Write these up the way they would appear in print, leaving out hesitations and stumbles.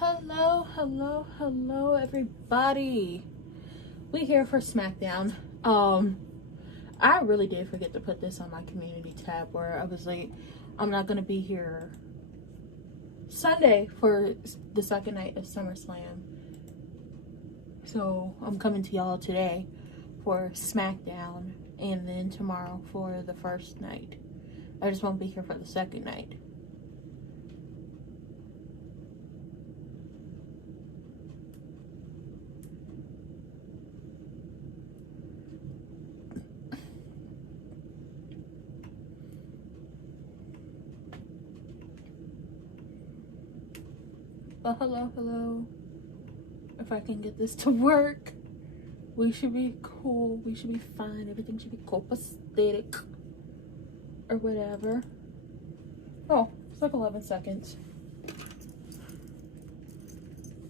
Hello, hello, hello, everybody. We here for SmackDown. I really did forget to put this on my community tab where I was like, I'm not gonna be here Sunday for the second night of SummerSlam. So I'm coming to y'all today for SmackDown and then tomorrow for the first night. I just won't be here for the second night. But hello. If I can get this to work, we should be cool. We should be fine. Everything should be copacetic. Or whatever. Oh, it's like 11 seconds.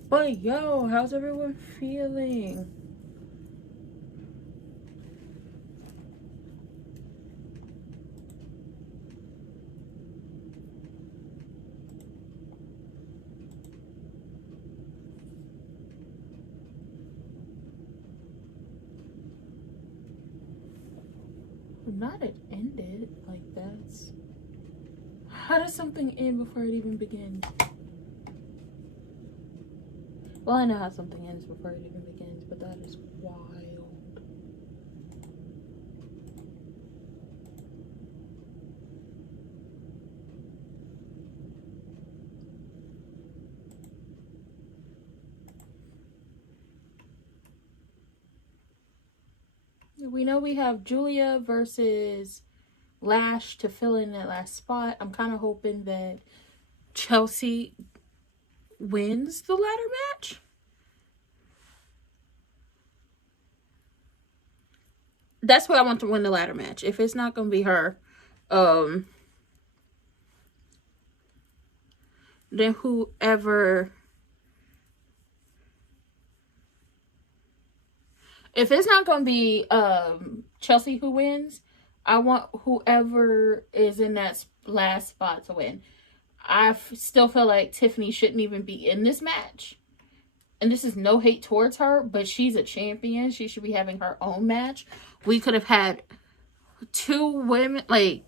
But yo, how's everyone feeling? Not it ended. Like that's... How does something end before it even begins? Well, I know how something ends before it even begins, but that is wild. We know we have Julia versus Lash to fill in that last spot. I'm kind of hoping that Chelsea wins the ladder match. That's who I want to win the ladder match. If it's not going to be her, then whoever... If it's not going to be Chelsea who wins, I want whoever is in that last spot to win. I still feel like Tiffany shouldn't even be in this match. And this is no hate towards her, but she's a champion. She should be having her own match. We could have had two women, like...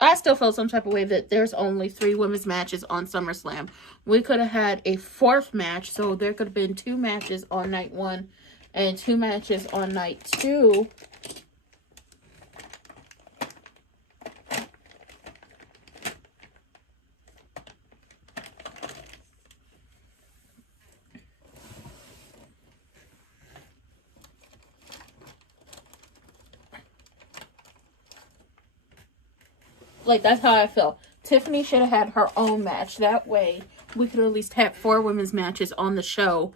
I still feel some type of way that there's only 3 women's matches on SummerSlam. We could have had a 4th match, so there could have been 2 matches on night 1 and 2 matches on night 2. Like, that's how I feel. Tiffany should have had her own match. That way, we could at least have 4 women's matches on the show.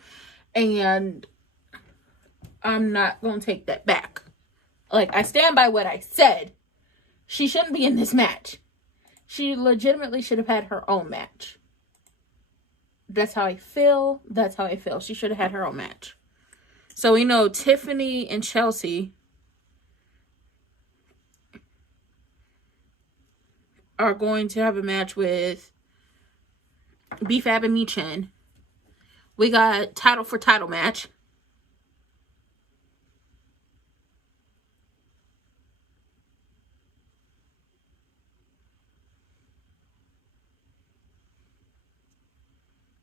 And I'm not going to take that back. Like, I stand by what I said. She shouldn't be in this match. She legitimately should have had her own match. That's how I feel. That's how I feel. She should have had her own match. So we know Tiffany and Chelsea are going to have a match with B-Fab and Mi-Chen. We got title for title match.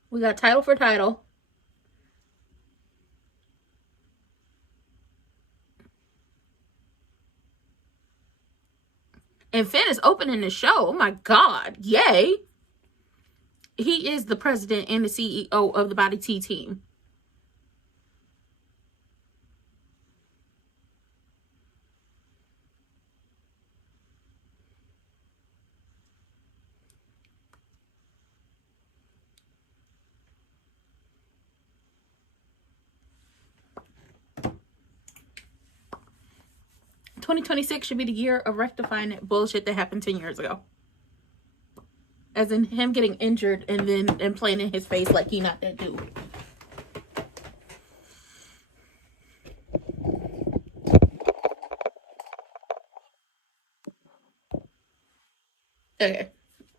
We got title for title. And Finn is opening the show. Oh my God. Yay. He is the president and the CEO of the Body T team. $2026 should be the year of rectifying that bullshit that happened 10 years ago. As in him getting injured and playing in his face like he not that dude. Okay,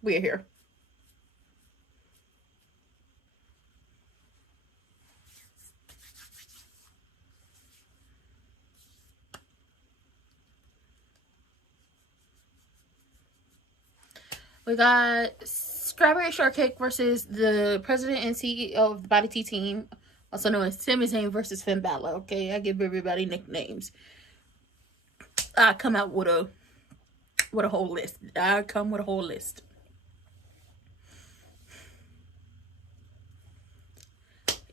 we're here. We got Strawberry Shortcake versus the president and CEO of the Body Tea team, also known as Sami Zayn versus Finn Balor. Okay, I give everybody nicknames. I come out with a whole list. I come with a whole list.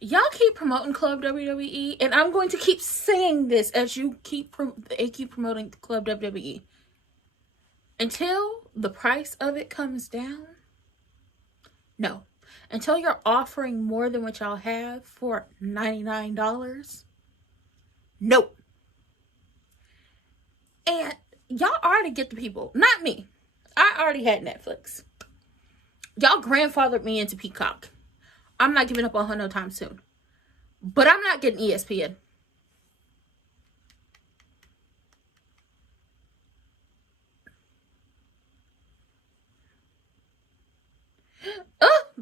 Y'all keep promoting Club WWE, and I'm going to keep saying this as you keep promoting Club WWE until the price of it comes down. No, until you're offering more than what y'all have for $99. Nope. And y'all already get the people, not me. I already had Netflix. Y'all grandfathered me into Peacock. I'm not giving up on her no time soon. But I'm not getting ESPN.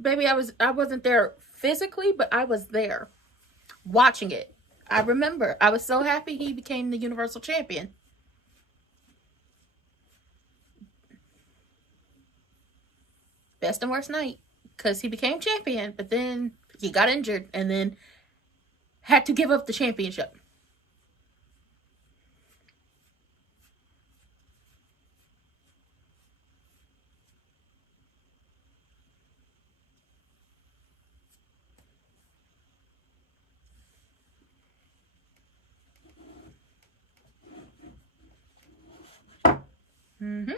Baby, I wasn't there physically, but I was there watching it. I remember. I was so happy he became the Universal Champion. Best and worst night. Because he became champion, but then he got injured and then had to give up the championship. Mm-hmm.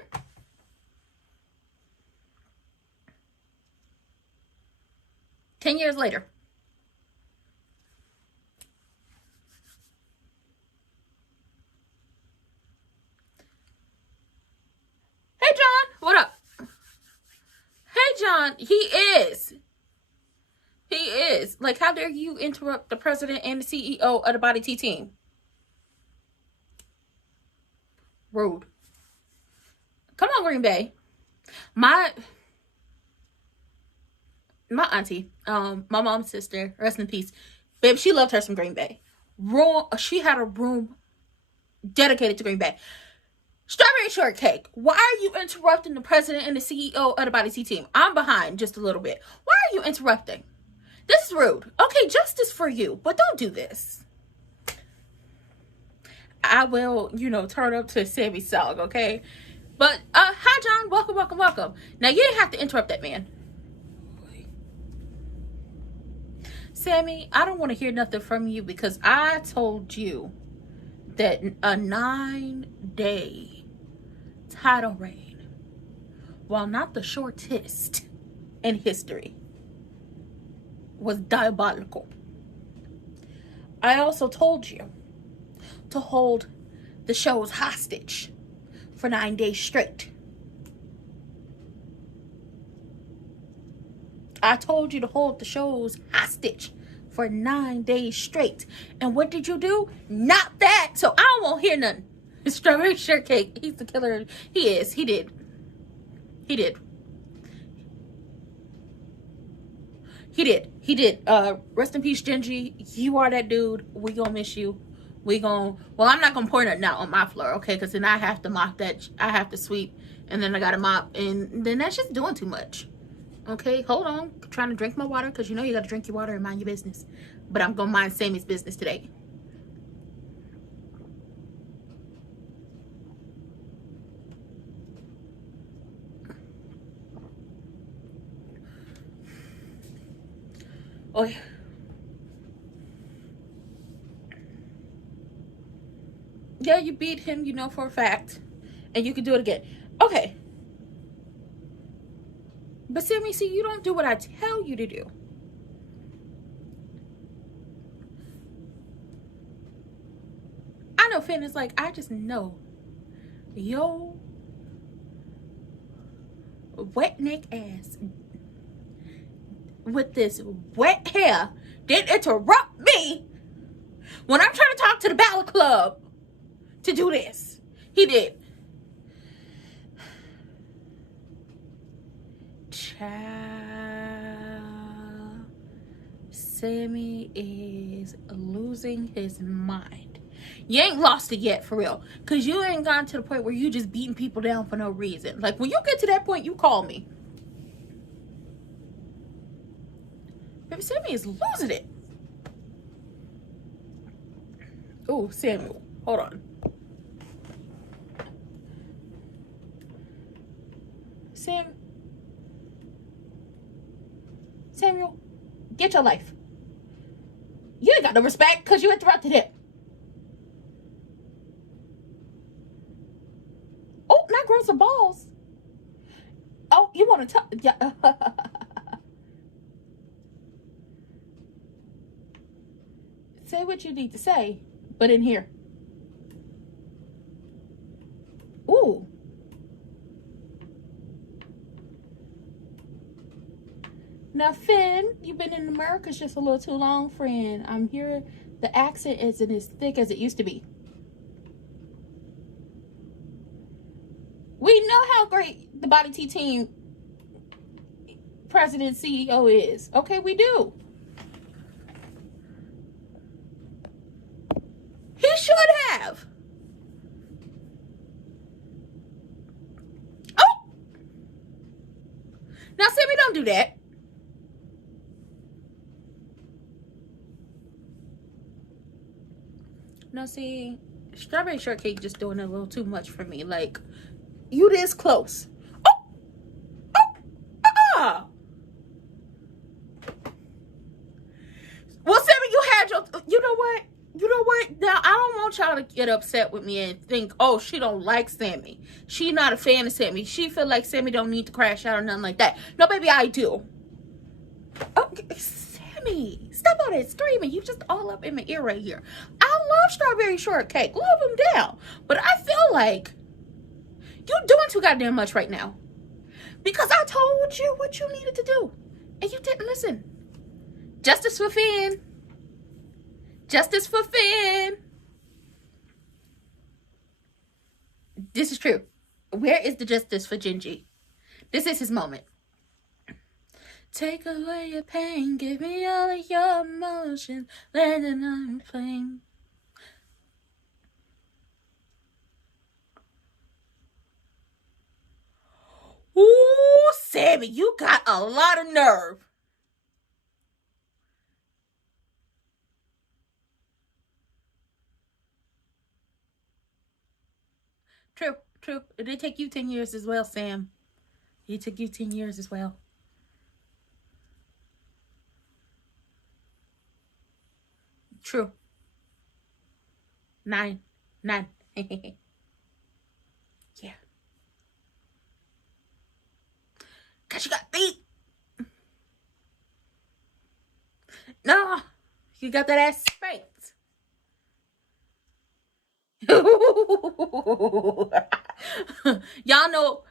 10 years later. Hey, John. What up? Hey, John. He is. He is. Like, how dare you interrupt the president and the CEO of the Body Tea team? Rude. Come on, Green Bay. My auntie, my mom's sister, rest in peace, babe, she loved her some Green Bay. She had a room dedicated to Green Bay. Strawberry Shortcake, why are you interrupting the president and the CEO of the Body Tea team? I'm behind just a little bit. Why are you interrupting? This is rude. Okay, justice for you, but don't do this. I will, turn up to Sammy's song, okay? But, hi, John. Welcome. Now, you didn't have to interrupt that man. Sammy, I don't want to hear nothing from you because I told you that a 9-day title reign, while not the shortest in history, was diabolical. I also told you to hold the shows hostage for 9 days straight. I told you to hold the shows hostage for 9 days straight. And what did you do? Not that. So I don't want to hear nothing. Strawberry Shortcake, he's the killer. He is. He did. Rest in peace, Genji. You are that dude. We gonna miss you. Well, I'm not gonna pour nothing out on my floor, okay? Because then I have to mop that. I have to sweep. And then I gotta mop. And then that's just doing too much. Okay, hold on. I'm trying to drink my water because you gotta drink your water and mind your business. But I'm gonna mind Sammy's business today. Oh, yeah, you beat him, for a fact. And you can do it again. Okay. But Sammy, see, you don't do what I tell you to do. I know Finn is like, I just know. Yo, wet neck ass with this wet hair didn't interrupt me when I'm trying to talk to the Balor Club to do this. He did. Sammy is losing his mind. You ain't lost it yet, for real. Because you ain't gotten to the point where you just beating people down for no reason. Like, when you get to that point, you call me. Baby Sammy is losing it. Oh, Samuel. Hold on. Samuel, get your life. You ain't got no respect because you interrupted him. Oh, not growing some balls. Oh, you want to talk? Yeah. Say what you need to say, but in here. Ooh. Now, Finn, you've been in America just a little too long, friend. I'm here. The accent isn't as thick as it used to be. We know how great the Body Tea team president CEO is. Okay, we do. He should have. Oh! Now, Sammy, don't do that. Now, see, strawberry shortcake just doing a little too much for me. Like, you this close. Oh! Oh! Well, Sammy, you had your... You know what? Now, I don't want y'all to get upset with me and think, oh, she don't like Sammy. She not a fan of Sammy. She feel like Sammy don't need to crash out or nothing like that. No, baby, I do. Oh, Sammy, stop all that screaming. You just all up in my ear right here. I love strawberry shortcake. Love them down. But I feel like you're doing too goddamn much right now. Because I told you what you needed to do. And you didn't listen. Justice for Finn. Justice for Finn. This is true. Where is the justice for Gingy? This is his moment. Take away your pain. Give me all of your emotions. Let it unflame. Ooh, Sammy, you got a lot of nerve. True. It did take you 10 years as well, Sam. It took you 10 years as well. True. 9. Yeah. Because you got feet. No. You got that ass spanked. y'all know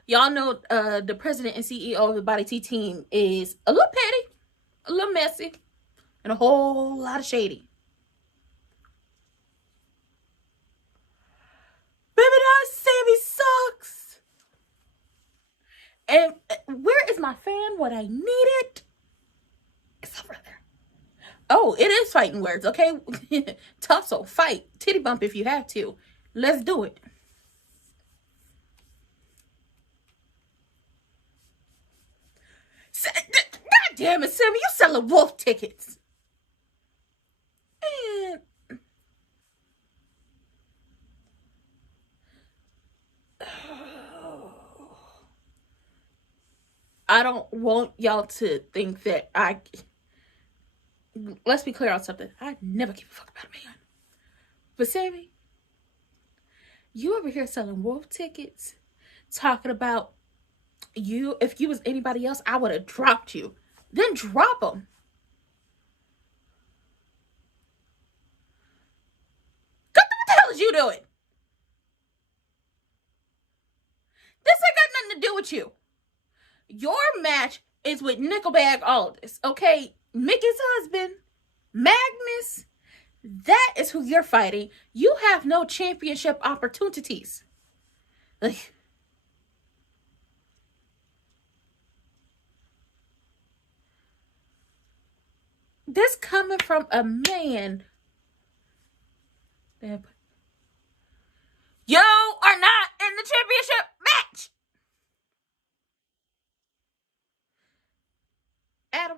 the president and CEO of the Body Tea team is a little petty, a little messy, and a whole lot of shady. Baby, that Sammy sucks. And where is my fan? What I needed? It's over there. Oh, it is fighting words, okay? Tough, so fight. Titty bump if you have to. Let's do it. God damn it, Sammy, you selling wolf tickets. And I don't want y'all to think that let's be clear on something. I never give a fuck about a man. But Sammy, you over here selling wolf tickets, talking about if you was anybody else, I would have dropped you. Then drop them. What the hell is you doing? This ain't got nothing to do with you. Your match is with Nickelback Aldis, okay? Mickey's husband, Magnus, that is who you're fighting. You have no championship opportunities. Like, this coming from a man. the championship match. Adam,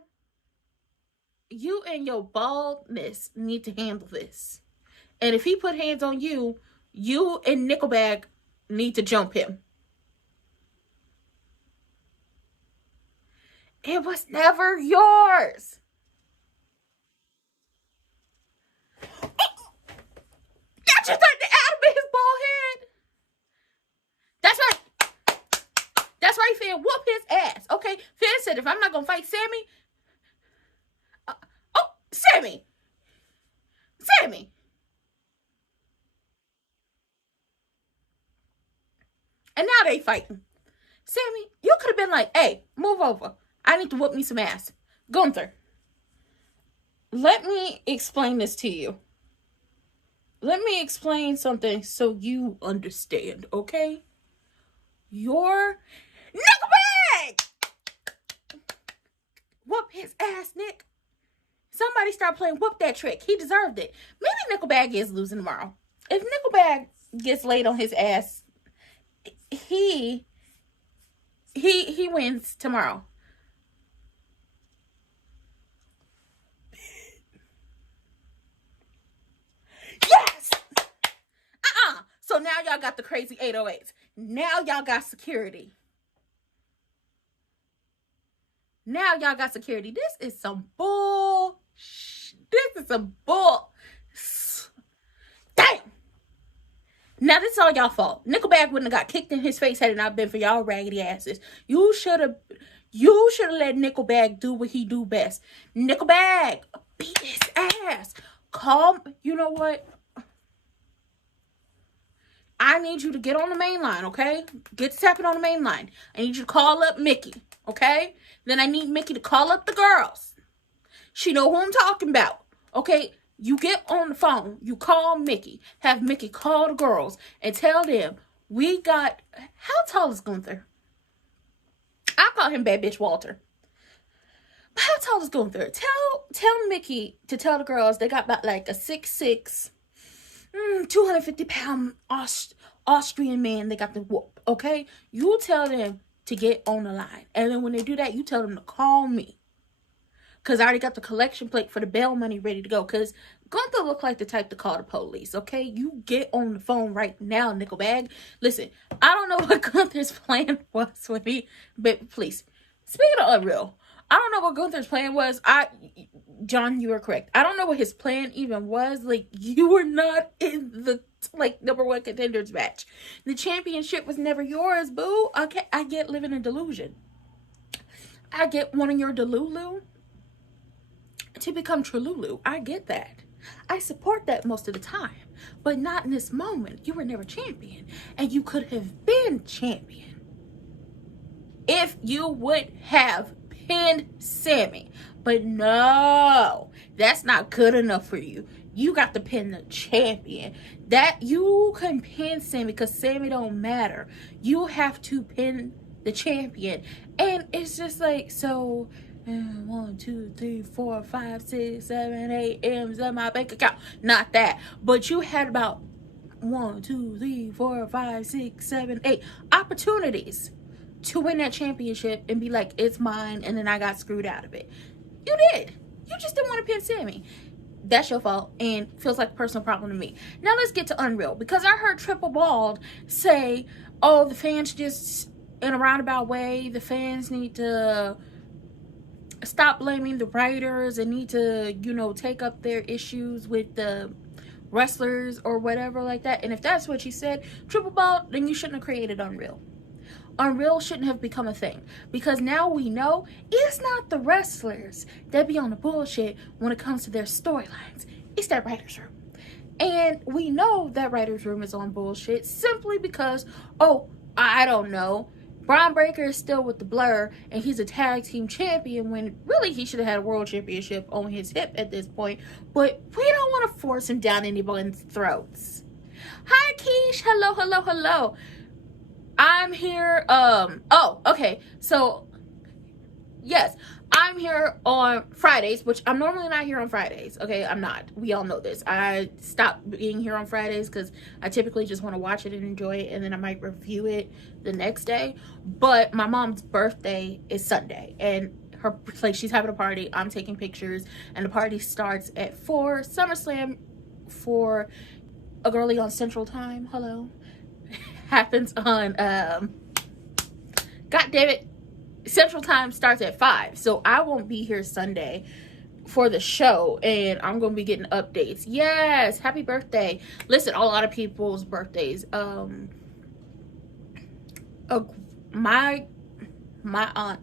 you and your baldness need to handle this. And if he put hands on you, you and Nickelback need to jump him. It was never yours. That's just like the Adam in his bald head. That's right. That's right, Finn. Whoop his ass. Okay? Finn said if I'm not going to fight Sammy. Sammy. And now they fighting. Sammy, you could have been like, hey, move over. I need to whoop me some ass. Gunther, let me explain this to you. Let me explain something so you understand, okay? Your Nickelback! Whoop his ass, Nick. Somebody start playing whoop that trick. He deserved it. Maybe Nickelback is losing tomorrow. If Nickelback gets laid on his ass, he wins tomorrow. Yes! So now y'all got the crazy 808s. Now y'all got security. This is some bull. Damn! Now this is all y'all fault. Nickelback wouldn't have got kicked in his face had it not been for y'all raggedy asses. You should have let Nickelback do what he do best. Nickelback, beat his ass. You know what? I need you to get on the main line, okay? Get tapping on the main line. I need you to call up Mickey, okay? Then I need Mickey to call up the girls. She know who I'm talking about, okay? You get on the phone. You call Mickey. Have Mickey call the girls and tell them we got... How tall is Gunther? I call him Bad Bitch Walter. How tall is Gunther? Tell Mickey to tell the girls they got about like a 6'6", 250-pound Austrian man they got to whoop, okay? You tell them to get on the line. And then when they do that, you tell them to call me. Because I already got the collection plate for the bail money ready to go. Because Gunther look like the type to call the police, okay? You get on the phone right now, Nickelback. Listen, I don't know what Gunther's plan was when he... But please, speaking of Unreal, I don't know what Gunther's plan was. John, you are correct. I don't know what his plan even was. Like, you were not in the, #1 contenders match. The championship was never yours, boo. Okay, I get living in delusion. I get wanting your Delulu to become Trululu. I get that. I support that most of the time. But not in this moment. You were never champion. And you could have been champion if you would have pinned Sammy. But no, that's not good enough for you. You got to pin the champion. That you can pin Sammy because Sammy don't matter. You have to pin the champion. And it's just like, so 1, 2, 3, 4, 5, 6, 7, 8 M's in my bank account. Not that. But you had about 1, 2, 3, 4, 5, 6, 7, 8 opportunities to win that championship and be like, it's mine, and then I got screwed out of it. You did. You just didn't want to pin Sammy. That's your fault and feels like a personal problem to me. Now let's get to Unreal. Because I heard Triple Bald say, oh, the fans just, in a roundabout way, the fans need to stop blaming the writers and need to, take up their issues with the wrestlers or whatever like that. And if that's what you said, Triple Bald, then you shouldn't have created Unreal. Unreal shouldn't have become a thing. Because now we know it's not the wrestlers that be on the bullshit when it comes to their storylines. It's that writer's room. And we know that writer's room is on bullshit simply because, I don't know, Braun Breaker is still with the Blur and he's a tag team champion when really he should have had a world championship on his hip at this point. But we don't want to force him down anyone's throats. Hi, Keish. Hello. I'm here. Okay. So, yes, I'm here on Fridays, which I'm normally not here on Fridays. Okay, I'm not. We all know this. I stopped being here on Fridays because I typically just want to watch it and enjoy it, and then I might review it the next day. But my mom's birthday is Sunday, and her, like, she's having a party. I'm taking pictures, and the party starts at 4. SummerSlam for a girly on Central Time. Hello. Happens on God damn it, Central Time starts at 5, so I won't be here Sunday for the show, and I'm gonna be getting updates. Yes, happy birthday. Listen, a lot of people's birthdays. My aunt,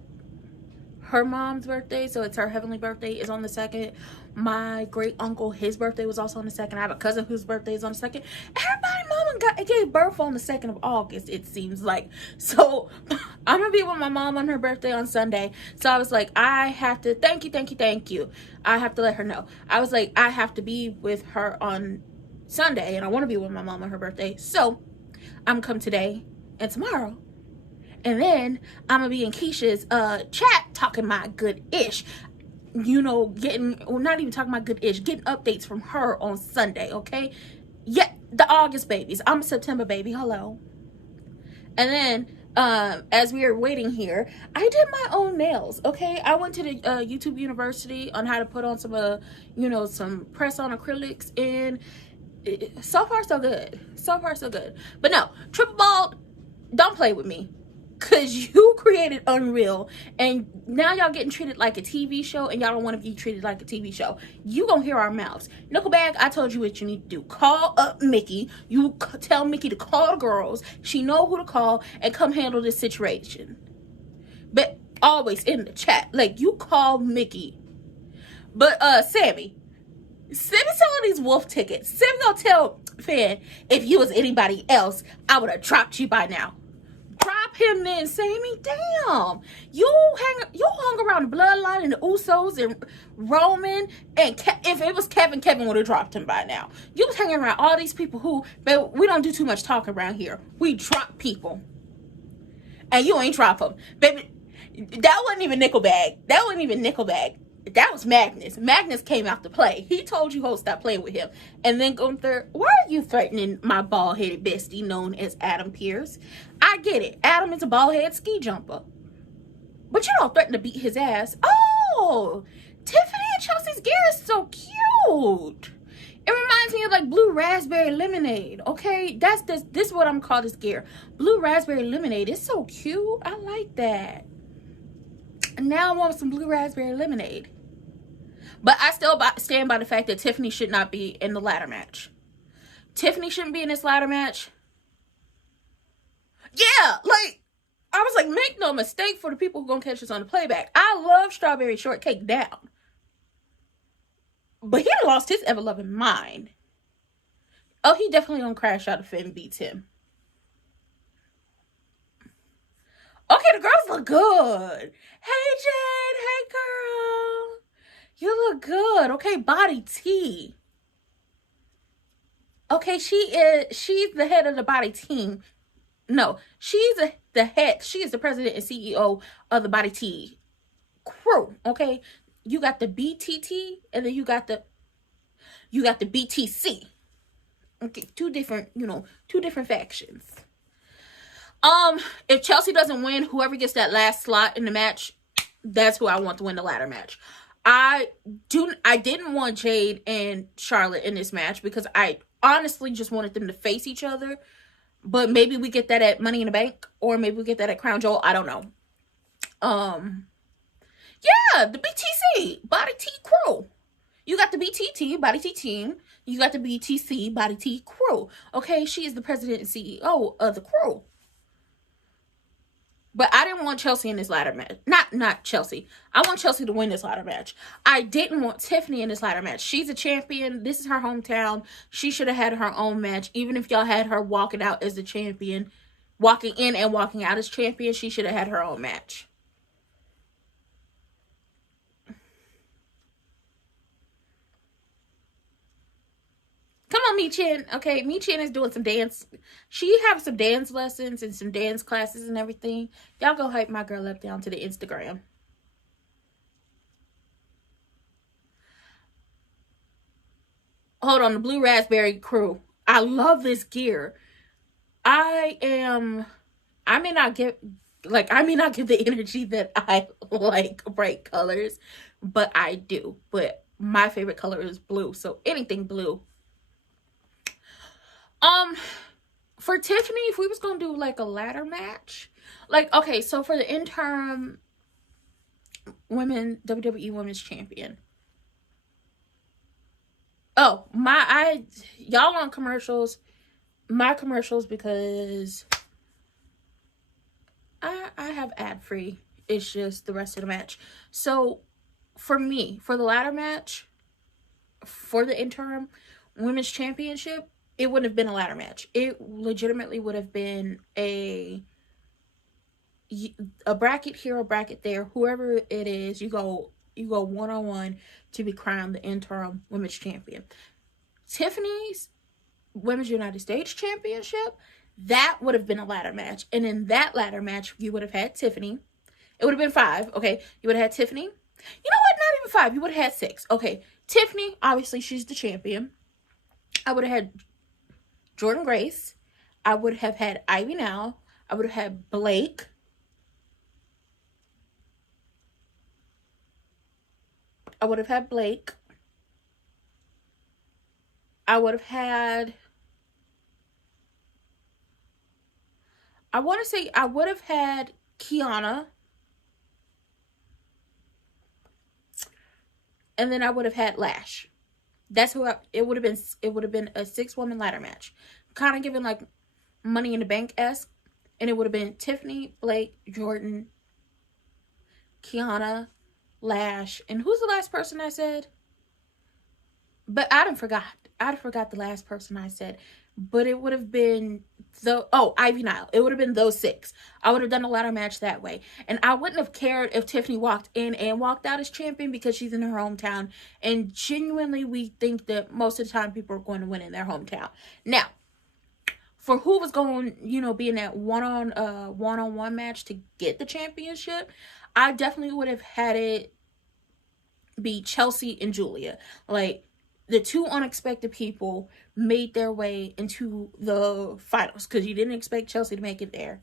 her mom's birthday, so it's her heavenly birthday, is on the 2nd. My great uncle, his birthday was also on the 2nd. I have a cousin whose birthday is on the 2nd. Everybody mama gave birth on the 2nd of August, it seems like. So I'm gonna be with my mom on her birthday on Sunday. So I was like, I have to thank you. I have to let her know. I was like, I have to be with her on Sunday, and I want to be with my mom on her birthday. So I'm gonna come today and tomorrow. And then I'm gonna be in Keisha's chat talking my good ish. You know, getting, well, not even talking about good ish, getting updates from her on Sunday, okay? Yeah, the August babies. I'm a September baby. Hello. And then, as we are waiting here, I did my own nails, okay? I went to the YouTube University on how to put on some, you know, some press-on acrylics, and so far, so good. So far, so good. But no, Triple Bald, don't play with me. Because you created Unreal, and now y'all getting treated like a TV show, and y'all don't want to be treated like a TV show. You gonna hear our mouths. Nickelback, I told you what you need to do. Call up Mickey. You tell Mickey to call the girls. She know who to call, and come handle this situation. But always in the chat. Like, you call Mickey. But, Sammy selling these wolf tickets. Sammy gonna tell Fan, if you was anybody else, I would have dropped you by now. Drop him then, Sammy. Damn. You hung around the Bloodline and the Usos and Roman, and if it was Kevin would have dropped him by now. You was hanging around all these people who, but we don't do too much talking around here. We drop people. And you ain't drop them. Baby, that wasn't even Nickelback. That was Magnus. Magnus came out to play. He told you, host, stop playing with him. And then Gunther, why are you threatening my bald-headed bestie known as Adam Pearce? I get it. Adam is a bald-headed ski jumper. But you don't threaten to beat his ass. Oh, Tiffany and Chelsea's gear is so cute. It reminds me of like blue raspberry lemonade. Okay, this is what I'm gonna call this gear. Blue raspberry lemonade. It's so cute. I like that. And now I want some blue raspberry lemonade. But I still stand by the fact that Tiffany should not be in the ladder match. Tiffany shouldn't be in this ladder match. Yeah, like, I was like, make no mistake for the people who gonna catch us on the playback. I love Strawberry Shortcake down. But he done lost his ever-loving mind. Oh, he definitely gonna crash out if Finn beats him. Okay, the girls look good. Hey, Jade. Hey, girl. You look good. Okay, Body T. Okay, she's the head of the Body team. No, she's the head. She is the president and CEO of the Body T crew. Okay, you got the BTT, and then you got the BTC. Okay, two different factions. If Chelsea doesn't win, whoever gets that last slot in the match, that's who I want to win the ladder match. I didn't want Jade and Charlotte in this match because I honestly just wanted them to face each other. But maybe we get that at Money in the Bank, or maybe we get that at Crown Jewel. I don't know. Yeah, the BTC Body T crew. You got the BTT Body T team. You got the BTC Body T crew. Okay, she is the president and CEO of the crew. But I didn't want Chelsea in this ladder match. Not Chelsea. I want Chelsea to win this ladder match. I didn't want Tiffany in this ladder match. She's a champion. This is her hometown. She should have had her own match. Even if y'all had her walking out as the champion, walking in and walking out as champion, she should have had her own match. Come on, Mi-Chin. Okay, Mi-Chin is doing some dance. She has some dance lessons and some dance classes and everything. Y'all go hype my girl up down to the Instagram. hold on, the Blue Raspberry Crew. I love this gear. I may not give the energy that I like bright colors, but I do. But my favorite color is blue, so anything blue. For Tiffany, if we was gonna do like a ladder match, like, okay, so for the interim WWE Women's Champion. Oh, y'all on commercials. My commercials, because I have ad free. It's just the rest of the match. So for me, for the ladder match, for the interim women's championship, it wouldn't have been a ladder match. It legitimately would have been a bracket here, a bracket there. Whoever it is, you go one-on-one to be crowned the interim women's champion. Tiffany's Women's United States Championship, that would have been a ladder match. And in that ladder match, you would have had Tiffany. It would have been 5, okay? You would have had Tiffany. You know what? Not even 5. You would have had 6. Okay, Tiffany, obviously, she's the champion. I would have had Jordan Grace. I would have had Ivy Now. I would have had Blake. I would have had Kiana. And then I would have had Lash. That's who it would have been. It would have been a 6-woman ladder match. Kind of giving like Money in the Bank-esque. And it would have been Tiffany, Blake, Jordan, Kiana, Lash. And who's the last person I said? But I forgot the last person I said. But it would have been Ivy Nile. It would have been those 6. I would have done a ladder match that way. And I wouldn't have cared if Tiffany walked in and walked out as champion, because she's in her hometown. And genuinely, we think that most of the time people are going to win in their hometown. Now, for who was going, be in that one-on-one match to get the championship, I definitely would have had it be Chelsea and Julia. Like, the 2 unexpected people made their way into the finals, because you didn't expect Chelsea to make it there.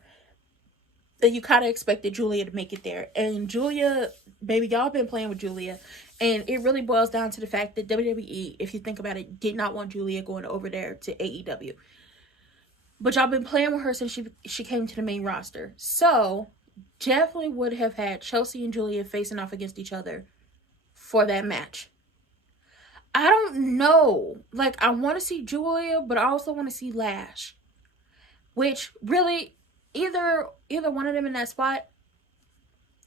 And you kind of expected Julia to make it there. And Julia, baby, y'all been playing with Julia. And it really boils down to the fact that WWE, if you think about it, did not want Julia going over there to AEW. But y'all been playing with her since she came to the main roster. So, definitely would have had Chelsea and Julia facing off against each other for that match. I don't know. Like, I want to see Julia, but I also want to see Lash. Which, really, either one of them in that spot,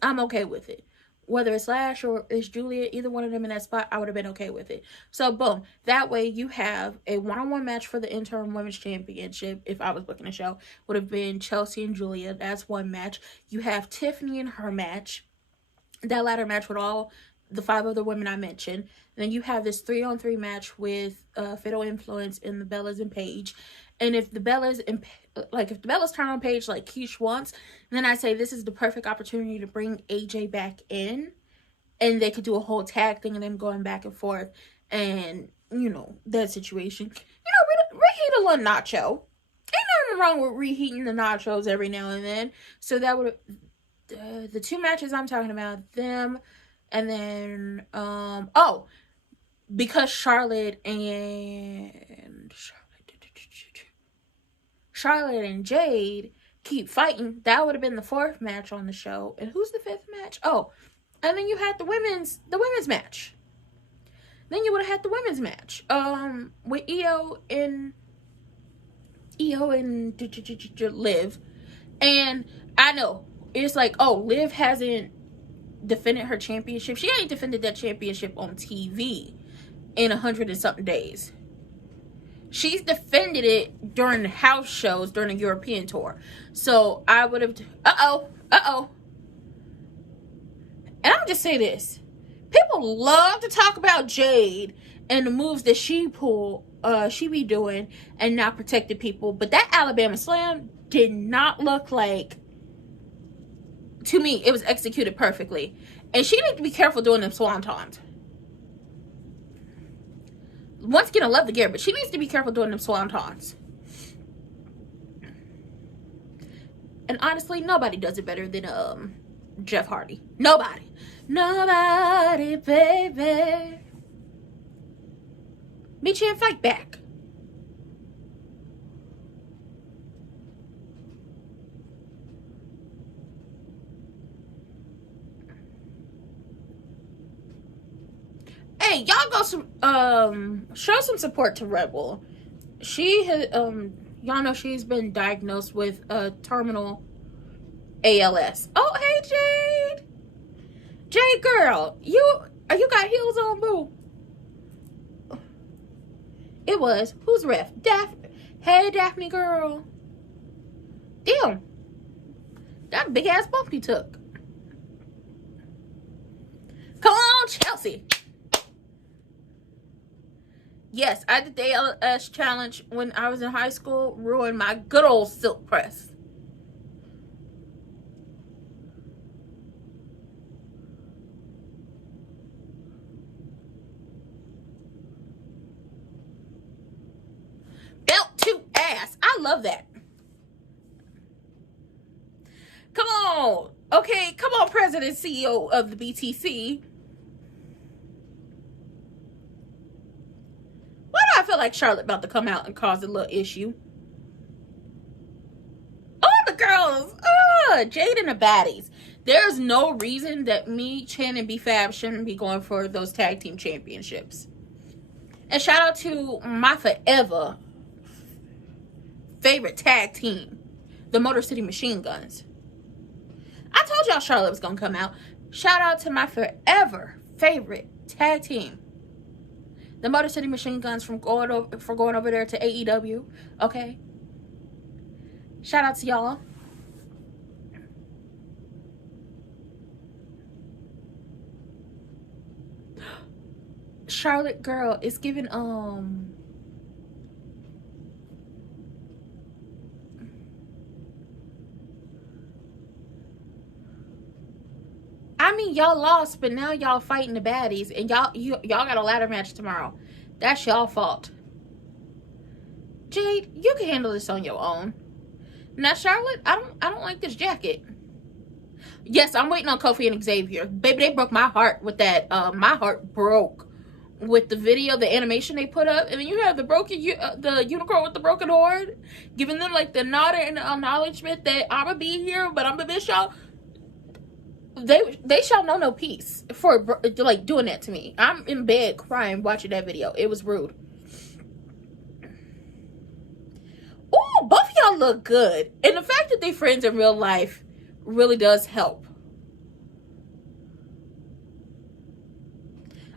I'm okay with it. Whether it's Lash or it's Julia, either one of them in that spot, I would have been okay with it. So, boom. That way, you have a one-on-one match for the interim women's championship. If I was booking a show, would have been Chelsea and Julia. That's one match. You have Tiffany and her match. That ladder match with all the 5 other women I mentioned. And then you have this 3-on-3 match with Fatal Influence and the Bellas and Paige. And if the Bellas turn on Paige like Keish wants, then I say this is the perfect opportunity to bring AJ back in, and they could do a whole tag thing and them going back and forth, and that situation. Reheat a little nacho. Ain't nothing wrong with reheating the nachos every now and then. So that would the 2 matches I'm talking about, them, and then because Charlotte and Jade keep fighting, that would have been the 4th match on the show. And who's the 5th match? Oh, and then you had the women's match. Then you would have had the women's match with Io and Liv. And I know it's like, Liv hasn't defended her championship. She ain't defended that championship on TV in 100 and something days. She's defended it during the house shows during the European tour. So I would have... Uh-oh. And I'm just say this. People love to talk about Jade and the moves that she be doing and not protecting people. But that Alabama Slam did not look like... To me, it was executed perfectly. And she needs to be careful doing them swantons. once again, I love the gear, but she needs to be careful doing them swantons. And honestly, nobody does it better than Jeff Hardy. Nobody, baby. Meet you and fight back. Hey, y'all go show some support to Red Bull. She has y'all know she's been diagnosed with terminal ALS. Oh, hey Jade. Jade girl, you got heels on, boo. It was who's ref? Daphne. Hey Daphne girl. Damn. That big ass bump you took. Come on, Chelsea. Yes, I did the ALS challenge when I was in high school. Ruined my good old silk press. Belt to ass. I love that. Come on. Okay, come on, President CEO of the BTC. I feel like Charlotte about to come out and cause a little issue. Oh, the girls. Jade and the baddies. There's no reason that me, Chan, and B-Fab shouldn't be going for those tag team championships. And shout out to my forever favorite tag team, the Motor City Machine Guns. I told y'all Charlotte was going to come out. Shout out to my forever favorite tag team, the Motor City Machine Guns, for going over there to AEW. Okay. Shout out to y'all. Charlotte girl is giving I mean, y'all lost, but now y'all fighting the baddies, and y'all got a ladder match tomorrow. That's y'all fault. Jade, you can handle this on your own. Now, Charlotte, I don't like this jacket. Yes, I'm waiting on Kofi and Xavier. Baby, they broke my heart with that. My heart broke with the video, the animation they put up, and then you have the unicorn with the broken horn, giving them like the nod and acknowledgement that I'ma be here, but I'm gonna miss y'all. They shall know no peace for like doing that to me. I'm in bed crying watching that video. It was rude. Oh, both of y'all look good, and the fact that they friends in real life really does help.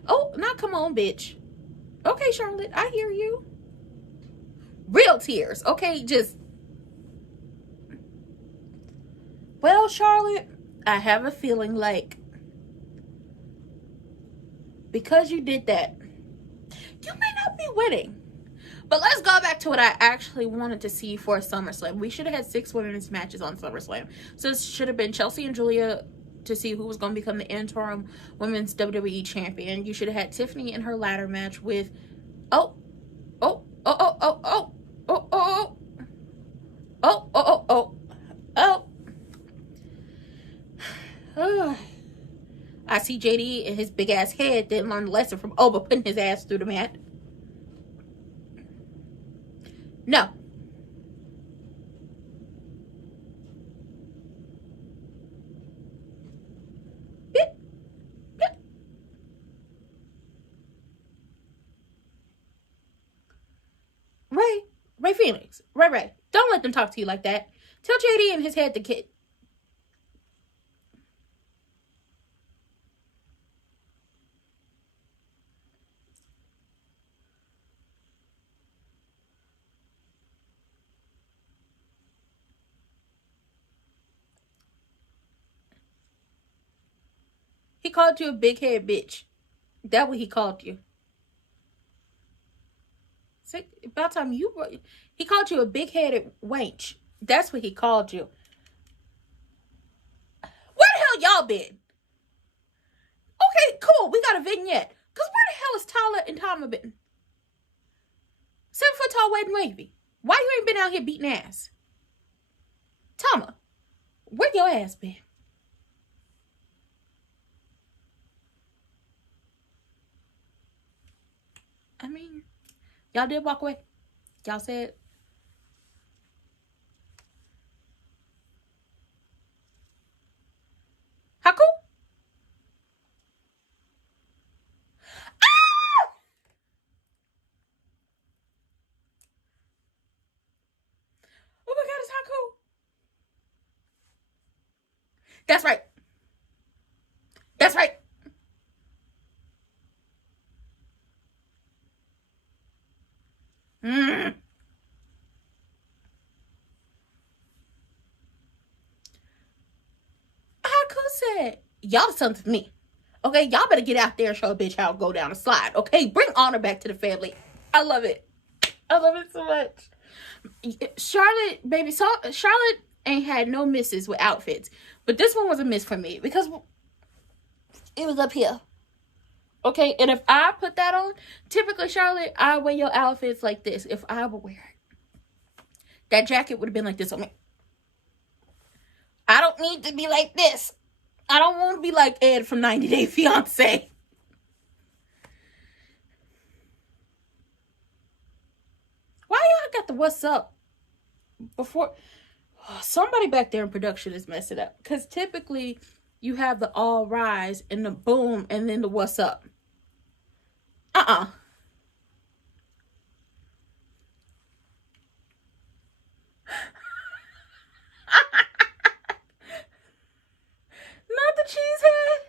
Oh, now come on, bitch. Okay, Charlotte, I hear you. Real tears. Okay, just. Well, Charlotte, I have a feeling like because you did that, you may not be winning. But let's go back to what I actually wanted to see for SummerSlam. We should have had 6 women's matches on SummerSlam. So this should have been Chelsea and Julia to see who was going to become the interim women's WWE champion. You should have had Tiffany in her ladder match with I see JD and his big ass head didn't learn the lesson from Oba putting his ass through the mat. No. Ray Phoenix. Ray. Don't let them talk to you like that. Tell JD and his head to kid. He called you a big head bitch. That's what he called you. About time you. He called you a big headed wench. That's what he called you. Where the hell y'all been? Okay, cool. We got a vignette. Cause where the hell is Tyler and Tama been? 7 foot tall, wet and wavy. Why you ain't been out here beating ass? Tama, where your ass been? I mean, y'all did walk away. Y'all said, Haku? Ah! Oh my God, it's Haku. That's right. That's right. Haku said, y'all the sons of me. Okay, y'all better get out there and show a bitch how to go down a slide. Okay, bring honor back to the family. I love it. I love it so much. Charlotte, baby, Charlotte ain't had no misses with outfits. But this one was a miss for me because it was up here. Okay, and if I put that on, typically, Charlotte, I wear your outfits like this. If I would wear it, that jacket would have been like this on me. I don't need to be like this. I don't want to be like Ed from 90 Day Fiancé. Why y'all got the what's up before? Oh, somebody back there in production is messing up. Because typically, you have the all rise and the boom and then the what's up. Not the cheesehead.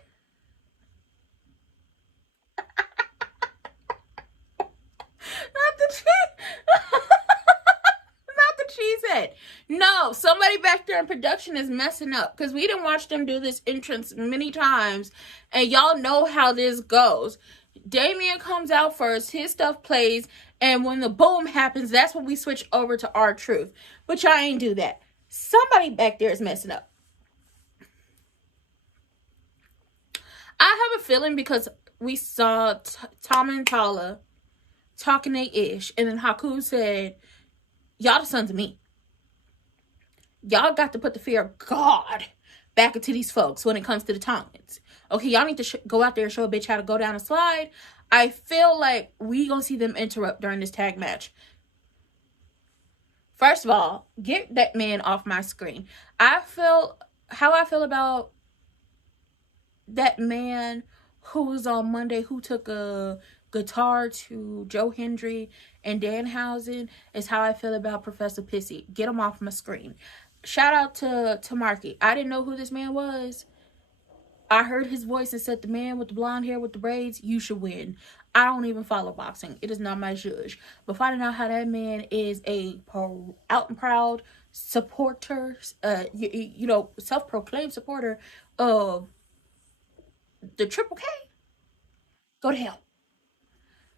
Not the not the cheesehead. No, somebody back there in production is messing up because we didn't watch them do this entrance many times, and y'all know how this goes. Damien comes out first, his stuff plays, and when the boom happens, that's when we switch over to R-Truth. But y'all ain't do that. Somebody back there is messing up. I have a feeling because we saw Tom and Tala talking they ish, and then Haku said, y'all the sons of me. Y'all got to put the fear of God back into these folks when it comes to the Tongans. Okay, y'all need to go out there and show a bitch how to go down a slide. I feel like we gonna see them interrupt during this tag match. First of all, get that man off my screen. I feel about that man who was on Monday who took a guitar to Joe Hendry and Danhausen is how I feel about Professor Pissy. Get him off my screen. Shout out to Marky. I didn't know who this man was. I heard his voice and said, the man with the blonde hair with the braids, you should win. I don't even follow boxing. It is not my judge. But finding out how that man is a out and proud supporter, self-proclaimed supporter of the Triple K, go to hell.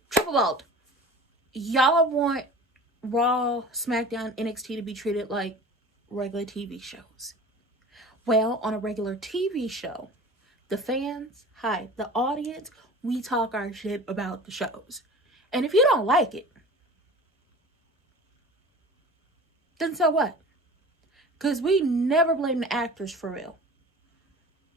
Triple Vault. Y'all want Raw, SmackDown, NXT to be treated like regular TV shows. Well, on a regular TV show, the fans, the audience, we talk our shit about the shows. And if you don't like it, then so what? Because we never blame the actors for real.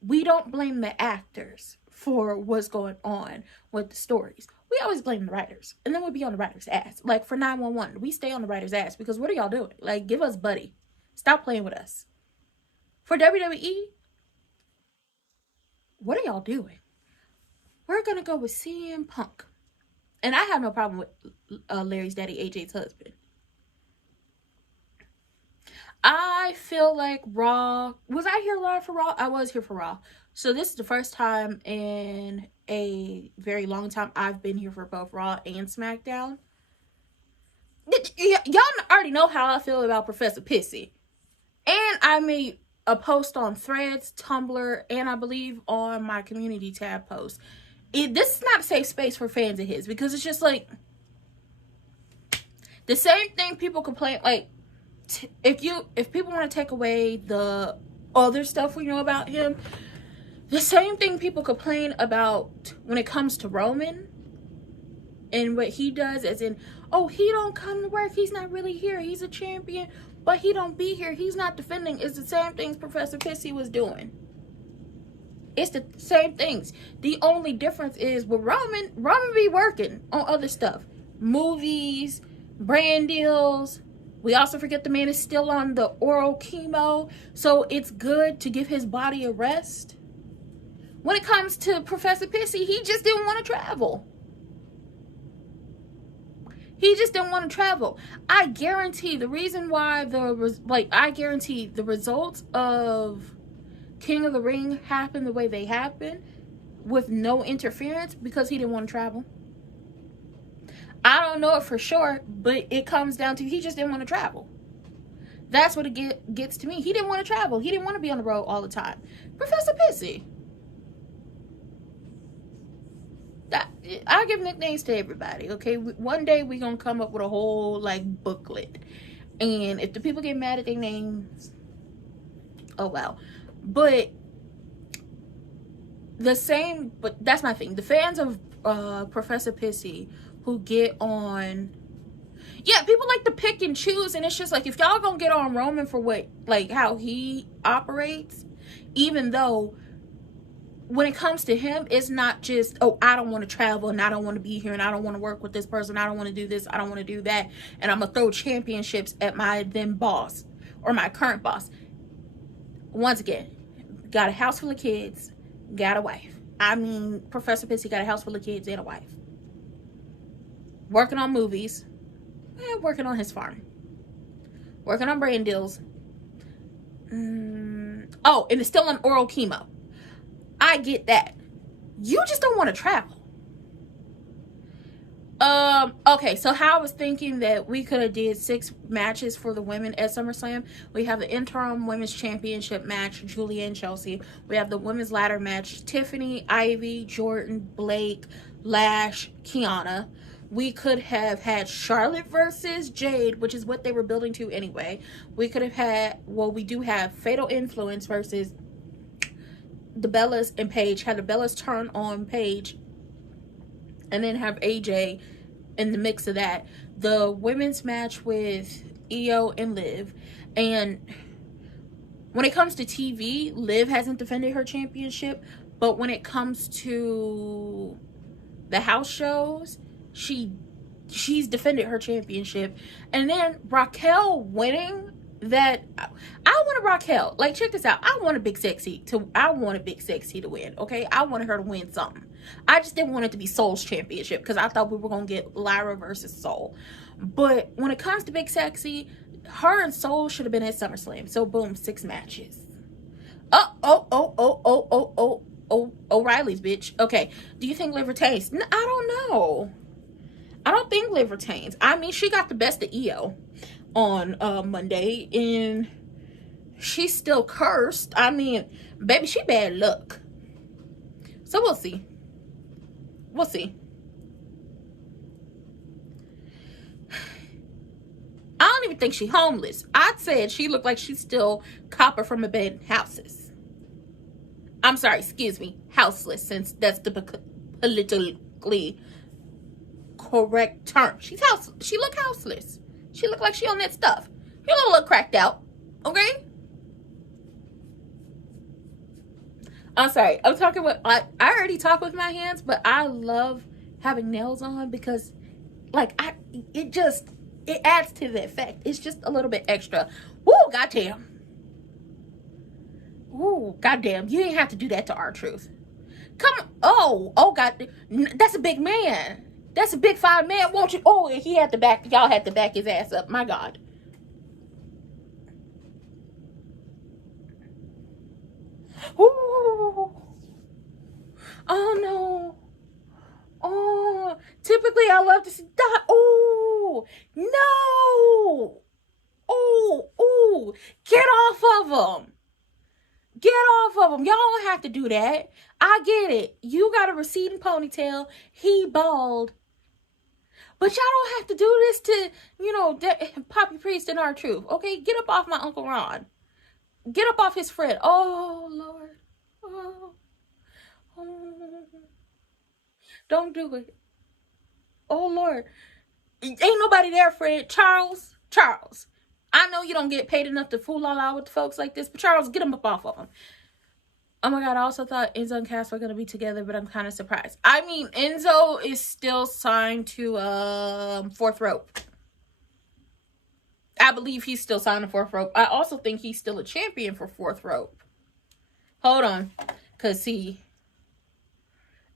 We don't blame the actors for what's going on with the stories. We always blame the writers. And then we'll be on the writer's ass. Like for 911, we stay on the writer's ass because what are y'all doing? Like, give us buddy. Stop playing with us. For WWE, what are y'all doing? We're going to go with CM Punk. And I have no problem with Larry's daddy, AJ's husband. I feel like Raw... Was I here live for Raw? I was here for Raw. So this is the first time in a very long time I've been here for both Raw and SmackDown. Y'all already know how I feel about Professor Pissy. And I made a post on Threads, Tumblr, and I believe on my community tab post. This is not a safe space for fans of his because it's just like the same thing people complain like if people want to take away the other stuff we know about him, the same thing people complain about when it comes to Roman And what he does as in, oh, he don't come to work, he's not really here, he's a champion, but he don't be here, he's not defending. It's the same things Professor Pissy was doing. It's the same things. The only difference is with Roman be working on other stuff. Movies, brand deals. We also forget the man is still on the oral chemo. So it's good to give his body a rest. When it comes to Professor Pissy, he just didn't want to travel. He just didn't want to travel. I guarantee the reason why I guarantee the results of King of the Ring happened the way they happened with no interference because he didn't want to travel. I don't know it for sure, but it comes down to he just didn't want to travel. That's what it gets to me. He didn't want to travel. He didn't want to be on the road all the time. Professor Pissy. I give nicknames to everybody, okay? One day we're going to come up with a whole, like, booklet. And if the people get mad at their names, oh, well. But that's my thing. The fans of Professor Pissy who get on, yeah, people like to pick and choose, and it's just like, if y'all gonna get on Roman for what, like, how he operates, even though when it comes to him, it's not just, oh, I don't want to travel, and I don't want to be here, and I don't want to work with this person, I don't want to do this, I don't want to do that, and I'm gonna throw championships at my then boss, or my current boss. Once again, got a house full of kids, got a wife. I mean, Professor Pissy got a house full of kids and a wife. Working on movies, and working on his farm. Working on brand deals. Oh, and it's still on oral chemo. I get that. You just don't want to travel. Okay, so how I was thinking that we could have did 6 matches for the women at SummerSlam. We have the interim women's championship match, Julia and Chelsea. We have the women's ladder match, Tiffany, Ivy, Jordan, Blake, Lash, Kiana. We could have had Charlotte versus Jade, which is what they were building to anyway. We could have had, well, we do have Fatal Influence versus the Bellas and Paige. Have the Bellas turn on Paige, and then have AJ in the mix of that. The women's match with Io and Liv. And when it comes to TV, Liv hasn't defended her championship. But when it comes to the house shows, she's defended her championship. And then Raquel winning that, I wanted Raquel, like, check this out, I want a Big Sexy to win, okay? I wanted her to win something. I just didn't want it to be Soul's championship because I thought we were gonna get Lyra versus Soul. But when it comes to Big Sexy, her and Soul should have been at SummerSlam. So boom, 6 matches. O'Reilly's, bitch. Okay, do you think Liv retains? I don't know. I don't think Liv retains. I mean, she got the best of Io on Monday, and she's still cursed. I mean, baby, she bad luck. So we'll see. We'll see. I don't even think she's homeless. I'd say she looked like she's still copper from abandoned houses. I'm sorry, excuse me, houseless, since that's the politically correct term. She look houseless. She look like she on that stuff. She a little cracked out. Okay? I'm sorry. I'm talking with, I already talk with my hands, but I love having nails on because, like, it adds to the effect. It's just a little bit extra. Woo, goddamn. Ooh, goddamn. You didn't have to do that to R-Truth. Come on. Oh, God. That's a big man. That's a big 5 man, won't you? Oh, he had to back, y'all had to back his ass up. My God. Ooh. Oh, no. Oh, typically I love to see that. Oh, no. Oh, get off of him. Get off of him. Y'all don't have to do that. I get it. You got a receding ponytail. He bald. But y'all don't have to do this to, you know, Poppy Priest and R-Truth. Okay, get up off my Uncle Ron. Get up off his friend. Oh, Lord. Oh. Don't do it. Oh, Lord. Ain't nobody there, Fred. Charles. I know you don't get paid enough to fool all out with folks like this, but Charles, get them up off of them. Oh my God, I also thought Enzo and Cass were going to be together, but I'm kind of surprised. I mean, Enzo is still signed to Fourth Rope. I believe he's still signed to Fourth Rope. I also think he's still a champion for Fourth Rope. Hold on. Because, see,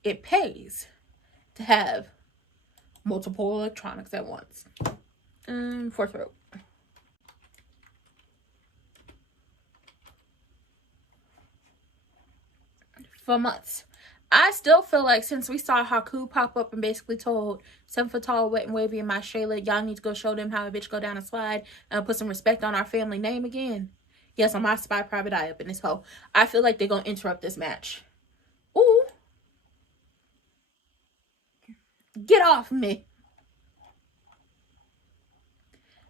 it pays to have multiple electronics at once. Fourth Rope. For months. I still feel like since we saw Haku pop up and basically told 7 foot tall, wet and wavy and my Shayla, y'all need to go show them how a bitch go down a slide and put some respect on our family name again. Yes, on my spy private eye up in this hole. I feel like they're going to interrupt this match. Ooh. Get off me.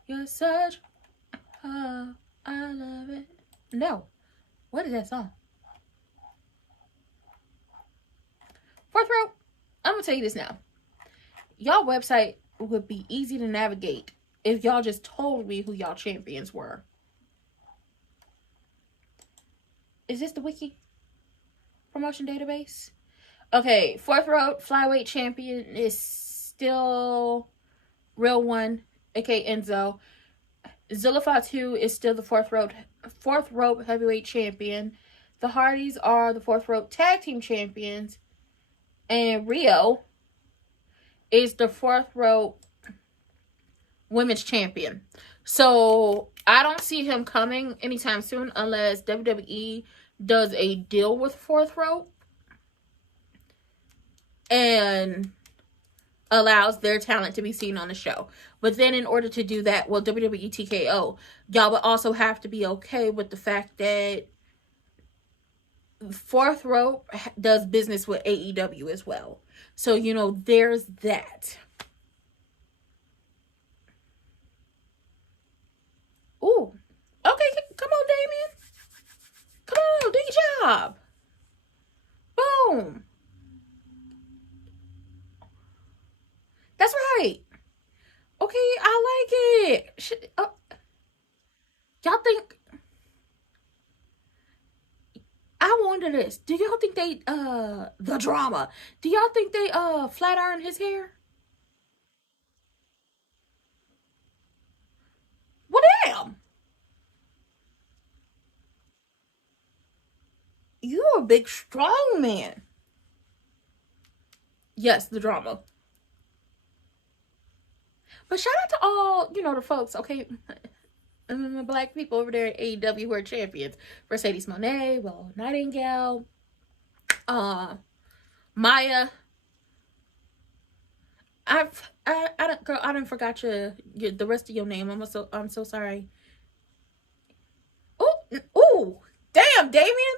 You're such I love it. No. What is that song? Fourth Rope, I'm going to tell you this now. Y'all website would be easy to navigate if y'all just told me who y'all champions were. Is this the wiki? Promotion database? Okay, Fourth Rope flyweight champion is still Real One, aka Enzo. Zilla Fatu is still the Fourth Rope heavyweight champion. The Hardys are the Fourth Rope tag team champions. And Rio is the Fourth Rope women's champion. So I don't see him coming anytime soon unless WWE does a deal with Fourth Rope and allows their talent to be seen on the show. But then in order to do that, well, WWE TKO, y'all would also have to be okay with the fact that Fourth Rope does business with AEW as well. So, you know, there's that. Ooh. Okay, come on, Damien. Come on, do your job. Boom. That's right. Okay, I like it. Y'all think... I wonder this. Do y'all think they, the drama, do y'all think they, flat iron his hair? Well, damn. You're a big, strong man. Yes, the drama. But shout out to all, you know, the folks, okay? Black people over there at AEW who are champions. Mercedes Moné, Will Nightingale, Maya. I done forgot the rest of your name. I'm so sorry. Ooh, damn, Damien.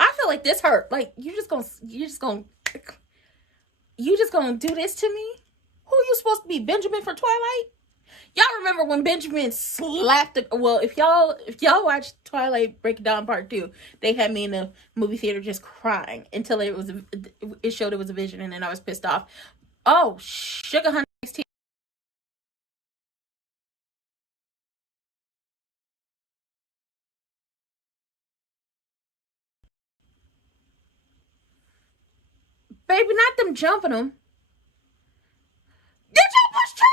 I feel like this hurt. Like you just gonna do this to me? Who you supposed to be, Benjamin from Twilight? Y'all remember when Benjamin slapped if y'all watched Twilight Breakdown Part 2, they had me in the movie theater just crying until it showed it was a vision, and then I was pissed off. Oh, Sugar Honey Tea. Baby, not them jumping them. Did you push Charles?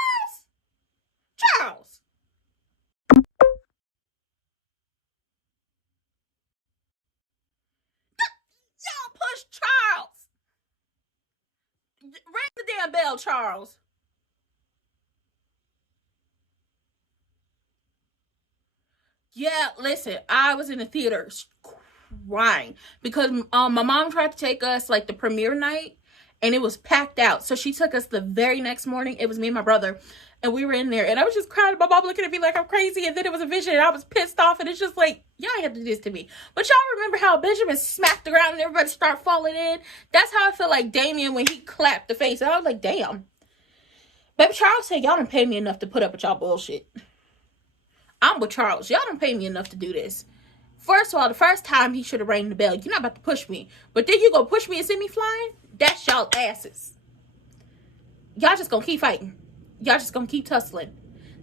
Y'all push Charles. Ring the damn bell, Charles. Yeah, listen, I was in the theater crying because my mom tried to take us like the premiere night and it was packed out. So she took us the very next morning. It was me and my brother and we were in there and I was just crying. My mom looking at me like I'm crazy, and then it was a vision and I was pissed off, and it's just like, y'all had to do this to me. But y'all remember how Benjamin smacked the ground and everybody started falling in? That's how I feel like Damien when he clapped the face. And I was like, damn. Baby Charles said, y'all done pay me enough to put up with y'all bullshit. I'm with Charles. Y'all don't pay me enough to do this. First of all, the first time he should have rang the bell. You're not about to push me. But then you go push me and send me flying? That's y'all asses. y'all just gonna keep fighting. Y'all just gonna keep tussling.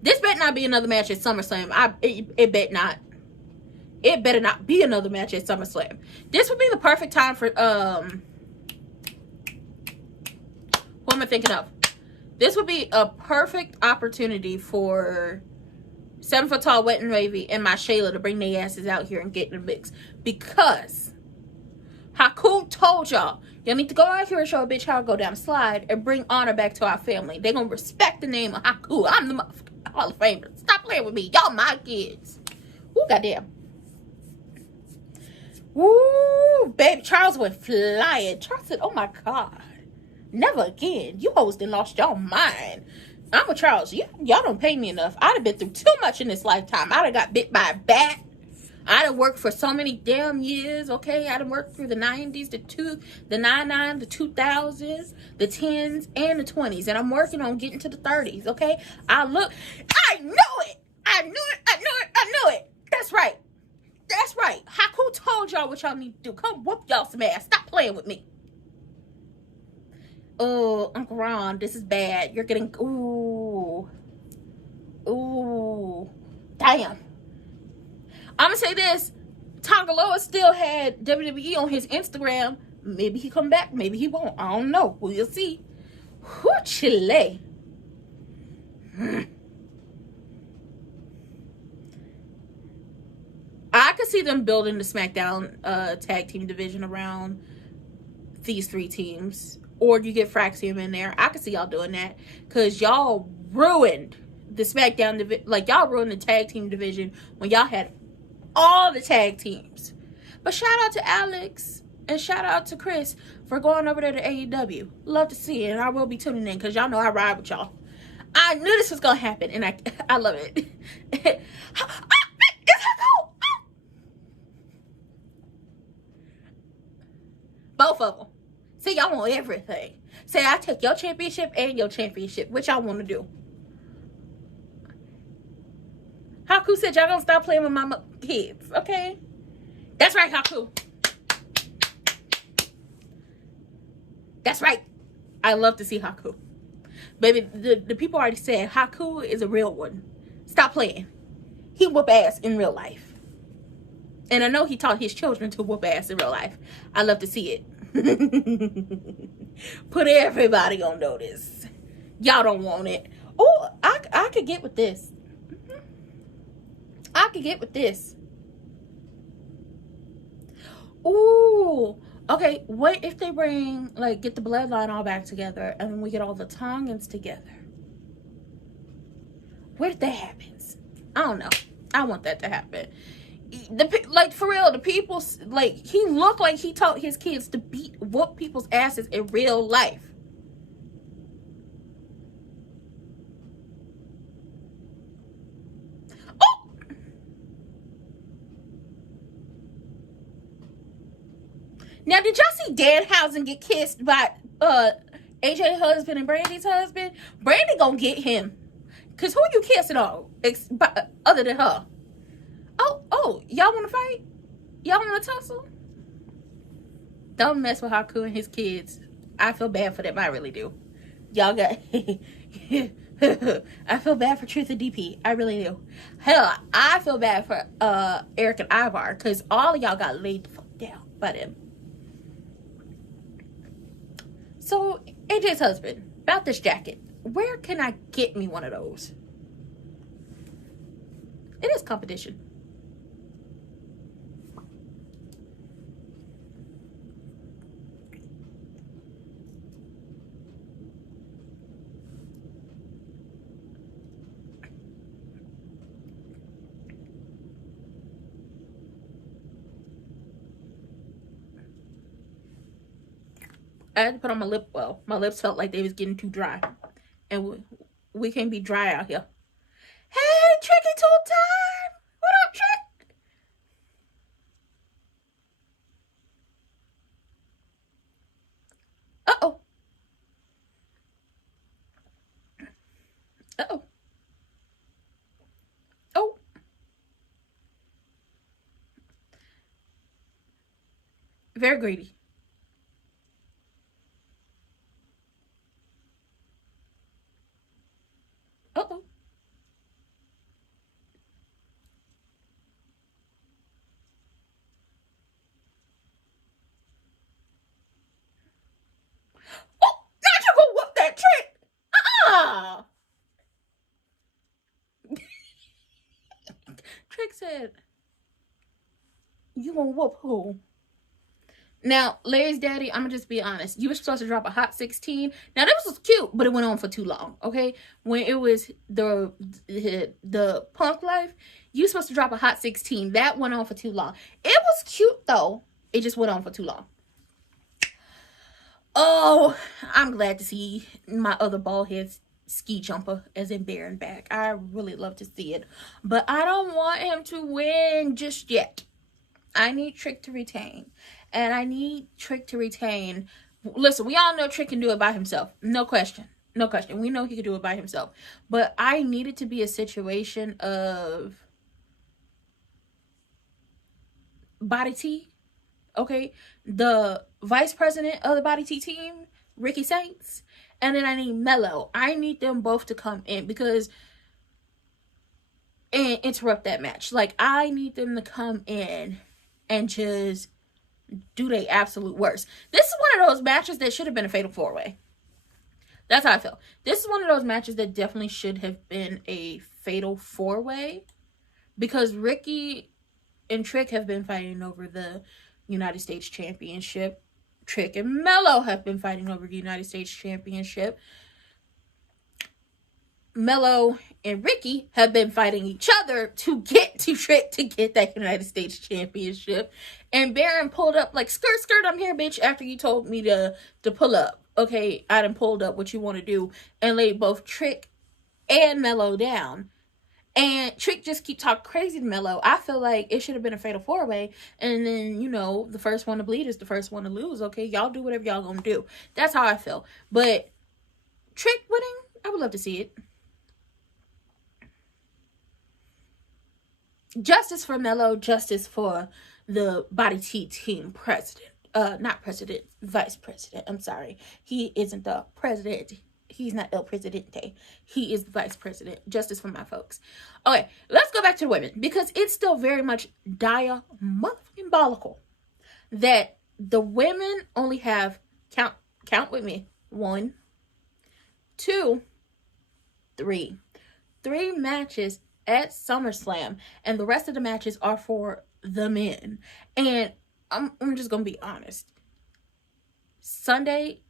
This better not be another match at SummerSlam. It bet not. It better not be another match at SummerSlam. This would be the perfect time for what am I thinking of? This would be a perfect opportunity for 7 Foot Tall, Wet and Wavy, and my Shayla to bring their asses out here and get in the mix. Because Haku told y'all need to go out here and show a bitch how to go down a slide and bring honor back to our family. They gonna respect the name of Haku. I'm the Hall of Famer. Stop playing with me. Y'all my kids. Ooh, goddamn. Ooh, baby. Charles went flying. Charles said, oh my God. Never again. You hoes done lost your mind. I'm with Charles. Y'all don't pay me enough. I'd have been through too much in this lifetime. I'd have got bit by a bat. I'd have worked for so many damn years, okay? I'd have worked through the 90s, the 99, the 2000s, the 10s, and the 20s. And I'm working on getting to the 30s, okay? I knew it! I knew it! That's right. Haku told y'all what y'all need to do. Come whoop y'all some ass. Stop playing with me. Oh, Uncle Ron, this is bad. You're getting, ooh, damn. I'm gonna say this. Tongaloa still had WWE on his Instagram. Maybe he come back, maybe he won't. I don't know. We'll see. Whew, Chile. I could see them building the SmackDown tag team division around these 3 teams. Or you get Fraxium in there. I could see y'all doing that. Because y'all ruined the SmackDown division. Like, y'all ruined the tag team division when y'all had all the tag teams. But shout out to Alex and shout out to Chris for going over there to AEW. Love to see it. And I will be tuning in because y'all know I ride with y'all. I knew this was going to happen. And I love it. It's cool. Both of them. See, y'all want everything. Say, I take your championship and your championship. Which y'all want to do? Haku said y'all gonna stop playing with my kids, okay? That's right, Haku. That's right. I love to see Haku. Baby, the people already said Haku is a real one. Stop playing. He whoop ass in real life. And I know he taught his children to whoop ass in real life. I love to see it. Put everybody on notice. Y'all don't want it. Oh, I could get with this. I could get with this. Ooh. Okay, what if they bring, like, get the bloodline all back together and then we get all the Tongans together? What if that happens? I don't know. I want that to happen. Like, for real, the people, like, he looked like he taught his kids to whoop people's asses in real life. Oh! Now, did y'all see Danhausen get kissed by AJ's husband and Brandy's husband? Brandy gonna get him. Because who you kissing on other than her? Oh, y'all want to fight? Y'all want to tussle? Don't mess with Haku and his kids. I feel bad for them. I really do. Y'all got... I feel bad for Truth and DP. I really do. Hell, I feel bad for Eric and Ivar. Because all of y'all got laid the fuck down by them. So, AJ's husband. About this jacket. Where can I get me one of those? It is competition. I had to put on my lip. Well, my lips felt like they was getting too dry. And we can't be dry out here. Hey, Tricky Tool time! What up, Trick? Uh-oh. Uh-oh. Oh. Very greedy. Trick said, you gonna whoop who? Now, Larry's daddy, I'm gonna just be honest. You were supposed to drop a hot 16. Now, that was cute, but it went on for too long, okay? When it was the punk life, you were supposed to drop a hot 16. That went on for too long. It was cute, though. It just went on for too long. Oh, I'm glad to see my other bald head ski jumper as in Baron back. I really love to see it. But I don't want him to win just yet. I need Trick to retain. And I need Trick to retain. Listen, we all know Trick can do it by himself. No question. No question. We know he can do it by himself. But I need it to be a situation of body T. Okay? The vice president of the body T team, Ricky Saints. And then I need Mello. I need them both to come in and interrupt that match. Like, I need them to come in and just do their absolute worst. This is one of those matches that should have been a fatal 4-way. That's how I feel. This is one of those matches that definitely should have been a fatal 4-way. Because Ricky and Trick have been fighting over the United States Championship. Trick and Mello have been fighting over the United States Championship. Mello and Ricky have been fighting each other to get to Trick to get that United States Championship. And Baron pulled up like, skirt, skirt, I'm here, bitch, after you told me to pull up. Okay, I done pulled up what you want to do and laid both Trick and Mello down. And Trick just keep talking crazy to Mello. I feel like it should have been a fatal 4-way. And then, you know, the first one to bleed is the first one to lose. Okay, y'all do whatever y'all gonna do. That's how I feel. But Trick winning, I would love to see it. Justice for Mello, justice for the Body T team president. Not president, vice president. I'm sorry. He isn't the president. He's not El Presidente. He is the vice president. Justice for my folks. Okay, let's go back to the women. Because it's still very much diabolical that the women only have, count with me, 1, 2, 3. 3 matches at SummerSlam, and the rest of the matches are for the men. And I'm just gonna be honest. Sunday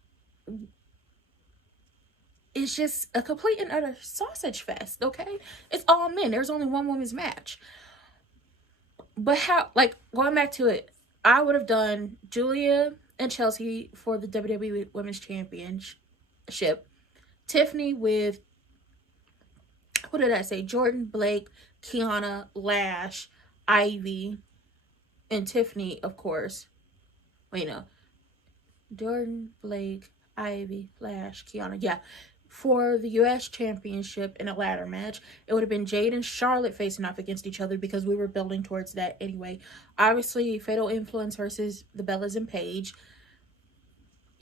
is just a complete and utter sausage fest, okay? It's all men. There's only one women's match. But how, like, going back to it, I would have done Julia and Chelsea for the WWE Women's Championship. Tiffany with, what did I say? Jordan, Blake, Kiana, Lash, Ivy, and Tiffany, of course. Wait, no. Jordan, Blake, Ivy, Lash, Kiana. Yeah. For the U.S. Championship in a ladder match, it would have been Jade and Charlotte facing off against each other because we were building towards that anyway. Obviously, Fatal Influence versus the Bellas and Paige.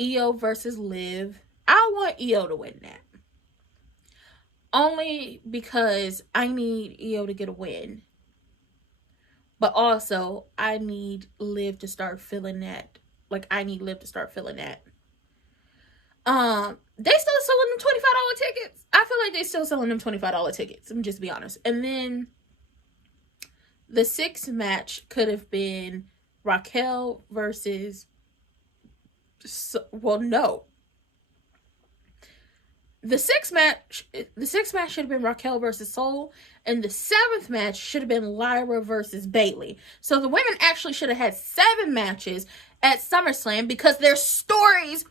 Io versus Liv. I want Io to win that. Only because I need Io to get a win. But also, I need Liv to start feeling that. Like, I need Liv to start feeling that. They still selling them $25 tickets. I feel like they still selling them $25 tickets. I'm just be honest. And then the 6th match could have been Raquel versus, well, no. The 6th match should have been Raquel versus Soul, and the 7th match should have been Lyra versus Bayley. So the women actually should have had 7 matches at SummerSlam because their stories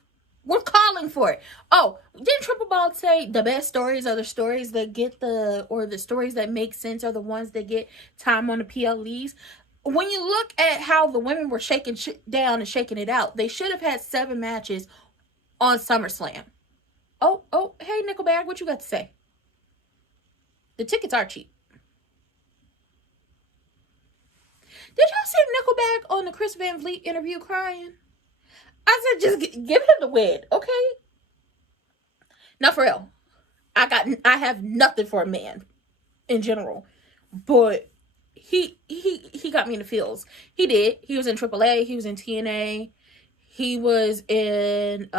were calling for it. Oh, didn't Triple Ball say the best stories are the stories that get the stories that make sense are the ones that get time on the PLEs? When you look at how the women were shaking shit down and shaking it out, they should have had 7 matches on SummerSlam. Oh, hey, Nickelback, what you got to say? The tickets are cheap. Did y'all see Nickelback on the Chris Van Vliet interview crying? I said, just give him the win, okay? Now, for real, I have nothing for a man in general, but he got me in the feels. He did. He was in AAA. He was in TNA. He was in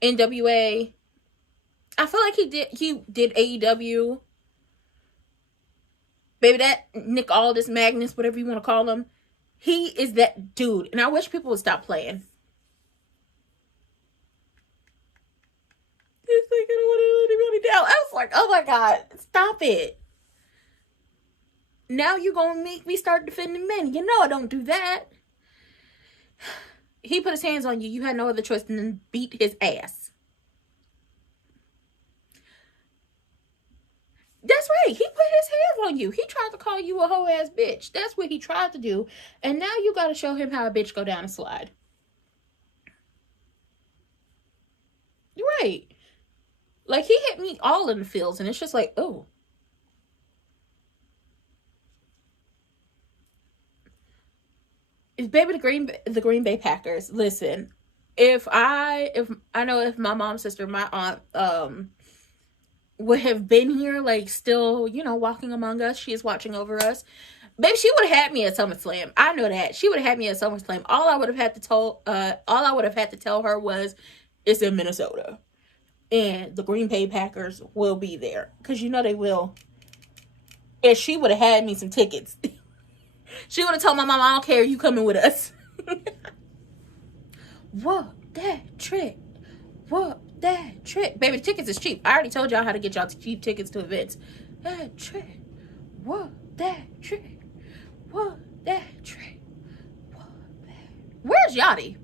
NWA. I feel like he did AEW. Baby, that Nick Aldis, Magnus, whatever you want to call him, he is that dude. And I wish people would stop playing. He's like, I don't want to let anybody down. I was like, oh my God, stop it. Now you're going to make me start defending men. You know I don't do that. He put his hands on you. You had no other choice than to beat his ass. That's right. He put his hands on you. He tried to call you a hoe ass bitch. That's what he tried to do. And now you got to show him how a bitch go down a slide. You're right. Like, he hit me all in the feels, and it's just like, oh. Baby, the Green Bay Packers. Listen, if my mom's sister, my aunt, would have been here, like, still, you know, walking among us, she is watching over us, baby, she would have had me at SummerSlam. I know that. She would have had me at SummerSlam. All I would have had to tell her was, it's in Minnesota, and the Green Bay Packers will be there, because you know they will. And she would have had me some tickets. She would have told my mom, I don't care, you coming with us. What that trick? What that trick? Baby, the tickets is cheap. I already told y'all how to get y'all cheap tickets to events. That trick. What that trick? What that trick? What that... Where's Yachty?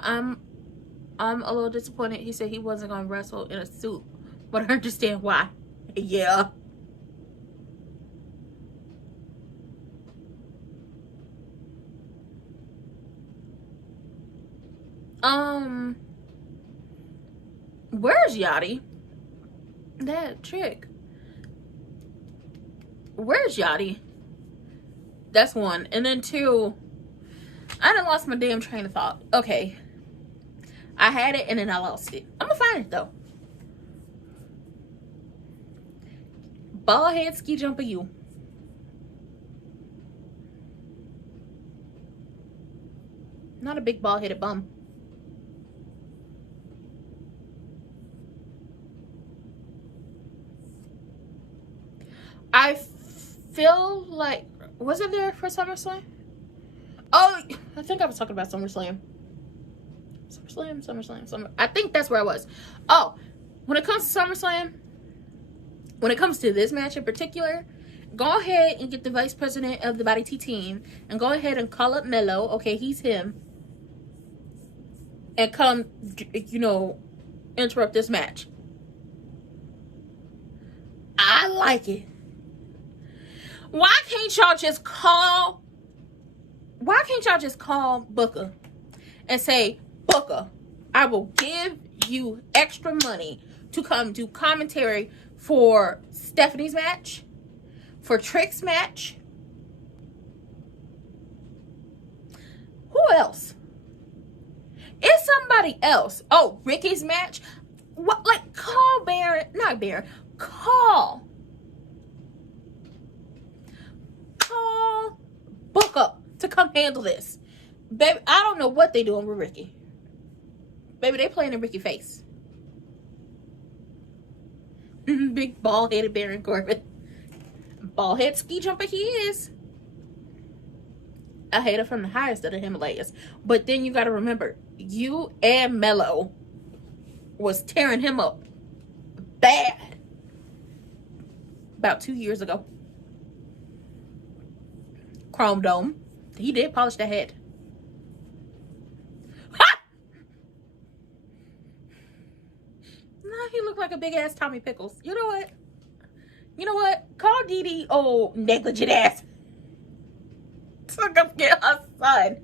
I'm a little disappointed. He said he wasn't gonna wrestle in a suit, but I understand why. Yeah. Where's Yachty? That trick. Where's Yachty? That's one. And then two, I done lost my damn train of thought. Okay. I had it and then I lost it. I'm gonna find it though. Bald head ski jumper you. Not a big bald headed bum. I feel like, was it there for SummerSlam? Oh, I think I was talking about SummerSlam. SummerSlam. I think that's where I was. Oh, when it comes to SummerSlam, when it comes to this match in particular, go ahead and get the vice president of the Body T team and go ahead and call up Mello. Okay, he's him. And come, you know, interrupt this match. I like it. Why can't y'all just call Booker and say, Booker, I will give you extra money to come do commentary for Stephanie's match, for Trick's match. Who else? It's somebody else. Oh, Ricky's match. What? Like, call Call Booker to come handle this. Baby, I don't know what they doing with Ricky. Baby, they playing in Ricky face. Big bald-headed Baron Corbin. Bald-head ski jumper he is. A hater from the highest of the Himalayas. But then you got to remember, you and Mello was tearing him up bad about 2 years ago. Chrome Dome. He did polish the head. Ha! Nah, he looked like a big ass Tommy Pickles. You know what? Call Dee Dee old negligent ass to come get her son.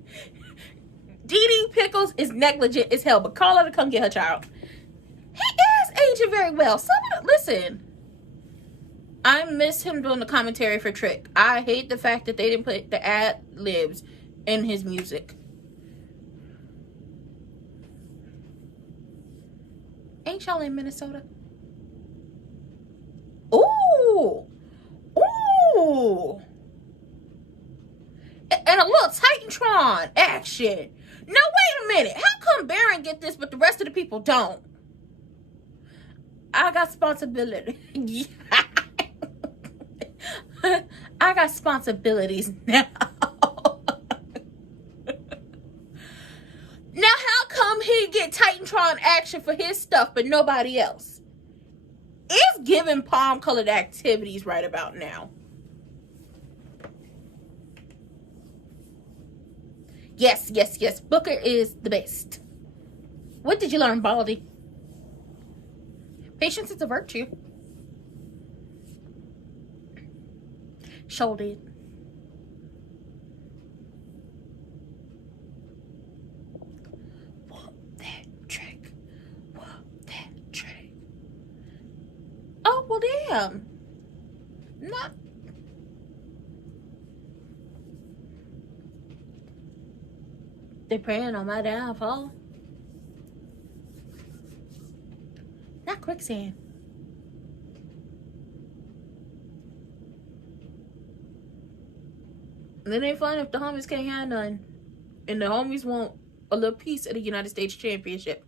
Dee Dee Pickles is negligent as hell, but call her to come get her child. He is aging very well. Listen. I miss him doing the commentary for Trick. I hate the fact that they didn't put the ad-libs in his music. Ain't y'all in Minnesota? Ooh! And a little Titan Titantron action. Now, wait a minute. How come Baron get this, but the rest of the people don't? I got responsibility. I got responsibilities now. Now, how come he get Titantron action for his stuff, but nobody else? It's giving palm-colored activities right about now. Yes, yes, yes. Booker is the best. What did you learn, Baldy? Patience is a virtue. Shoulder it. Whoop that trick. Whoop that trick. Oh, well, damn. Not. They're praying on my downfall. Not quicksand. It ain't fun if the homies can't have none. And the homies want a little piece of the United States Championship.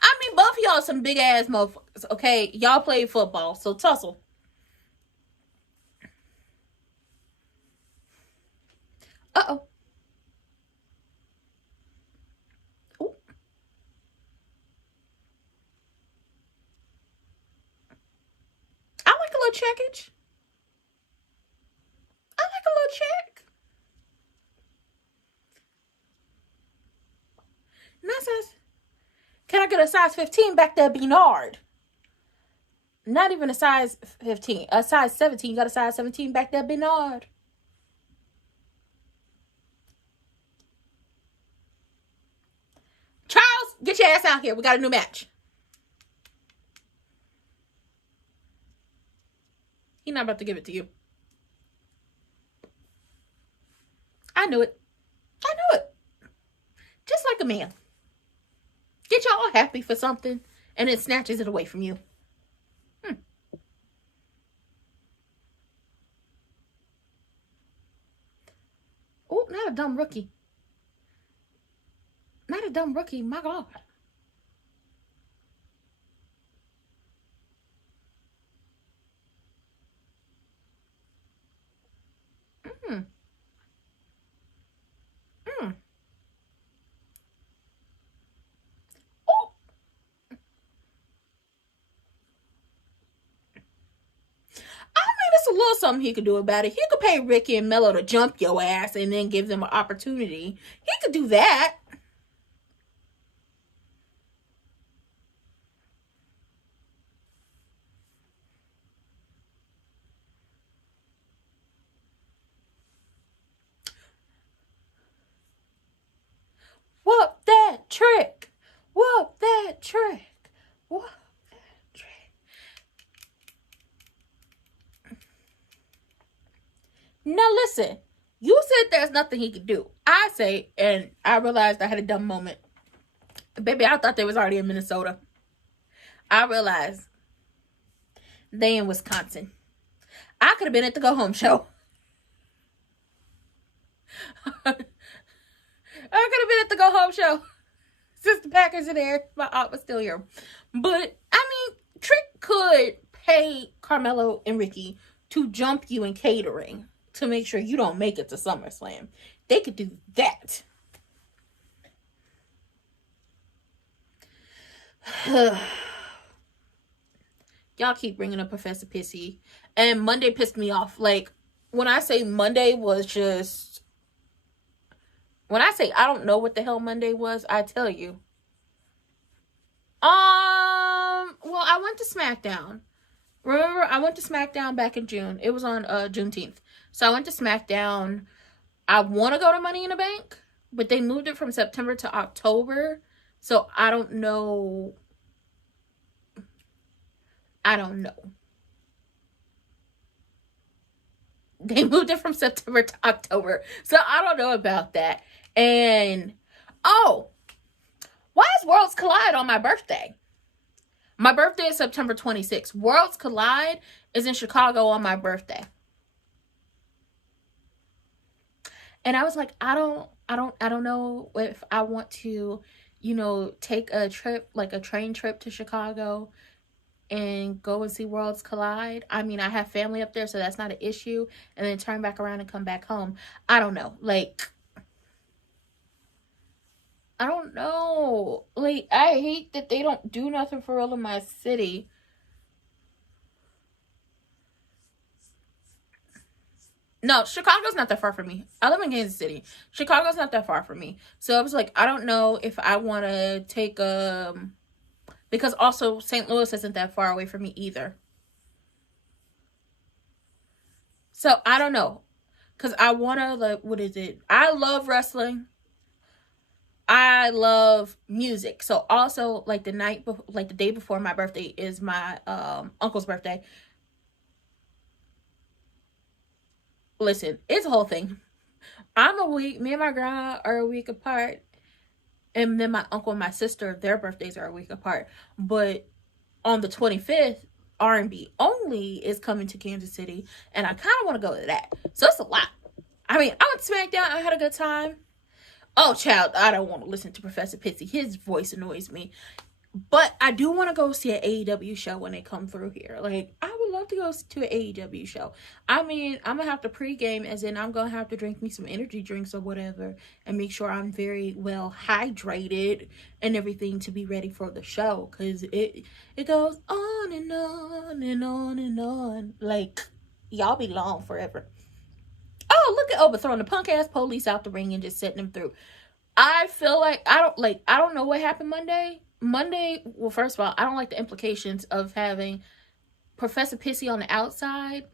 I mean, both of y'all some big ass motherfuckers, okay? Y'all play football, so tussle. Uh-oh. Ooh. I like a little checkage. I like a little check. And that says, can I get a size 15 back there, Bernard? Not even a size 15. A size 17. You got a size 17 back there, Bernard? Charles, get your ass out here. We got a new match. He's not about to give it to you. I knew it. I knew it. Just like a man. Get y'all happy for something and it snatches it away from you. Oh, not a dumb rookie. Not a dumb rookie. My God. A little something he could do about it. He could pay Ricky and Melo to jump your ass and then give them an opportunity. He could do that. Whoop that trick. Whoop that trick. Whoop that trick. Now listen, you said there's nothing he could do. I say, and I realized I had a dumb moment. Baby, I thought they was already in Minnesota. I realized they in Wisconsin. I could have been at the Go Home show. I could have been at the Go Home show. Since the Packers are there, my aunt was still here. But, I mean, Trick could pay Carmelo and Ricky to jump you in catering to make sure you don't make it to SummerSlam. They could do that. Y'all keep bringing up Professor Pissy. And Monday pissed me off. Like, when I say Monday was just... When I say I don't know what the hell Monday was, I tell you. Well, I went to SmackDown. Remember, I went to SmackDown back in June. It was on Juneteenth. So I went to SmackDown. I want to go to Money in the Bank, but they moved it from September to October. So I don't know. They moved it from September to October. So I don't know about that. And, oh, why is Worlds Collide on my birthday? My birthday is September 26th. Worlds Collide is in Chicago on my birthday. And I was like, I don't know if I want to, you know, take a trip, like a train trip to Chicago and go and see Worlds Collide. I mean, I have family up there, so that's not an issue. And then turn back around and come back home. I don't know. Like, I don't know. Like, I hate that they don't do nothing for real in my city. No, Chicago's not that far from me. I live in Kansas City. Chicago's not that far from me. So I was like, I don't know if I want to take because also St. Louis isn't that far away from me either. So I don't know. Because I want to, like, what is it? I love wrestling. I love music. So also, like, the day before my birthday is my uncle's birthday. Listen, it's a whole thing. Me and my grandma are a week apart. And then my uncle and my sister, their birthdays are a week apart. But on the 25th, R&B Only is coming to Kansas City. And I kind of want to go to that. So it's a lot. I mean, I went to SmackDown. I had a good time. Oh, child, I don't want to listen to Professor Pitsy. His voice annoys me. But I do want to go see an AEW show when they come through here. Like, I would love to go to an AEW show. I mean, I'm going to have to pregame, as in I'm going to have to drink me some energy drinks or whatever, and make sure I'm very well hydrated and everything to be ready for the show. Because it goes on and on and on and on. Like, y'all be long forever. Oh, look at overthrowing the punk ass police out the ring and just setting them through. I feel like I don't know what happened Monday, well, first of all, I don't like the implications of having Professor Pissy on the outside.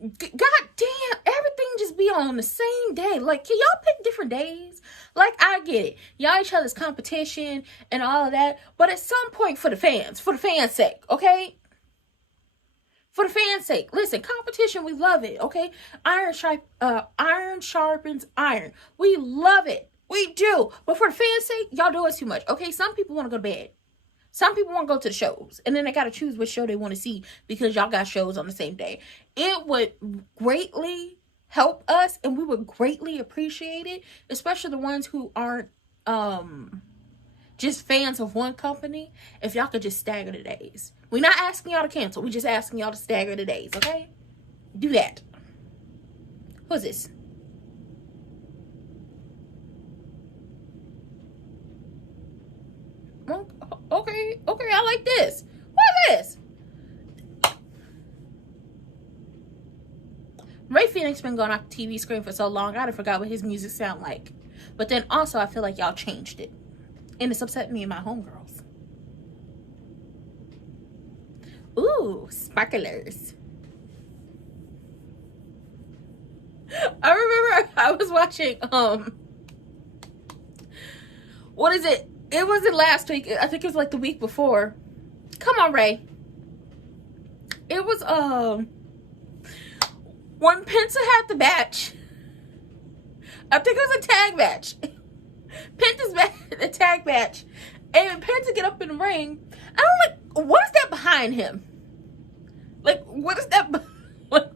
God damn, everything just be on the same day. Like, can y'all pick different days? Like, I get it. Y'all each other's competition and all of that. But at some point, for the fans' sake, okay? For the fans' sake. Listen, competition, we love it, okay? Iron sharpens iron. We love it. We do. But for the fans' sake, y'all do it too much. Okay, some people want to go to bed. Some people want to go to the shows. And then they got to choose which show they want to see because y'all got shows on the same day. It would greatly help us and we would greatly appreciate it. Especially the ones who aren't just fans of one company. If y'all could just stagger the days. We're not asking y'all to cancel. We're just asking y'all to stagger the days. Okay? Do that. Who's this? Okay, I like this. What is this? Ray Phoenix been going off the TV screen for so long, I forgot what his music sound like. But then also, I feel like y'all changed it. And it's upsetting me and my homegirls. Ooh, sparklers. I remember I was watching, what is it? It wasn't last week. I think it was like the week before. Come on, Ray. It was, when Penta had the match. I think it was a tag match. Penta's match, a tag match. And Penta get up in the ring. And I'm like, what is that behind him? Like, what is that?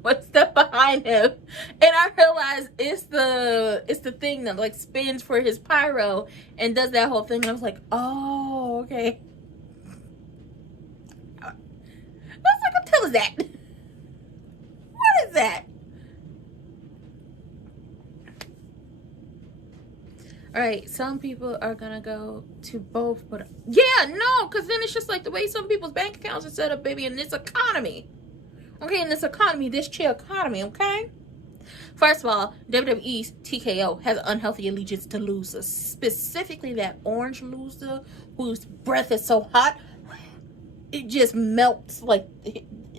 What's that behind him? And I realized it's the thing that like spins for his pyro and does that whole thing. And I was like, oh, okay. I was like, what the hell is that? What is that? All right, some people are gonna go to both, but yeah, no, because then it's just like the way some people's bank accounts are set up, baby, in this economy. Okay, in this economy, this chill economy, okay? First of all, WWE's TKO has an unhealthy allegiance to losers. Specifically that orange loser whose breath is so hot, it just melts like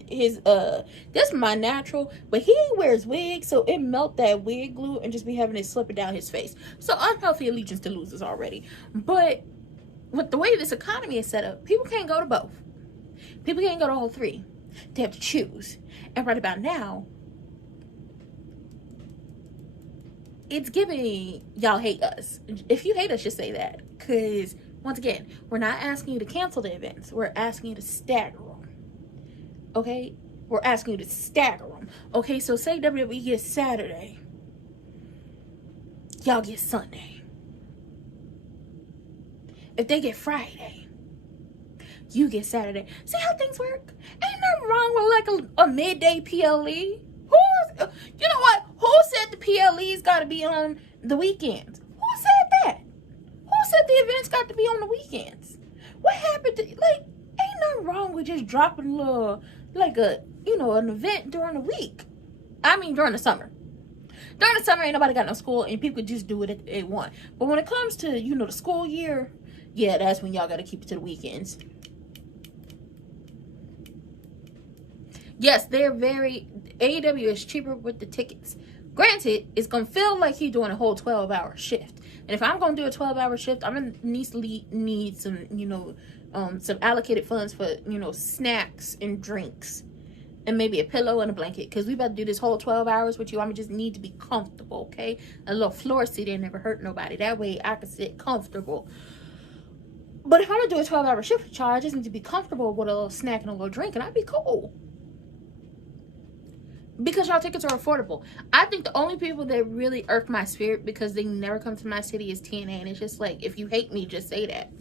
his, that's my natural, but he wears wigs, so it melt that wig glue and just be having it slipping down his face. So unhealthy allegiance to losers already. But with the way this economy is set up, people can't go to both. People can't go to all three. They have to choose. And right about now, it's giving y'all hate us. If you hate us, just say that. Because Once again, we're not asking you to cancel the events. We're asking you to stagger them. Okay? We're asking you to stagger them. Okay, so say WWE gets Saturday. Y'all get Sunday. If they get Friday, you get Saturday. See how things work? Ain't nothing wrong with like a midday PLE. You know what? Who said the PLE's got to be on the weekends? Who said that? Who said the events got to be on the weekends? What happened to, like, ain't nothing wrong with just dropping a little, like an event during the week. I mean, during the summer. During the summer, ain't nobody got no school, and people just do what they want. But when it comes to, the school year, yeah, that's when y'all got to keep it to the weekends. Yes, AEW is cheaper with the tickets. Granted, it's going to feel like you're doing a whole 12-hour shift. And if I'm going to do a 12-hour shift, I'm going to need some, some allocated funds for, snacks and drinks. And maybe a pillow and a blanket. Because we about to do this whole 12 hours with you. I'm going to just need to be comfortable, okay? A little floor seat ain't never hurt nobody. That way I can sit comfortable. But if I'm going to do a 12-hour shift with y'all, I just need to be comfortable with a little snack and a little drink. And I'd be cool. Because y'all tickets are affordable. I think the only people that really irk my spirit because they never come to my city is TNA. And it's just like, if you hate me, just say that.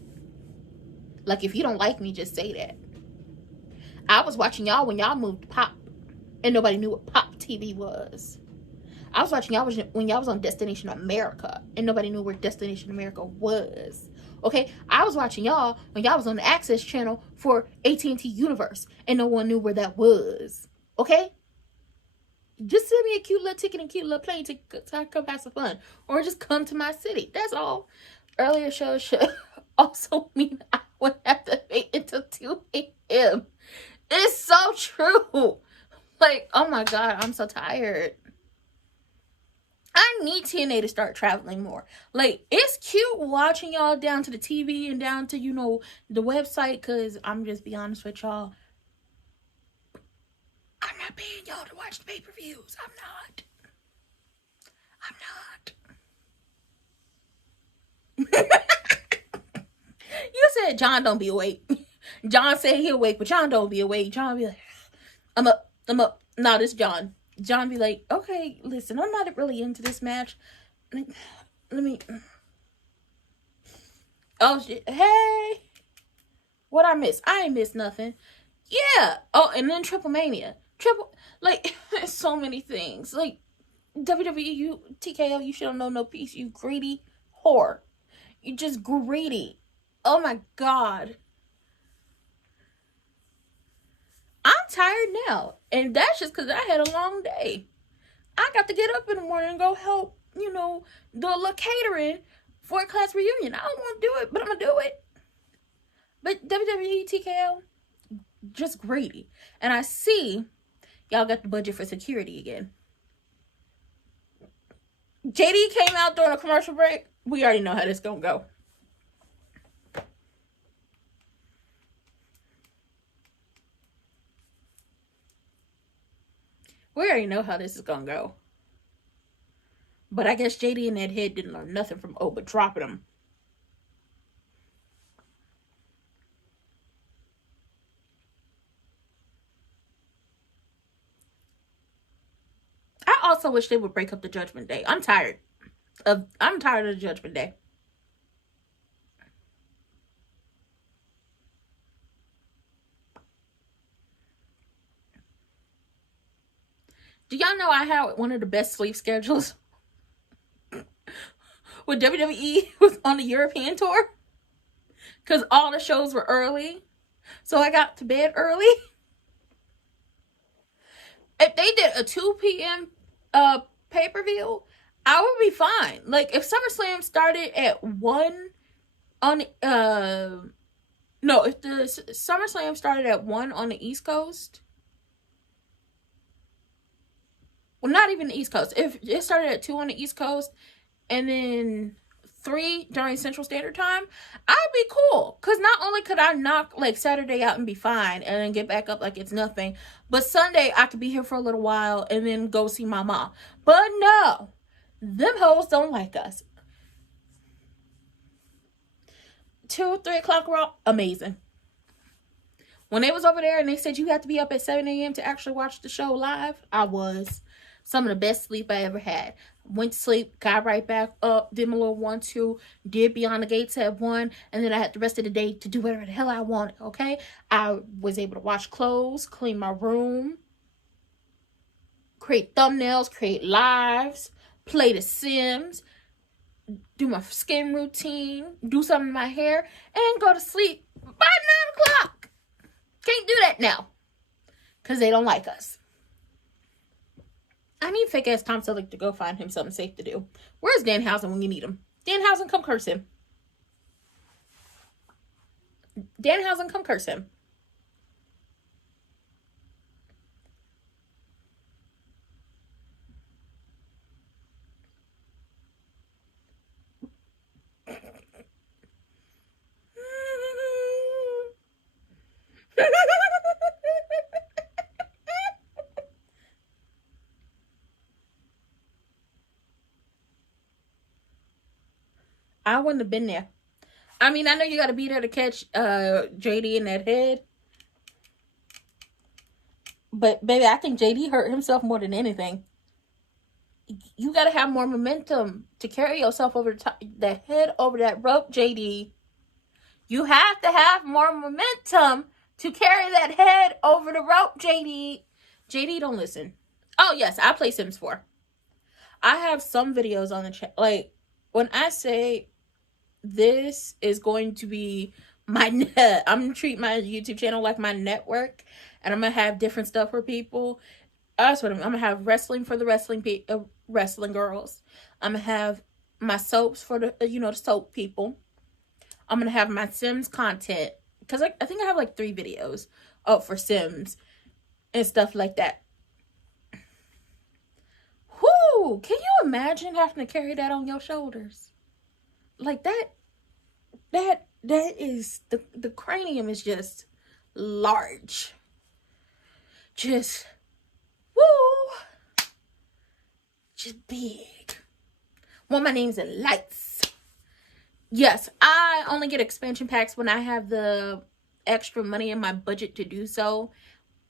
Like, if you don't like me, just say that. I was watching y'all when y'all moved to Pop. And nobody knew what Pop TV was. I was watching y'all when y'all was on Destination America. And nobody knew where Destination America was. Okay? I was watching y'all when y'all was on the Access channel for AT&T Universe. And no one knew where that was. Okay? Just send me a cute little ticket and cute little plane ticket so I can come have some fun. Or just come to my city. That's all. Earlier shows should also mean I would have to wait until 2 a.m. It's so true. Like, oh my God, I'm so tired. I need TNA to start traveling more. Like, it's cute watching y'all down to the TV and down to, the website. Because I'm just be honest with y'all. I'm not paying y'all to watch the pay-per-views. I'm not. You said John don't be awake. John said he awake, but John don't be awake. John be like, I'm up. No, this John. John be like, okay, listen, I'm not really into this match. Let me. Oh, shit. Hey. What I miss? I ain't missed nothing. Yeah. Oh, and then Triple Mania. Like, there's so many things. Like, WWE, TKO, you should know no peace. You greedy whore. You just greedy. Oh my God. I'm tired now. And that's just because I had a long day. I got to get up in the morning and go help, do a little catering for a class reunion. I don't want to do it, but I'm going to do it. But WWE, TKO, just greedy. And I see y'all got the budget for security again. JD came out during a commercial break. We already know how this gonna go. We already know how this is gonna go. But I guess JD and that head didn't learn nothing from Oba dropping them. I also wish they would break up the Judgment Day. I'm tired of the Judgment Day. Do y'all know I had one of the best sleep schedules? When WWE was on the European tour? Because all the shows were early. So I got to bed early. If they did a 2 p.m. pay-per-view, I would be fine. Like, if SummerSlam started at 1 on if the SummerSlam started at 1 on the East Coast, well, not even the East Coast. If it started at 2 on the East Coast and then 3 during Central Standard Time, I'd be cool. Because not only could I knock, like, Saturday out and be fine and then get back up like it's nothing, but Sunday I could be here for a little while and then go see my mom. But no, them hoes don't like us. 2, 3 o'clock Raw, amazing. When they was over there and they said you had to be up at 7 a.m. to actually watch the show live, I was. Some of the best sleep I ever had. Went to sleep, got right back up, did my little 1-2, did Beyond the Gates at 1, and then I had the rest of the day to do whatever the hell I wanted, okay? I was able to wash clothes, clean my room, create thumbnails, create lives, play The Sims, do my skin routine, do something in my hair, and go to sleep by 9 o'clock. Can't do that now because they don't like us. I need fake ass Tom Selleck to go find him something safe to do. Where's Danhausen when you need him? Danhausen, come curse him. Danhausen, come curse him. I wouldn't have been there. I mean, I know you got to be there to catch JD in that head. But, baby, I think JD hurt himself more than anything. You got to have more momentum to carry yourself over the top, that head over that rope, JD. You have to have more momentum to carry that head over the rope, JD. JD, don't listen. Oh, yes, I play Sims 4. I have some videos on the channel. Like, when I say this is going to be my net, I'm going to treat my YouTube channel like my network. And I'm going to have different stuff for people. That's what I'm going to have wrestling for the wrestling girls. I'm going to have my soaps for the, the soap people. I'm going to have my Sims content. Because I think I have like 3 videos up for Sims and stuff like that. Whoo! Can you imagine having to carry that on your shoulders? Like that is, the cranium is just large. Just, woo! Just big. Well, my name's in lights. Yes, I only get expansion packs when I have the extra money in my budget to do so.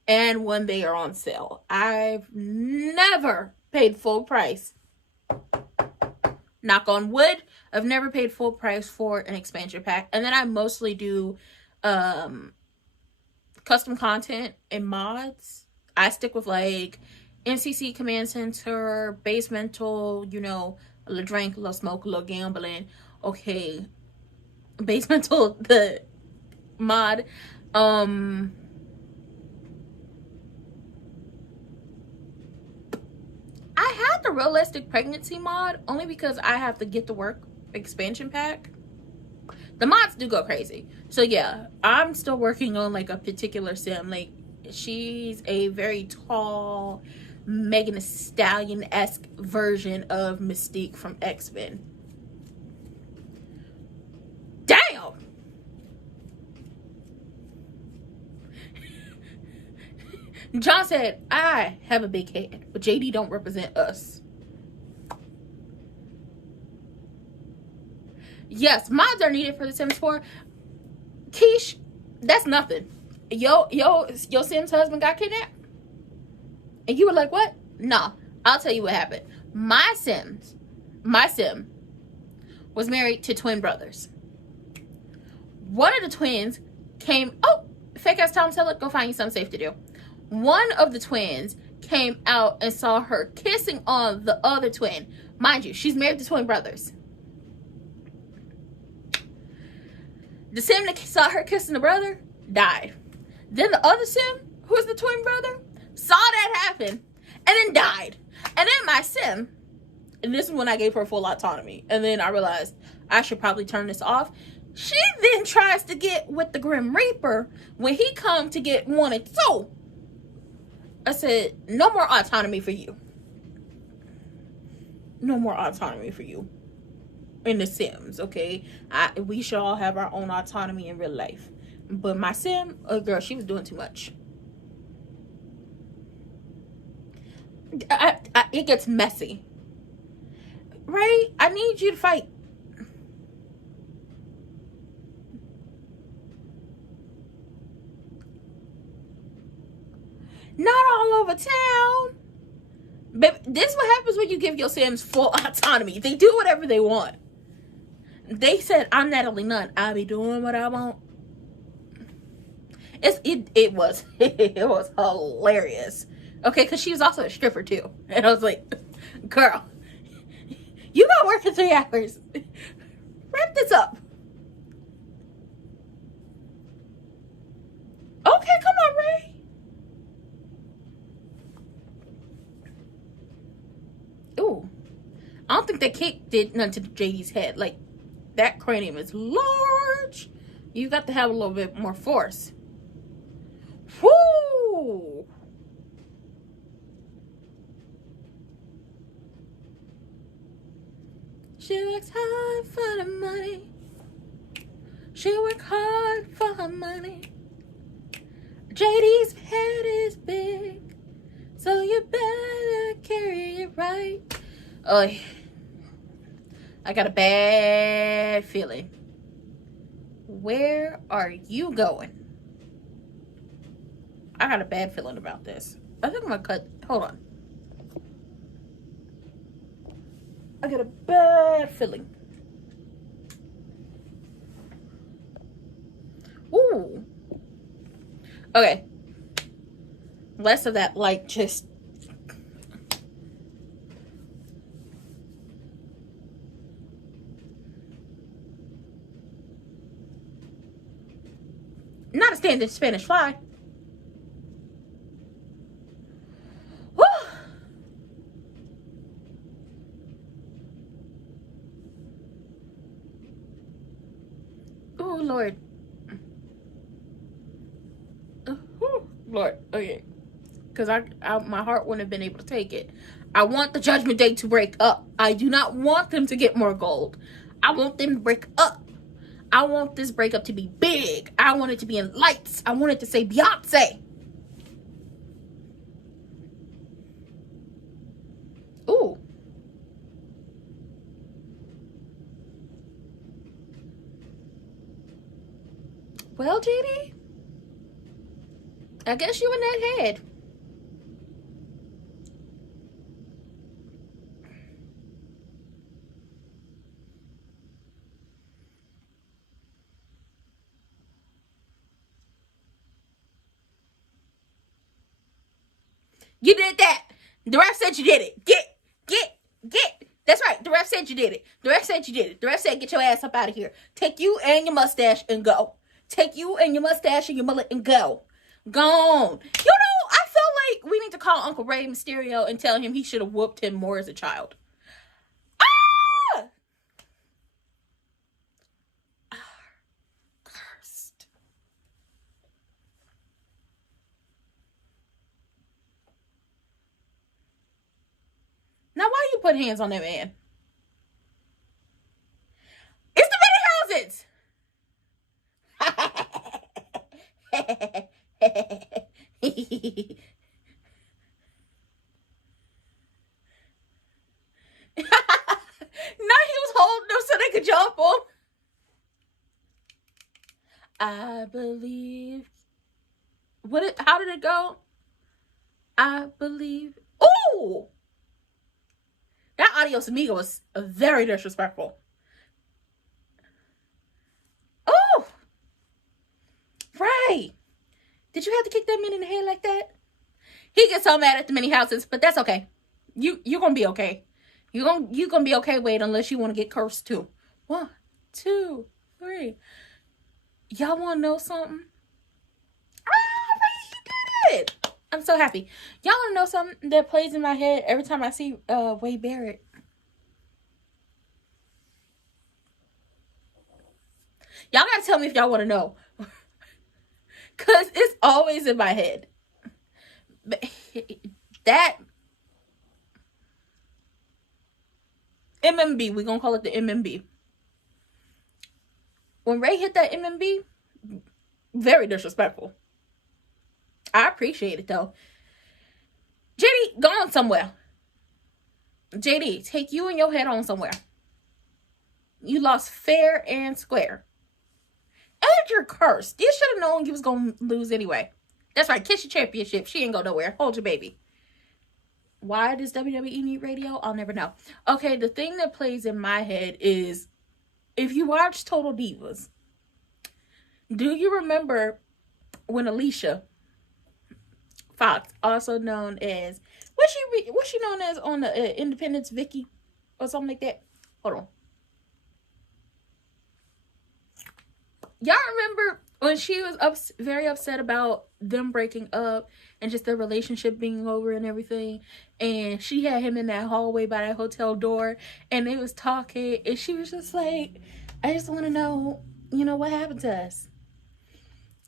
And when they are on sale. I've never paid full price. Knock on wood. I've never paid full price for an expansion pack. And then I mostly do custom content and mods. I stick with like MCC Command Center, Basemental, a little drink, a little smoke, a little gambling. Okay. Basemental, the mod. I had the realistic pregnancy mod only because I have to get to work expansion pack. The mods do go crazy. So yeah, I'm still working on like a particular sim. Like she's a very tall Megan Thee Stallion-esque version of Mystique from X-Men. Damn! John said, I have a big head, but JD don't represent us. Yes, mods are needed for the Sims 4. Keish, that's nothing. Your Sims husband got kidnapped? And you were like, what? Nah, I'll tell you what happened. My Sim was married to twin brothers. One of the twins came, fake ass Tom Selleck, go find you something safe to do. One of the twins came out and saw her kissing on the other twin. Mind you, she's married to twin brothers. The Sim that saw her kissing the brother died. Then the other Sim, who's the twin brother, saw that happen and then died. And then my Sim, and this is when I gave her full autonomy, and then I realized I should probably turn this off. She then tries to get with the Grim Reaper when he come to get 1 and 2. I said, no more autonomy for you. No more autonomy for you. In the Sims, okay? We should all have our own autonomy in real life. But my Sim, girl, she was doing too much. It gets messy. Right? I need you to fight. a town. But this is what happens when you give your Sims full autonomy. They do whatever they want. They said, I'm Natalie Nunn. I'll be doing what I want. It was hilarious. Okay, because she was also a stripper too. And I was like, girl, you got work in 3 hours. Wrap this up. Okay, come on, Ray. Ooh. I don't think that cake did nothing to JD's head. Like, that cranium is large. You got to have a little bit more force. Whoo! She works hard for the money. She works hard for her money. JD's head is big, so you better carry it right. Oh, I got a bad feeling. Where are you going? I got a bad feeling about this. I think I'm gonna cut. Hold on. I got a bad feeling. Ooh. Okay. Less of that, like, just... Not a standard Spanish fly. Woo! Oh, Lord. Lord, okay. Because my heart wouldn't have been able to take it. I want the Judgment Day to break up. I do not want them to get more gold. I want them to break up. I want this breakup to be big. I want it to be in lights. I want it to say Beyonce. Ooh. Well, JD, I guess you in that head. You did that. The ref said you did it. Get. That's right. The ref said you did it. The ref said you did it. The ref said get your ass up out of here. Take you and your mustache and go. Take you and your mustache and your mullet and go. Gone. You know, I feel like we need to call Uncle Rey Mysterio and tell him he should have whooped him more as a child. Ah! Cursed. Now, why you put hands on that man? It's the mini houses. Now he was holding them so they could jump them. I believe. How did it go? I believe. Ooh! That Adios Amigo was very disrespectful. Oh! Right. Did you have to kick that man in the head like that? He gets so mad at the mini houses, but that's okay. You're gonna be okay. You're gonna be okay, Wade, unless you want to get cursed too. 1, 2, 3. Y'all wanna know something? Ah, Ray, you did it! I'm so happy. Y'all wanna know something that plays in my head every time I see Wade Barrett? Y'all gotta tell me if y'all wanna know. Cause it's always in my head. That MMB, we're gonna call it the MMB. When Ray hit that MMB, very disrespectful. I appreciate it though. JD, go on somewhere. JD, take you and your head on somewhere. You lost fair and square. And you're cursed. You should have known you was going to lose anyway. That's right. Kiss your championship. She ain't go nowhere. Hold your baby. Why does WWE need radio? I'll never know. Okay, the thing that plays in my head is, if you watch Total Divas, do you remember when Alicia Fox, also known as, what's she known as on the Independence, Vicky or something like that? Hold on. Y'all remember when she was very upset about them breaking up and just their relationship being over and everything, and she had him in that hallway by that hotel door, and they was talking, and she was just like, I just want to know, what happened to us.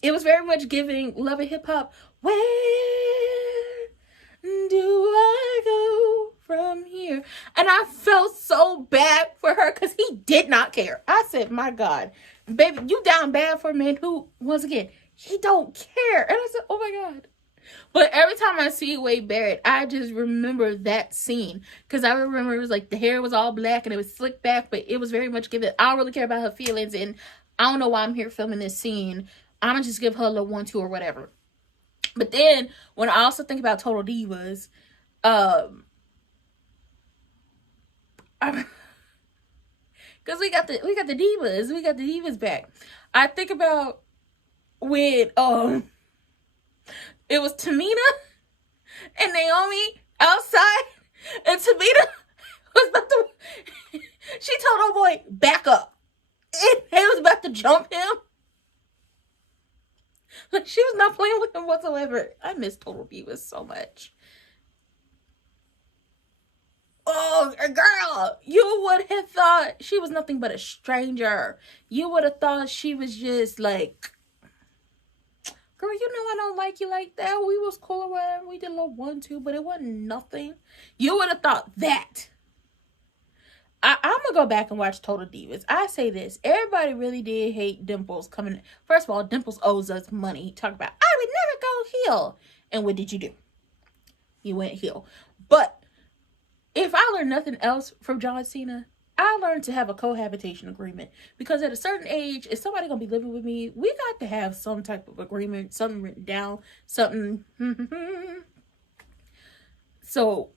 It was very much giving Love and Hip Hop. Where do I go from here? And I felt so bad for her because he did not care. I said, my God, baby, you down bad for a man who, once again, he don't care. And I said, oh my God. But every time I see Wade Barrett, I just remember that scene. Because I remember it was like the hair was all black and it was slicked back. But it was very much given, I don't really care about her feelings. And I don't know why I'm here filming this scene. I'm going to just give her a little 1-2 or whatever. But then, when I also think about Total Divas, because we got the divas back. I think about when it was Tamina and Naomi outside, and Tamina was about to, she told her boy, back up, and he was about to jump him. Like, she was not playing with him whatsoever. I miss Total Divas so much. Oh, girl, you would have thought she was nothing but a stranger. You would have thought she was just like, girl, I don't like you like that. We was cool or whatever. We did a little 1-2, but it wasn't nothing. You would have thought that. I'm going to go back and watch Total Divas. I say this. Everybody really did hate Dimples coming. First of all, Dimples owes us money. Talk about, I would never go heel. And what did you do? You went heel. But if I learned nothing else from John Cena, I learned to have a cohabitation agreement. Because at a certain age, if somebody going to be living with me, we got to have some type of agreement, something written down, something. So,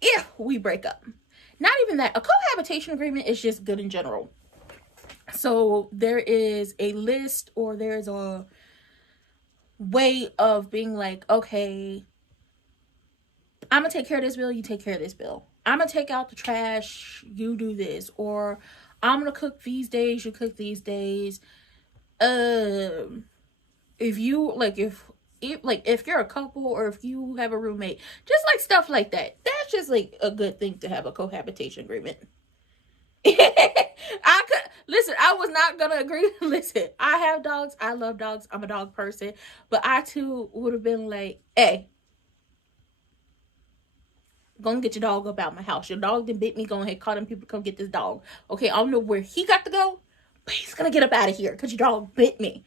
if we break up. Not even that. A cohabitation agreement is just good in general. So there is a list, or there's a way of being like, okay, I'm going to take care of this bill, you take care of this bill. I'm going to take out the trash, you do this. Or I'm going to cook these days, you cook these days. If you, if you're a couple, or if you have a roommate, just like stuff like that. That's just like a good thing to have a cohabitation agreement. I was not gonna agree. Listen, I have dogs. I love dogs. I'm a dog person. But I too would have been like, hey, go and get your dog up out my house. Your dog done bit me. Go ahead, call them people to come get this dog. Okay, I don't know where he got to go, but he's gonna get up out of here because your dog bit me.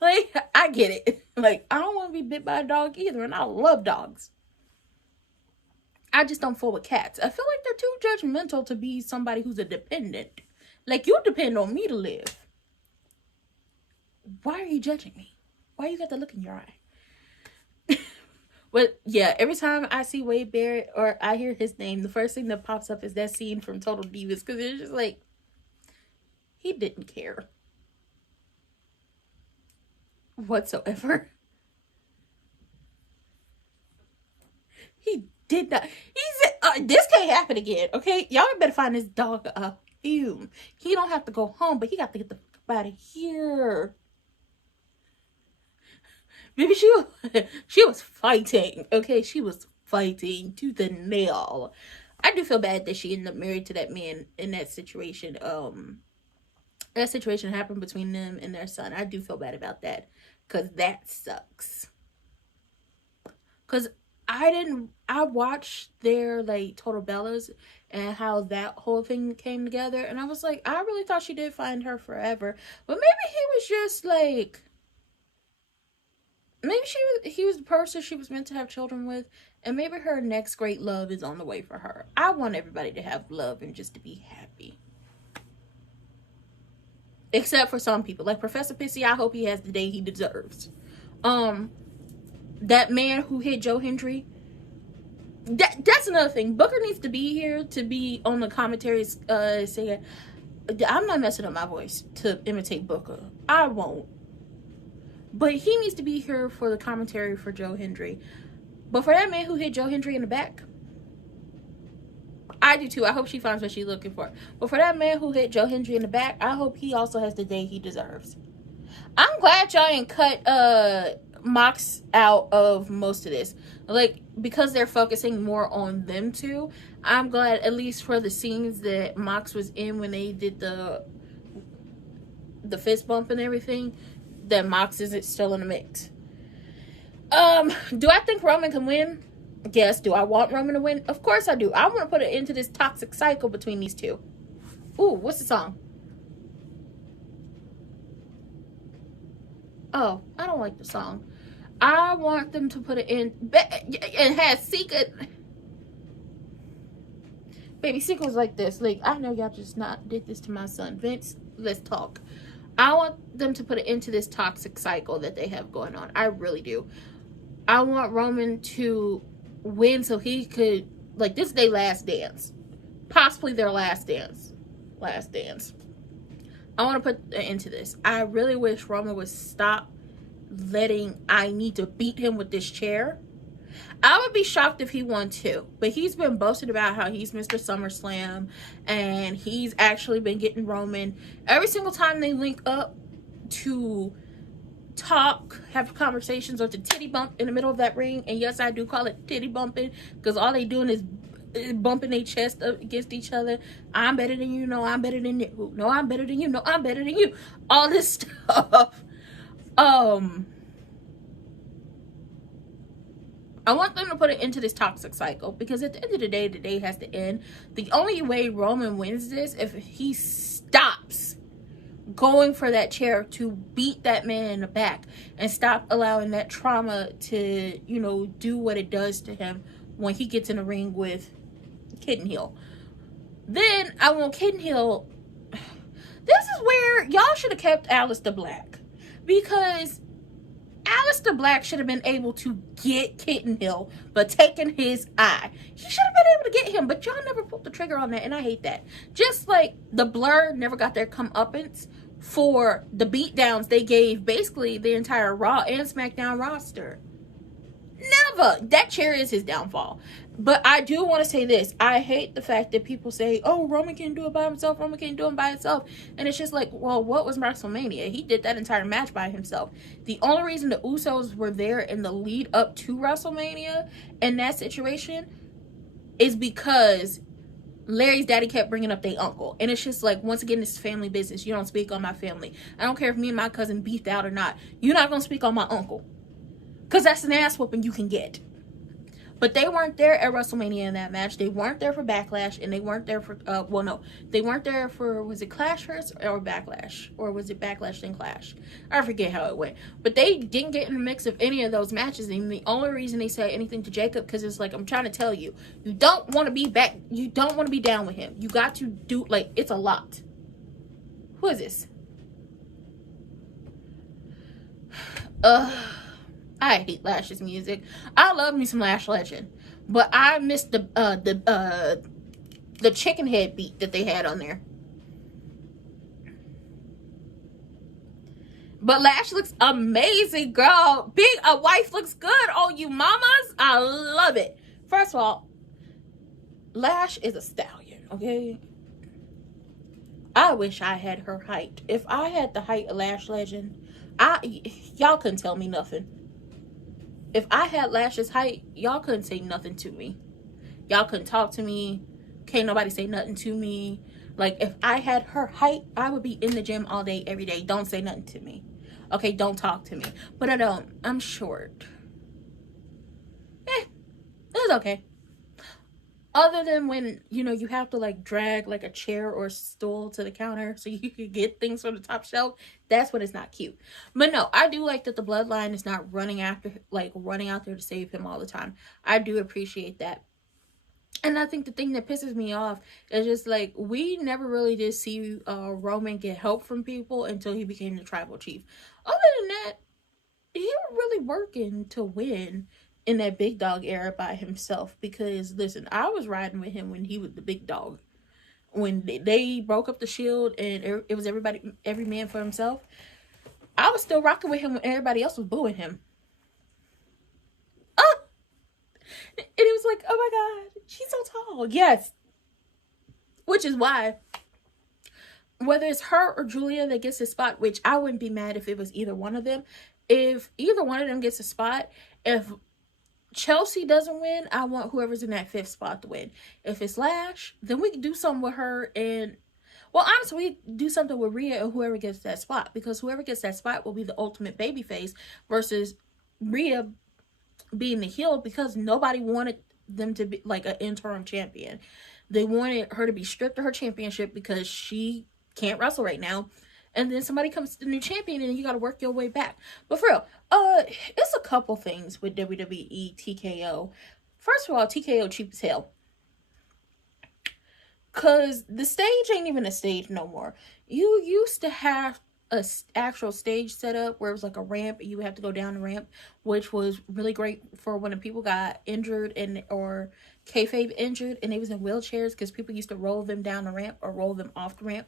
Like, I get it. Like, I don't want to be bit by a dog either, and I love dogs. I just don't fool with cats. I feel like they're too judgmental to be somebody who's a dependent. Like, you depend on me to live. Why are you judging me? Why you got the look in your eye? But, yeah, every time I see Wade Barrett or I hear his name, the first thing that pops up is that scene from Total Divas. Because it's just like, he didn't care. Whatsoever. He did not. He said, this can't happen again, okay? Y'all better find this dog a home. He don't have to go home, but he got to get the fuck out of here. Maybe she was fighting, okay? She was fighting to the nail. I do feel bad that she ended up married to that man in that situation. That situation happened between them and their son. I do feel bad about that, because that sucks. Because I watched their, like, Total Bellas and how that whole thing came together. And I was like, I really thought she did find her forever. But maybe he was just, like, maybe he was the person she was meant to have children with. And maybe her next great love is on the way for her. I want everybody to have love and just to be happy. Except for some people. Like Professor Pissy, I hope he has the day he deserves. that man who hit Joe Hendry. That's another thing. Booker needs to be here to be on the commentaries saying, I'm not messing up my voice to imitate Booker. I won't. But he needs to be here for the commentary for Joe Hendry. But for that man who hit Joe Hendry in the back, I do too. I hope she finds what she's looking for. But for that man who hit Joe Hendry in the back, I hope he also has the day he deserves. I'm glad y'all ain't cut Mox out of most of this. Like, because they're focusing more on them two, I'm glad, at least for the scenes that Mox was in when they did the fist bump and everything, that Mox isn't still in the mix. Do I think Roman can win? Yes. Do I want Roman to win? Of course I do. I want to put it into this toxic cycle between these two. Ooh, what's the song? Oh, I don't like the song. I want them to put it in and have Secret. Baby, Secret was like this. Like, I know y'all just not did this to my son. Vince, let's talk. I want them to put it into this toxic cycle that they have going on. I really do. I want Roman to win so he could, like, this is their last dance. Possibly their last dance. Last dance. I want to put into this. I really wish Roman would stop letting I need to beat him with this chair. I would be shocked if he won too. But he's been boasting about how he's Mr. SummerSlam. And he's actually been getting Roman. Every single time they link up to talk, have conversations, or to titty bump in the middle of that ring. And yes, I do call it titty bumping. Because all they doing is bumping their chest up against each other. I'm better than you. No, I'm better than you. No, I'm better than you. No, I'm better than you. All this stuff. I want them to put it into this toxic cycle, because at the end of the day has to end. The only way Roman wins this if he stops going for that chair to beat that man in the back and stop allowing that trauma to, you know, do what it does to him when he gets in the ring with Kid and Heel. Then I want Kid and Heel. This is where y'all should have kept Aleister Black, because Aleister Black should have been able to get Kitten Hill, but taking his eye. He should have been able to get him, but y'all never pulled the trigger on that, and I hate that. Just like the Blur never got their comeuppance for the beatdowns they gave basically the entire Raw and SmackDown roster. Never. That chair is his downfall. But I do want to say this. I hate the fact that people say, oh, Roman can't do it by himself. Roman can't do it by himself. And it's just like, well, what was WrestleMania? He did that entire match by himself. The only reason the Usos were there in the lead up to WrestleMania in that situation is because Larry's daddy kept bringing up their uncle. And it's just like, once again, this is family business. You don't speak on my family. I don't care if me and my cousin beefed out or not. You're not going to speak on my uncle. Because that's an ass whooping you can get. But they weren't there at WrestleMania in that match. They weren't there for Backlash. And they weren't there for, well, no. They weren't there for, was it Clash first or Backlash? Or was it Backlash then Clash? I forget how it went. But they didn't get in the mix of any of those matches. And the only reason they said anything to Jacob, because it's like, I'm trying to tell you, you don't want to be back. You don't want to be down with him. You got to do, like, it's a lot. Who is this? I hate Lash's music. I love me some Lash Legend, but I missed the chicken head beat that they had on there. But Lash looks amazing, girl. Being a wife looks good on you mamas. I love it. First of all, Lash is a stallion, okay? I wish I had her height. If I had the height of Lash Legend, y'all couldn't tell me nothing. If I had Lash's height, y'all couldn't say nothing to me. Y'all couldn't talk to me. Can't nobody say nothing to me. Like, if I had her height, I would be in the gym all day, every day. Don't say nothing to me. Okay, don't talk to me. But I don't. I'm short. It's okay. Other than when, you know, you have to, like, drag, like, a chair or a stool to the counter so you can get things from the top shelf. That's when it's not cute. But no, I do like that the bloodline is not running out there to save him all the time. I do appreciate that. And I think the thing that pisses me off is just, like, we never really did see Roman get help from people until he became the tribal chief. Other than that, he was really working to win in that big dog era by himself. Because listen, I was riding with him when he was the big dog. When they broke up the Shield and it was every man for himself, I was still rocking with him when everybody else was booing him. Oh, and it was like, oh my god, she's so tall. Yes, which is why, whether it's her or Julia that gets a spot, which I wouldn't be mad if it was either one of them. If either one of them gets a spot, if Chelsea doesn't win, I want whoever's in that 5th spot to win. If it's Lash, then we can do something with her. And, well, honestly, we do something with Rhea and whoever gets that spot. Because whoever gets that spot will be the ultimate babyface versus Rhea being the heel, because nobody wanted them to be like an interim champion. They wanted her to be stripped of her championship because she can't wrestle right now. And then somebody comes to the new champion and you got to work your way back. But for real, it's a couple things with WWE TKO. First of all, TKO cheap as hell. Because the stage ain't even a stage no more. You used to have a actual stage set up where it was like a ramp and you would have to go down the ramp, which was really great for when the people got injured and or kayfabe injured and they was in wheelchairs, because people used to roll them down the ramp or roll them off the ramp.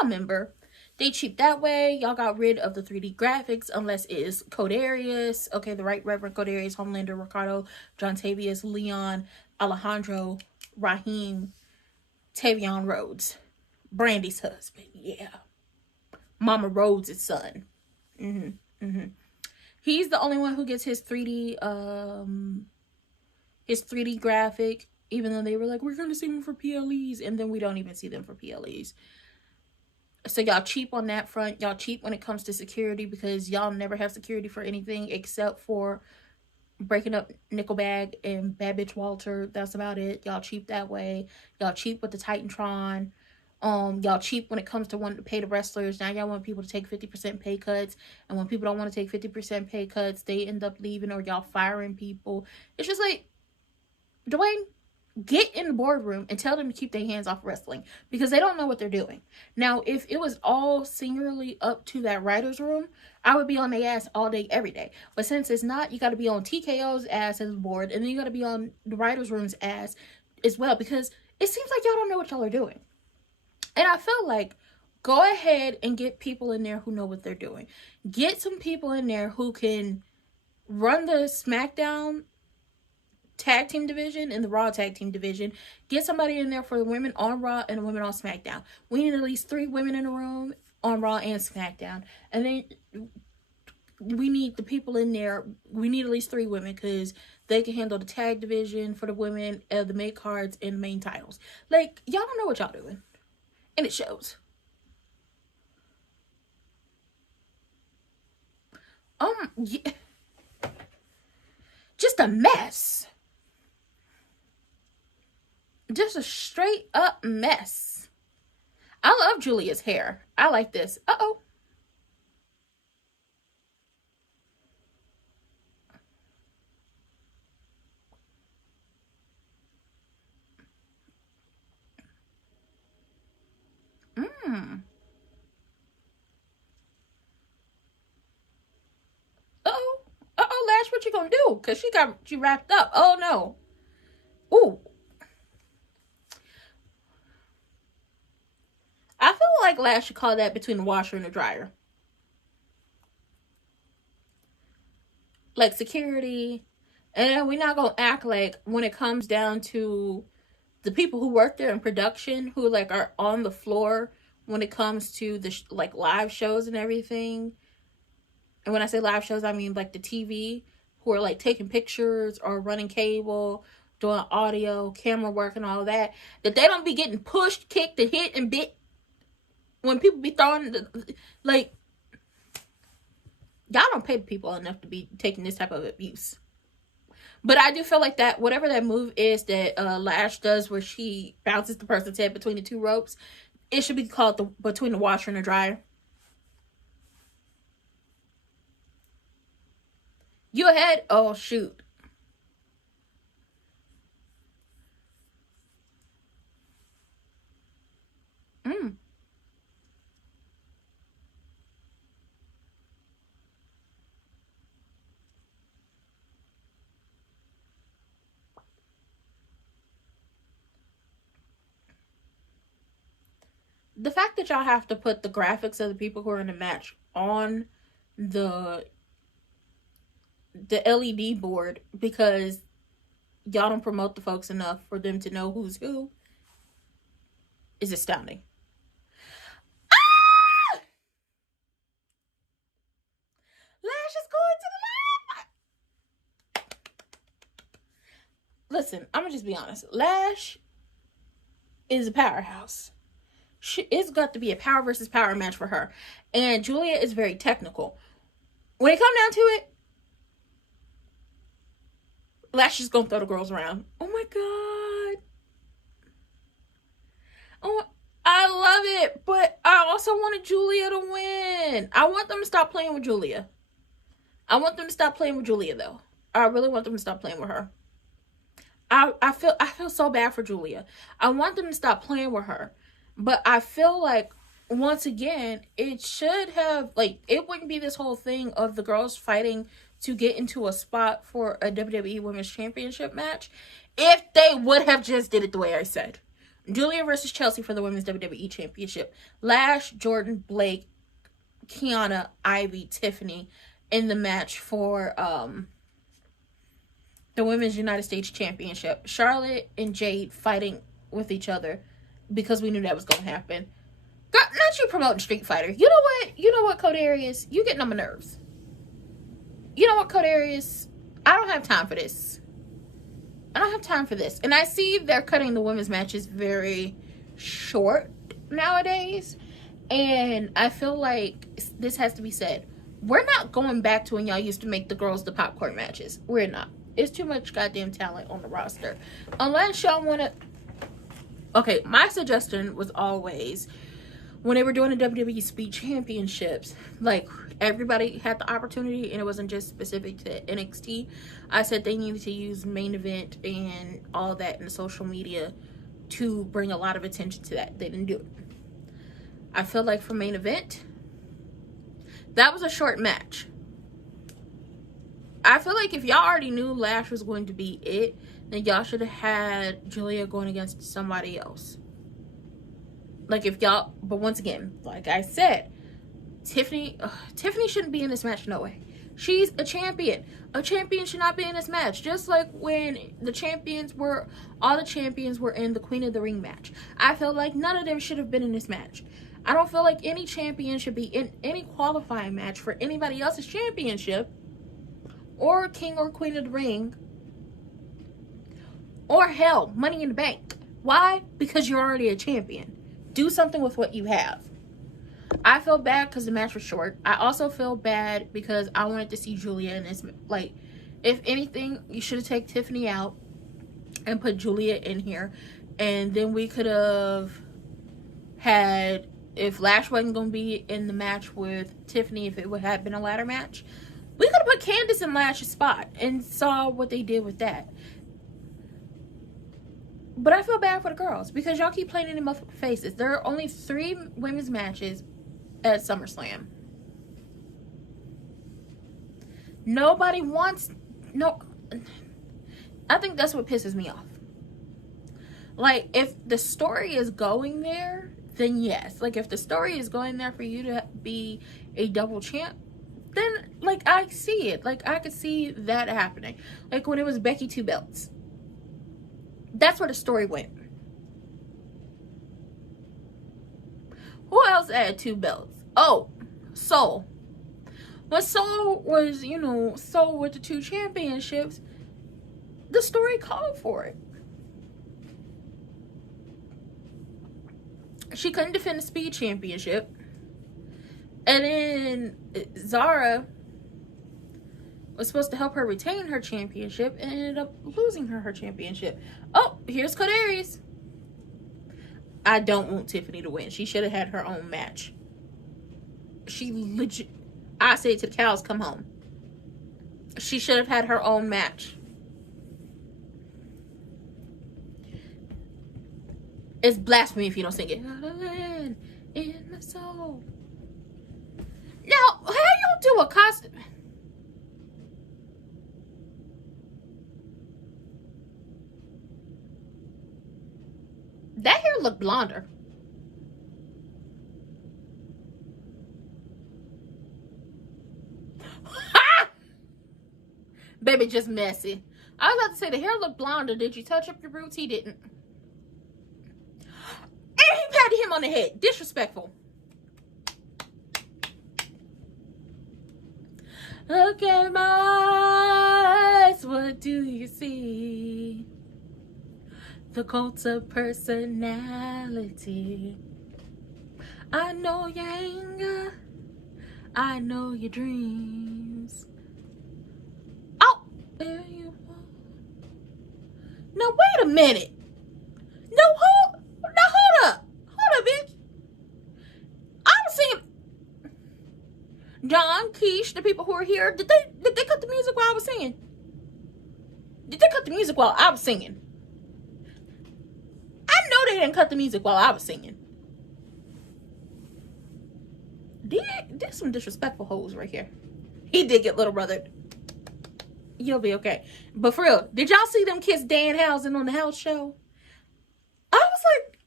Remember, they cheaped that way. Y'all got rid of the 3D graphics unless it is Codarius. Okay, the Right Reverend Codarius, Homelander, Ricardo, John Tavius, Leon, Alejandro, Raheem, Tavion Rhodes, Brandy's husband. Yeah, Mama Rhodes' son. He's the only one who gets his 3D graphic. Even though they were like, we're gonna see them for PLEs, and then we don't even see them for PLEs. So y'all cheap on that front. Y'all cheap when it comes to security, because y'all never have security for anything except for breaking up Nickelbag and Bad Bitch Walter. That's about it. Y'all cheap that way. Y'all cheap with the Titantron. Y'all cheap when it comes to wanting to pay the wrestlers. Now y'all want people to take 50% pay cuts, and when people don't want to take 50% pay cuts, they end up leaving or y'all firing people. It's just like, Dwayne, get in the boardroom and tell them to keep their hands off wrestling, because they don't know what they're doing. Now, if it was all singularly up to that writer's room, I would be on their ass all day, every day. But since it's not, you got to be on TKO's ass as a board, and then you got to be on the writer's room's ass as well, because it seems like y'all don't know what y'all are doing. And I feel like, go ahead and get people in there who know what they're doing. Get some people in there who can run the SmackDown tag team division and the Raw tag team division. Get somebody in there for the women on Raw and the women on SmackDown. We need at least 3 women in the room on Raw and SmackDown. And then we need the people in there. We need at least 3 women, because they can handle the tag division for the women, the main cards, and the main titles. Like, y'all don't know what y'all doing. And it shows. Yeah. Just a mess. Just a straight up mess. I love Julia's hair. I like this. Uh-oh. Uh-oh. Uh-oh, Lash, what you gonna do? Because she got you wrapped up. Oh, no. Ooh. I feel like Lash should call that between the washer and the dryer. Like security. And we're not gonna act like, when it comes down to the people who work there in production, who like are on the floor when it comes to the like live shows and everything. And when I say live shows, I mean like the TV, who are like taking pictures or running cable, doing audio, camera work, and all that. That they don't be getting pushed, kicked, and hit and bit when people be throwing like, y'all don't pay the people enough to be taking this type of abuse. But I do feel like that whatever that move is that Lash does, where she bounces the person's head between the 2 ropes, it should be called between the washer and the dryer. You ahead? Oh, shoot. the fact that y'all have to put the graphics of the people who are in the match on the LED board because y'all don't promote the folks enough for them to know who's who is astounding. Ah! Lash is going to the live. Listen, I'm gonna just be honest. Lash is a powerhouse. It's got to be a power versus power match for her. And Julia is very technical. When it comes down to it, Lash is gonna throw the girls around. Oh my god. Oh, I love it. But I also wanted Julia to win. I want them to stop playing with Julia. I want them to stop playing with Julia, though. I really want them to stop playing with her. I feel so bad for Julia. I want them to stop playing with her. But I feel like, once again, it should have, like, it wouldn't be this whole thing of the girls fighting to get into a spot for a WWE Women's Championship match if they would have just did it the way I said. Julia versus Chelsea for the Women's WWE Championship. Lash, Jordan, Blake, Kiana, Ivy, Tiffany in the match for the Women's United States Championship. Charlotte and Jade fighting with each other because we knew that was going to happen. God, not you promoting Street Fighter. You know what? You know what, Code Aries? You getting on my nerves. You know what, Code Aries? I don't have time for this. I don't have time for this. And I see they're cutting the women's matches very short nowadays. And I feel like this has to be said. We're not going back to when y'all used to make the girls the popcorn matches. We're not. It's too much goddamn talent on the roster. Unless y'all want to... Okay, my suggestion was always, when they were doing the WWE Speed Championships, like, everybody had the opportunity and it wasn't just specific to NXT. I said they needed to use main event and all that in social media to bring a lot of attention to that. They didn't do it. I feel like for main event, that was a short match. I feel like if y'all already knew Lash was going to be it, then y'all should have had Julia going against somebody else. Like if y'all, but once again, like I said, Tiffany shouldn't be in this match, no way. She's a champion. A champion should not be in this match. Just like when all the champions were in the Queen of the Ring match. I feel like none of them should have been in this match. I don't feel like any champion should be in any qualifying match for anybody else's championship, or King or Queen of the Ring, or hell, Money in the Bank. Why? Because you're already a champion. Do something with what you have. I feel bad because the match was short. I also feel bad because I wanted to see Julia in this. Like, if anything, you should have taken Tiffany out and put Julia in here. And then we could have had, if Lash wasn't going to be in the match with Tiffany, if it would have been a ladder match, we could have put Candice in Lash's spot and saw what they did with that. But I feel bad for the girls because y'all keep playing in the faces. There are only 3 women's matches at SummerSlam. Nobody wants... No. I think that's what pisses me off. Like, if the story is going there, then yes. Like, if the story is going there for you to be a double champ, then, like, I see it. Like, I could see that happening. Like, when it was Becky 2 belts. That's where the story went. Who else had 2 belts? Oh, Soul. When Soul was, Soul with the 2 championships, the story called for it. She couldn't defend the Speed Championship. And then Zara was supposed to help her retain her championship and ended up losing her championship. Oh, here's Code Aries. I don't want Tiffany to win. She should have had her own match. She legit... I say it to the cows come home. She should have had her own match. It's blasphemy if you don't sing it. In my soul. Now, how you do a costume? That hair looked blonder. Baby, just messy. I was about to say, the hair looked blonder. Did you touch up your roots? He didn't. And he patted him on the head. Disrespectful. Look at my eyes. What do you see? The cult of personality. I know your anger. I know your dreams. Oh, there you are. Now wait a minute. No, hold up. Hold up, bitch. I was singing. John, Keish, the people who are here, did they cut the music while I was singing? Did they cut the music while I was singing? I know they didn't cut the music while I was singing. There's some disrespectful hoes right here. He did get little brother. You'll be okay. But for real, did y'all see them kiss Danhausen on the house show? I was like,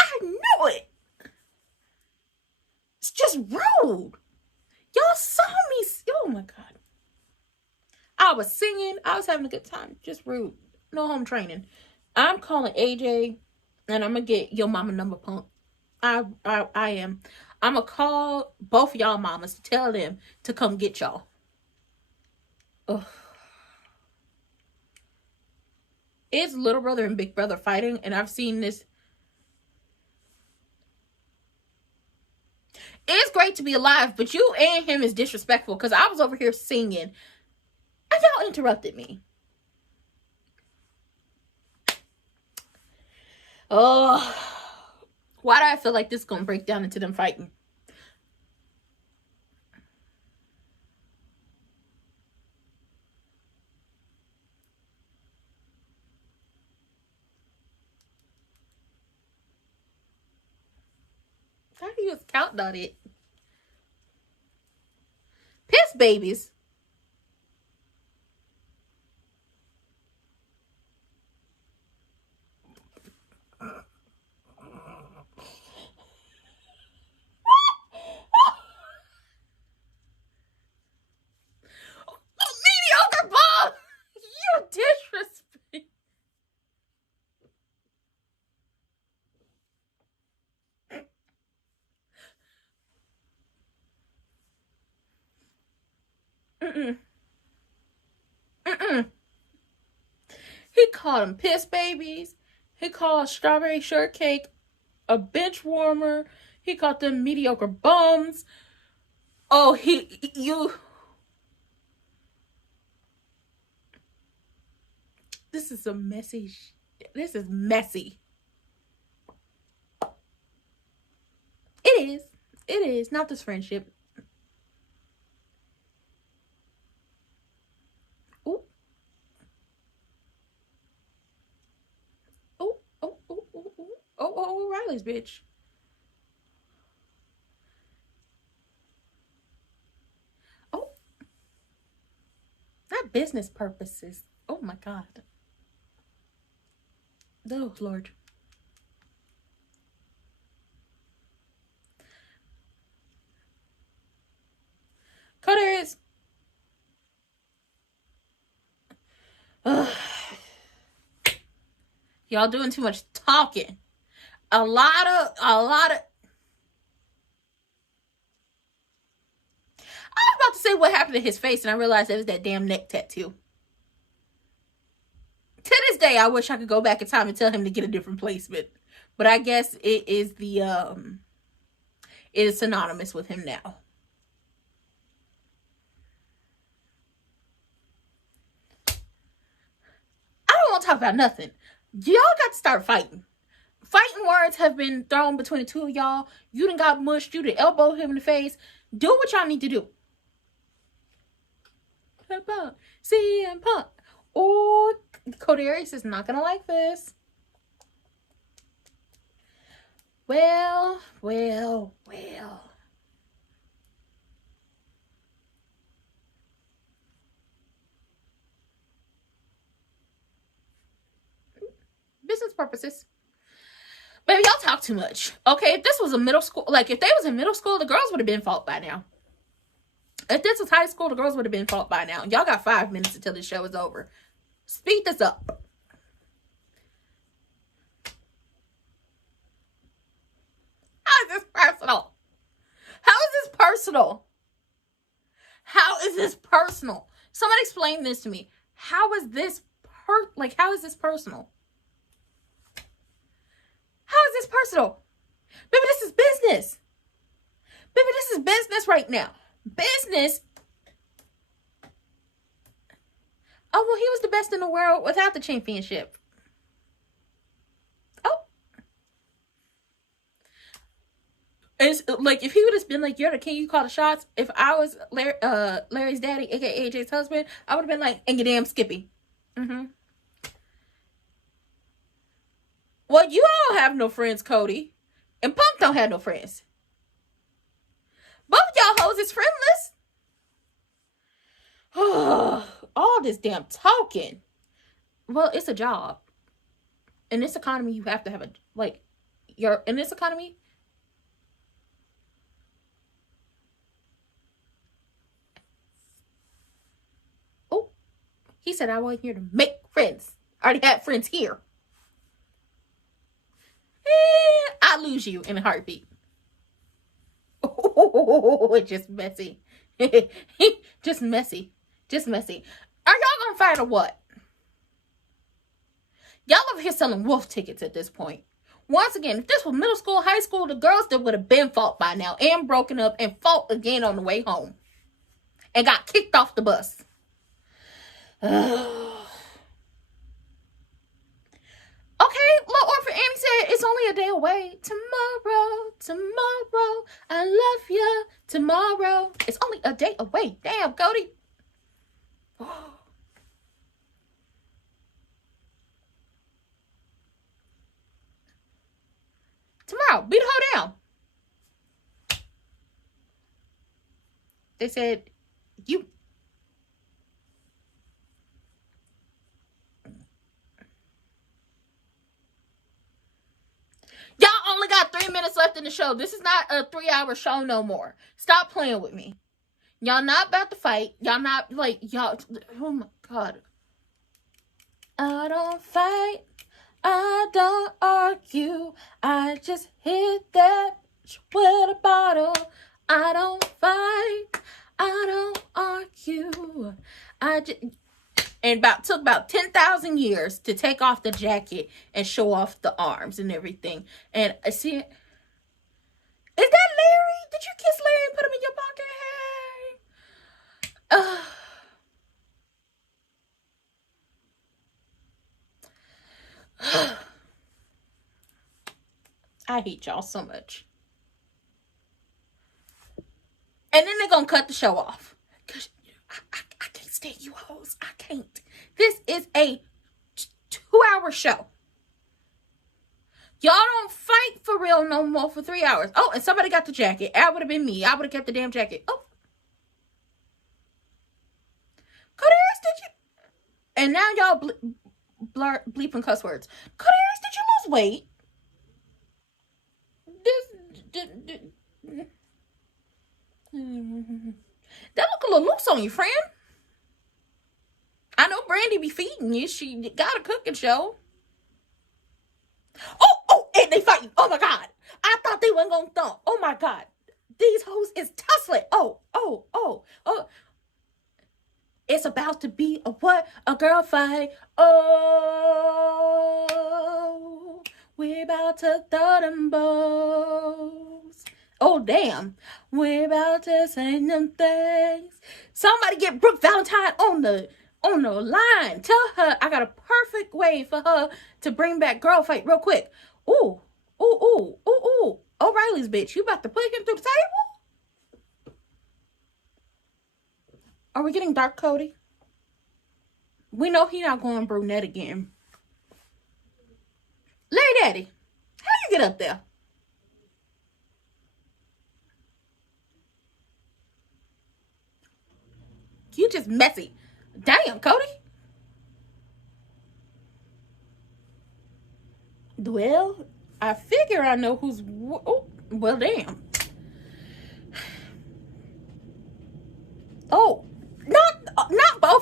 I knew it. It's just rude. Y'all saw me. Oh my God. I was singing. I was having a good time. Just rude. No home training. I'm calling AJ and I'm going to get your mama number, punk. I am. I'm going to call both of y'all mamas to tell them to come get y'all. Ugh. It's little brother and big brother fighting, and I've seen this. It's great to be alive, but you and him is disrespectful because I was over here singing and y'all interrupted me. Oh, why do I feel like this is going to break down into them fighting? How do you count on it? Piss babies. Mediocre ball. You disrespect. He called them piss babies. He called strawberry shortcake a bench warmer. He called them mediocre bums. Oh, this is a messy. This is messy. It is. It is. Not this friendship. Oh. Oh, oh, oh, oh, oh. Oh, Riley's bitch. Oh. Not business purposes. Oh my God. Oh, Lord. Cutter is. Y'all doing too much talking. A lot of. I was about to say what happened to his face, and I realized it was that damn neck tattoo. To this day, I wish I could go back in time and tell him to get a different placement. But I guess it is it is synonymous with him now. I don't want to talk about nothing. Y'all got to start fighting. Fighting words have been thrown between the two of y'all. You done got mushed. You done elbowed him in the face. Do what y'all need to do. CM Punk. Oh, Codarius is not going to like this. Well. Business purposes. Baby, y'all talk too much. Okay, if this was a middle school, like if they was in middle school, the girls would have been fought by now. If this was high school, the girls would have been fought by now. Y'all got 5 minutes until the show is over. Speed this up. How is this personal? How is this personal? How is this personal? Somebody explain this to me. How is this how is this personal? How is this personal? Baby, this is business. Baby, this is business right now. Business. Oh, well, he was the best in the world without the championship. Oh. It's like, if he would have been like, you're the king, you call the shots. If I was Larry's daddy, aka AJ's husband, I would have been like, and your damn Skippy. Well, you all have no friends, Cody. And Punk don't have no friends. Both of y'all hoes is friendless. All this damn talking. Well, it's a job. In this economy, you have to have in this economy. Oh, he said I wasn't here to make friends. I already had friends here. I lose you in a heartbeat. Oh, it's just messy. Just messy. Just messy. Are y'all gonna fight or what? Y'all over here selling wolf tickets at this point. Once again, if this was middle school, high school, the girls that would have been fought by now and broken up and fought again on the way home. And got kicked off the bus. Okay, Lil Orphan Annie said it's only a day away. Tomorrow, I love you. Tomorrow, it's only a day away. Damn, Cody. Tomorrow, beat the hoe down. They said, you. Y'all only got 3 minutes left in the show. This is not a 3-hour show no more. Stop playing with me. Y'all not about to fight. Y'all not y'all. Oh my God. I don't fight. I don't argue. I just hit that with a bottle. I don't fight. I don't argue. And took about 10,000 years to take off the jacket and show off the arms and everything. And I see it. Is that Larry? Did you kiss Larry and put him in your pocket? I hate y'all so much. And then they're going to cut the show off. Because I can't stand you hoes. I can't. This is a 2-hour show. Y'all don't fight for real no more for 3 hours. Oh, and somebody got the jacket. That would have been me. I would have kept the damn jacket. Oh. Coderis, did you? And now y'all bleeping cuss words. Coderis, did you lose weight? That look a little loose on you, friend. I know Brandy be feeding you. She got a cooking show. Oh, and they fighting. Oh my God. I thought they weren't gonna thump. Oh my God. These hoes is tussling. Oh. It's about to be a what? A girl fight. Oh, we're about to throw them bows. Oh, damn. We're about to say them things. Somebody get Brooke Valentine on the line. Tell her I got a perfect way for her to bring back girl fight real quick. Ooh. O'Reilly's bitch. You about to put him through the table? Are we getting dark, Cody? We know he not going brunette again. Larry Daddy, how you get up there? You just messy. Damn, Cody. Well, I figure I know who's... Oh, well, damn.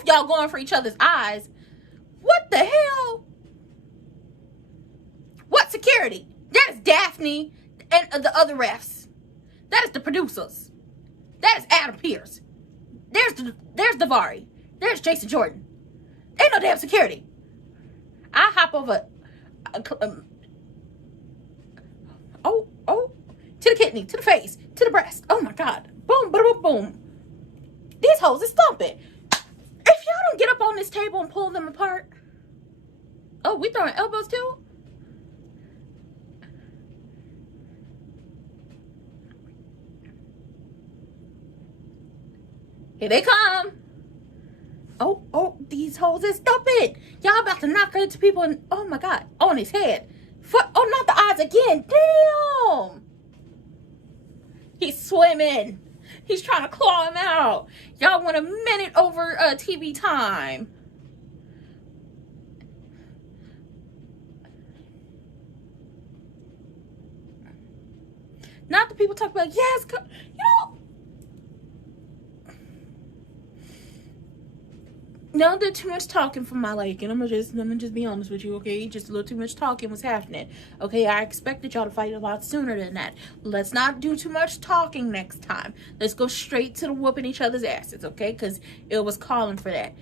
both y'all going for each other's eyes. What the hell? What security? That is Daphne and the other refs. That is the producers. That is Adam Pearce. There's Davari. There's Jason Jordan. Ain't no damn security. I hop over. To the kidney, to the face, to the breast. Oh my God. Boom, boom, boom, boom. These hoes is thumping. If y'all don't get up on this table and pull them apart. Oh, we throwing elbows too? Here they come. Oh, these hoes is thumping. Y'all about to knock into people and, oh my God, on his head. Not the eyes again. Damn. He's swimming. He's trying to claw him out. Y'all want a minute over TV time. Not the people talk about, yes, you know. No, there's too much talking for my liking. I'm gonna just be honest with you, okay? Just a little too much talking was happening. Okay, I expected y'all to fight a lot sooner than that. Let's not do too much talking next time. Let's go straight to the whooping each other's asses, okay? Because it was calling for that.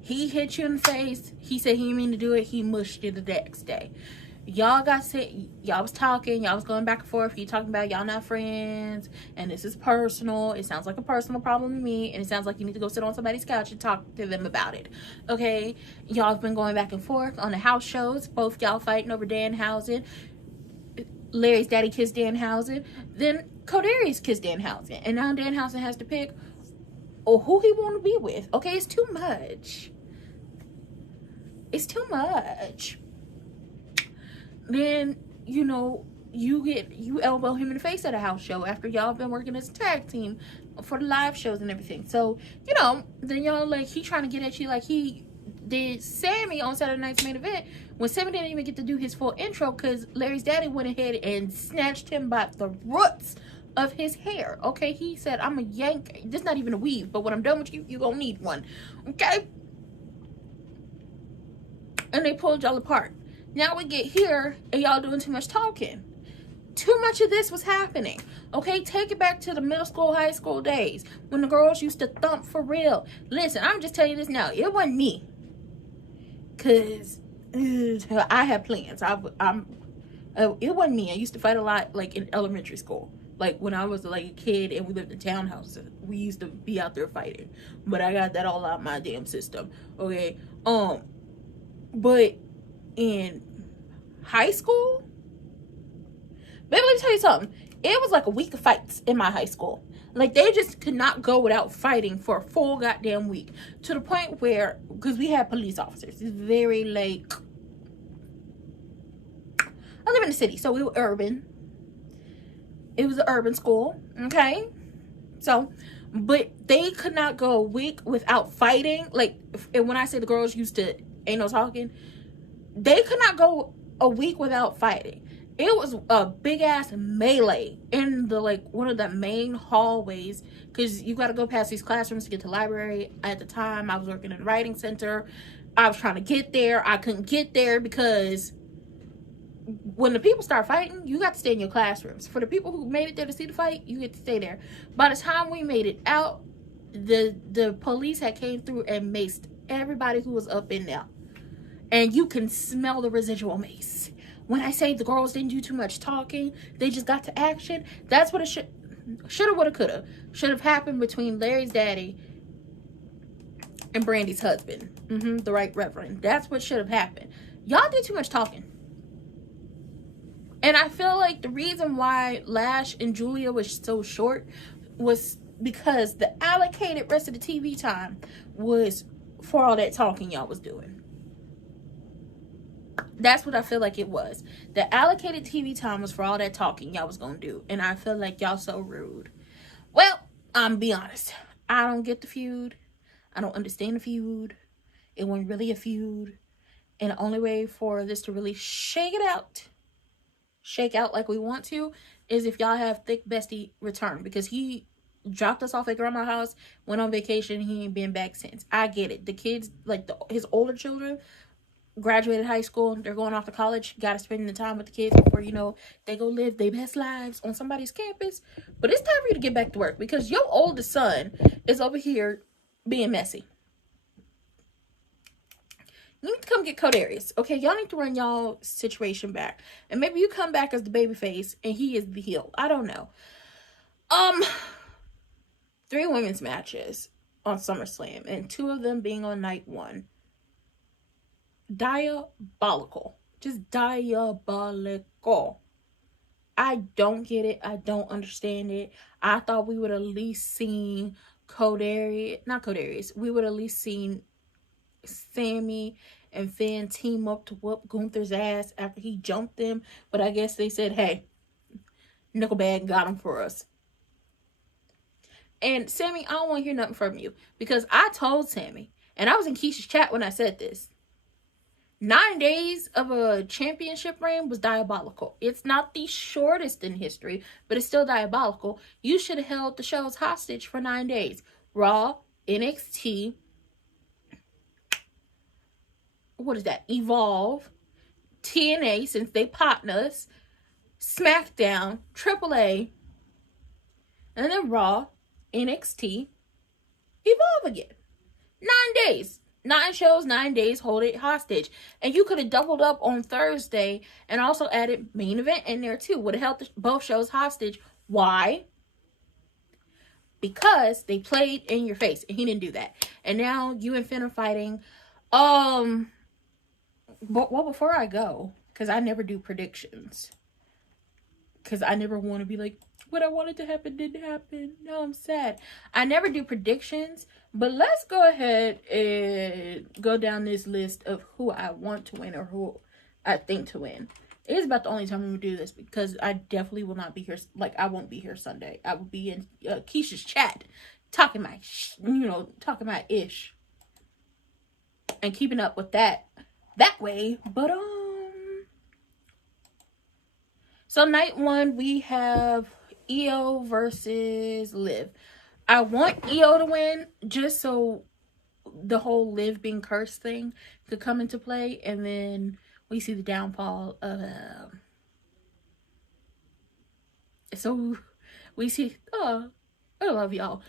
He hit you in the face. He said he didn't mean to do it. He mushed you the next day. Y'all got sick. Y'all was talking. Y'all was going back and forth. You talking about y'all not friends. And this is personal. It sounds like a personal problem to me. And it sounds like you need to go sit on somebody's couch and talk to them about it. Okay? Y'all have been going back and forth on the house shows. Both y'all fighting over Danhausen. Larry's daddy kissed Danhausen. Then Codarius kissed Danhausen. And now Danhausen has to pick who he want to be with. Okay? It's too much. It's too much. Then, you know, you elbow him in the face at a house show after y'all been working as a tag team for the live shows and everything. So, you know, then y'all like, he trying to get at you like he did Sammy on Saturday Night's Main Event when Sammy didn't even get to do his full intro because Larry's daddy went ahead and snatched him by the roots of his hair. Okay, he said, I'm a yank. This is not even a weave, but when I'm done with you, you gonna need one. Okay? And they pulled y'all apart. Now we get here and y'all doing too much talking. Too much of this was happening. Okay, take it back to the middle school, high school days when the girls used to thump for real. Listen, I'm just telling you this now. It wasn't me. Because I had plans. It wasn't me. I used to fight a lot like in elementary school. Like when I was like a kid and we lived in townhouses. We used to be out there fighting. But I got that all out of my damn system. Okay. But in high school, baby, let me tell you something. It was like a week of fights in my high school. Like they just could not go without fighting for a full goddamn week. To the point where, because we had police officers, it's very like, I live in the city, so we were urban. It was an urban school, okay? So, but they could not go a week without fighting. Like, and when I say the girls used to ain't no talking, they could not go a week without fighting. It was a big ass melee in the like one of the main hallways because you got to go past these classrooms to get to the library. At the time, I was working in a writing center. I was trying to get there. I couldn't get there because when the people start fighting, you got to stay in your classrooms. For the people who made it there to see the fight, you get to stay there. By the time we made it out, the police had came through and maced everybody who was up in there. And you can smell the residual mace. When I say the girls didn't do too much talking, they just got to action. That's what it shoulda, woulda, coulda. Should have happened between Larry's daddy and Brandy's husband. The right reverend. That's what should have happened. Y'all did too much talking. And I feel like the reason why Lash and Julia was so short was because the allocated rest of the TV time was for all that talking y'all was doing. That's what I feel like it was. The allocated TV time was for all that talking y'all was gonna do. And I feel like y'all so rude. Well, I'm be honest. I don't get the feud. I don't understand the feud. It wasn't really a feud. And the only way for this to really shake out like we want to, is if y'all have Thick Bestie return. Because he dropped us off at grandma's house, went on vacation, he ain't been back since. I get it. The kids, like his older children, graduated high school, they're going off to college, gotta spend the time with the kids before, you know, they go live their best lives on somebody's campus. But it's time for you to get back to work, because your oldest son is over here being messy. You need to come get Codarius, okay? Y'all need to run y'all situation back. And maybe you come back as the baby face and he is the heel. I don't know. 3 women's matches on SummerSlam, and 2 of them being on night 1. Diabolical. Just diabolical. I don't get it. I don't understand it. I thought we would at least seen we would at least seen Sammy and Finn team up to whoop Gunther's ass after he jumped them. But I guess they said, hey, Nickelbag got him for us. And Sammy, I don't want to hear nothing from you, because I told Sammy, and I was in Keisha's chat when I said this, 9 days of a championship reign was diabolical. It's not the shortest in history, but it's still diabolical. You should have held the shows hostage for 9 days. Raw, NXT, what is that? Evolve, TNA, since they partners, SmackDown, AAA, and then Raw, NXT, Evolve again. 9 days. 9 shows, 9 days, hold it hostage. And you could have doubled up on Thursday and also added main event in there too. Would have held both shows hostage. Why? Because they played in your face, and he didn't do that. And now you and Finn are fighting. Well, before I go, because I never do predictions, because I never want to be like, what I wanted to happen didn't happen. No, I'm sad. I never do predictions, but let's go ahead and go down this list of who I want to win or who I think to win. It is about the only time I'm going to do this, because I definitely will not be here. Like, I won't be here Sunday. I will be in Keisha's chat talking my, talking my ish. And keeping up with that way. But, so night 1, we have Io versus Liv. I want Io to win, just so the whole Liv being cursed thing could come into play, and then we see the downfall of I love y'all.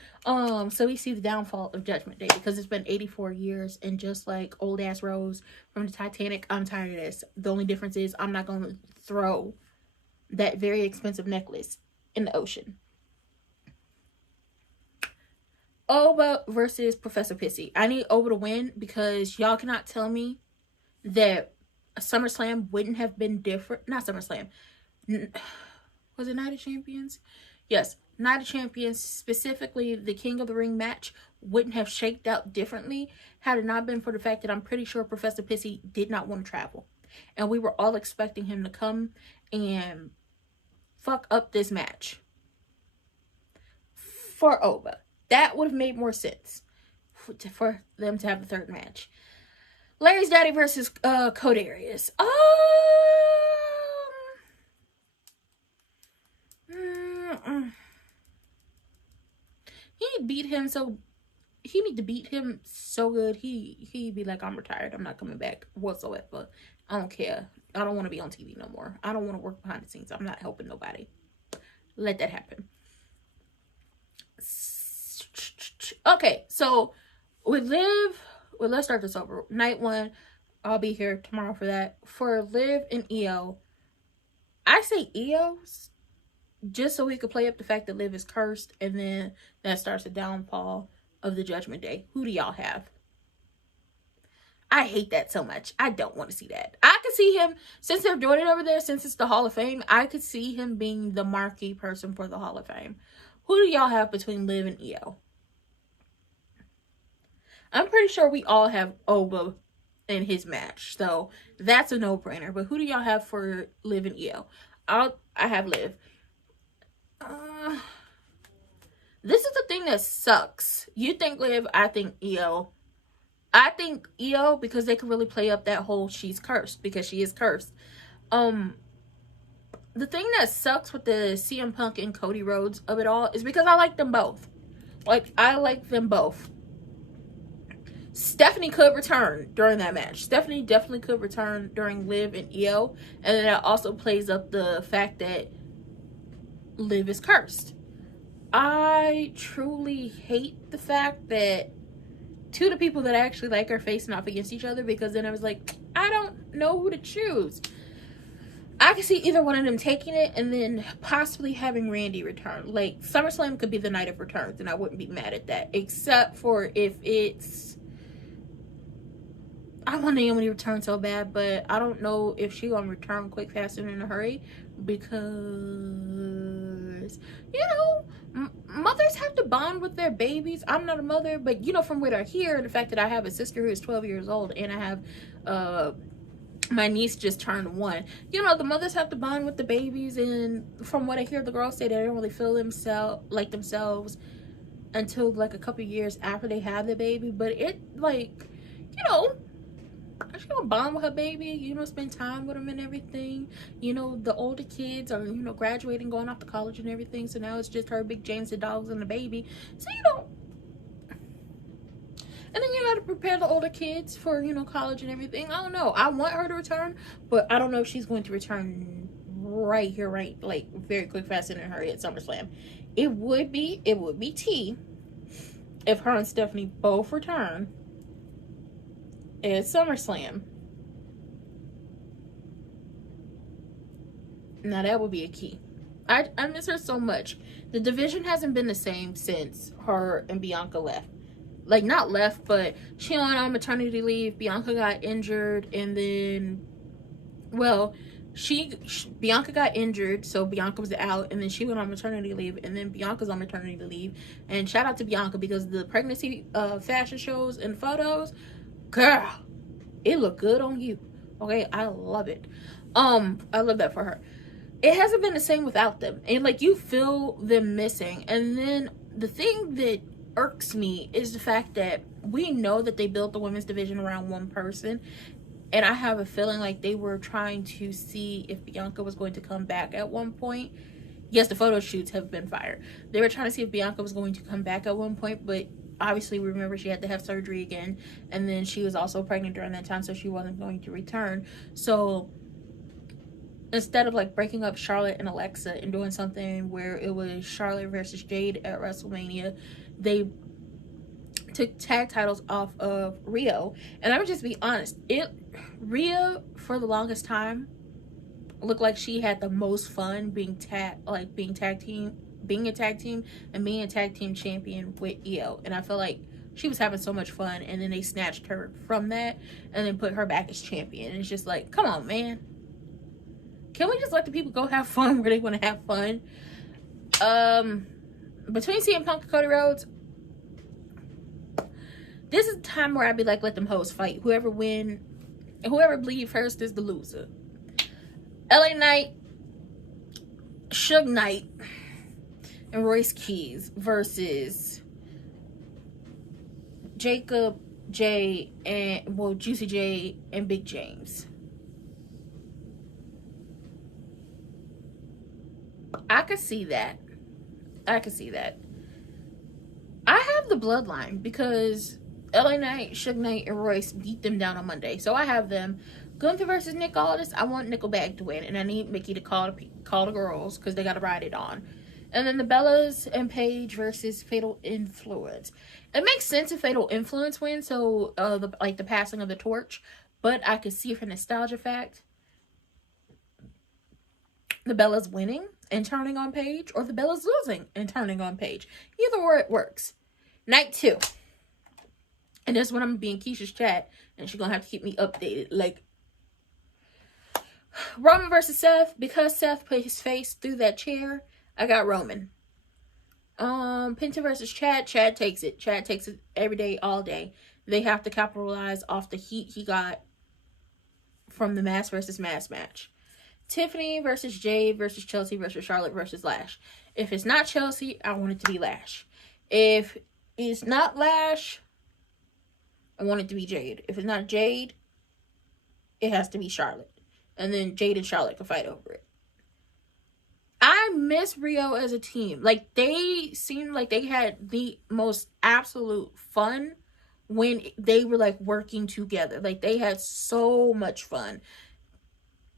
So we see the downfall of Judgment Day, because it's been 84 years, and just like old ass Rose from the Titanic, I'm tired of this. The only difference is I'm not gonna throw that very expensive necklace in the ocean. Oba versus Professor Pissy. I need Oba to win, because y'all cannot tell me that SummerSlam wouldn't have been different. Not SummerSlam. Was it Night of Champions? Yes. Night of Champions, specifically the King of the Ring match, wouldn't have shaked out differently had it not been for the fact that I'm pretty sure Professor Pissy did not want to travel. And we were all expecting him to come and fuck up this match for Oba. That would have made more sense for them to have the third match. Larry's Daddy versus Codarius. He need to beat him so good. He'd be like, I'm retired. I'm not coming back whatsoever. I don't care. I don't want to be on TV no more. I don't want to work behind the scenes. I'm not helping nobody. Let that happen. Okay, so with Liv, let's start this over. Night 1, I'll be here tomorrow for that. For Liv and Io, I say Io just so we could play up the fact that Liv is cursed, and then that starts the downfall of the Judgment Day. Who do y'all have? I hate that so much. I don't want to see that. I could see him, since they're doing it over there, since it's the Hall of Fame, I could see him being the marquee person for the Hall of Fame. Who do y'all have between Liv and Io? I'm pretty sure we all have Oba in his match, so that's a no-brainer. But who do y'all have for Liv and Io? I have Liv. This is the thing that sucks. You think Liv, I think Io. I think Io, because they could really play up that whole she's cursed, because she is cursed. The the thing that sucks with the CM Punk and Cody Rhodes of it all is because I like them both. Like, I like them both. Stephanie could return during that match. Stephanie definitely could return during Liv and Io. And then that also plays up the fact that Liv is cursed. I truly hate the fact that two of the people that I actually like are facing off against each other, because then I was like, I don't know who to choose. I could see either one of them taking it and then possibly having Randy return. Like, SummerSlam could be the night of returns, and I wouldn't be mad at that. Except for if it's... I want Naomi to return so bad, but I don't know if she's going to return quick, fast, and in a hurry. Because, you know, mothers have to bond with their babies. I'm not a mother, but, you know, from what I hear, the fact that I have a sister who is 12 years old, and I have... my niece just turned 1. You know, the mothers have to bond with the babies, and from what I hear, the girls say they don't really feel themselves until like a couple years after they have the baby. But it, like, you know, she's gonna bond with her baby, you know, spend time with them and everything. You know, the older kids are, you know, graduating, going off to college and everything, so now it's just her, Big James, the dogs, and the baby. So, you know, and then you got to prepare the older kids for, you know, college and everything. I don't know. I want her to return, but I don't know if she's going to return right here, right, like, very quick, fast, and in a hurry at SummerSlam. It would be T if her and Stephanie both return at SummerSlam. Now, that would be a key. I miss her so much. The division hasn't been the same since her and Bianca left. Like, not left, but she went on maternity leave. Bianca got injured, and then, well, Bianca got injured, so Bianca was out, and then she went on maternity leave, and then Bianca's on maternity leave. And shout out to Bianca, because the pregnancy fashion shows and photos, girl, it looked good on you. Okay, I love it. I love that for her. It hasn't been the same without them, and like, you feel them missing. And then the thing that irks me is the fact that we know that they built the women's division around one person, and I have a feeling like they were trying to see if Bianca was going to come back at one point. Yes, the photo shoots have been fired. They were trying to see if Bianca was going to come back at one point, but obviously, remember, she had to have surgery again, and then she was also pregnant during that time, so she wasn't going to return. So instead of like breaking up Charlotte and Alexa and doing something where it was Charlotte versus Jade at WrestleMania, they took tag titles off of Rio. And I would just be honest, Rhea for the longest time looked like she had the most fun being a tag team and being a tag team champion with Io. And I feel like she was having so much fun, and then they snatched her from that and then put her back as champion. And it's just like, come on, man. Can we just let the people go have fun where they want to have fun? Between CM Punk and Cody Rhodes, this is the time where I'd be like, let them hoes fight. Whoever bleed first is the loser. LA Knight, Suge Knight, and Royce Keys versus Jacob J and, well, Juicy J and Big James. I could see that. I have the bloodline because LA Knight, Suge Knight, and Royce beat them down on Monday. So I have them. Gunther versus Nick Aldis. I want Nickelback to win, and I need Mickey to call the girls because they got to ride it on. And then the Bellas and Paige versus Fatal Influence. It makes sense if Fatal Influence wins, so the passing of the torch. But I could see from nostalgia fact, the Bellas winning and turning on Paige, or the Bellas losing and turning on Paige. Either or, it works. Night 2. And this one I'm going to be in Keisha's chat, and she's going to have to keep me updated. Like, Roman versus Seth. Because Seth put his face through that chair, I got Roman. Penta versus Chad. Chad takes it. Chad takes it every day, all day. They have to capitalize off the heat he got from the mass versus mass match. Tiffany versus Jade versus Chelsea versus Charlotte versus Lash. If it's not Chelsea, I want it to be Lash. If it's not Lash, I want it to be Jade. If it's not Jade, it has to be Charlotte. And then Jade and Charlotte can fight over it. miss Rio as a team. Like, they seemed like they had the most absolute fun when they were, like, working together. Like, they had so much fun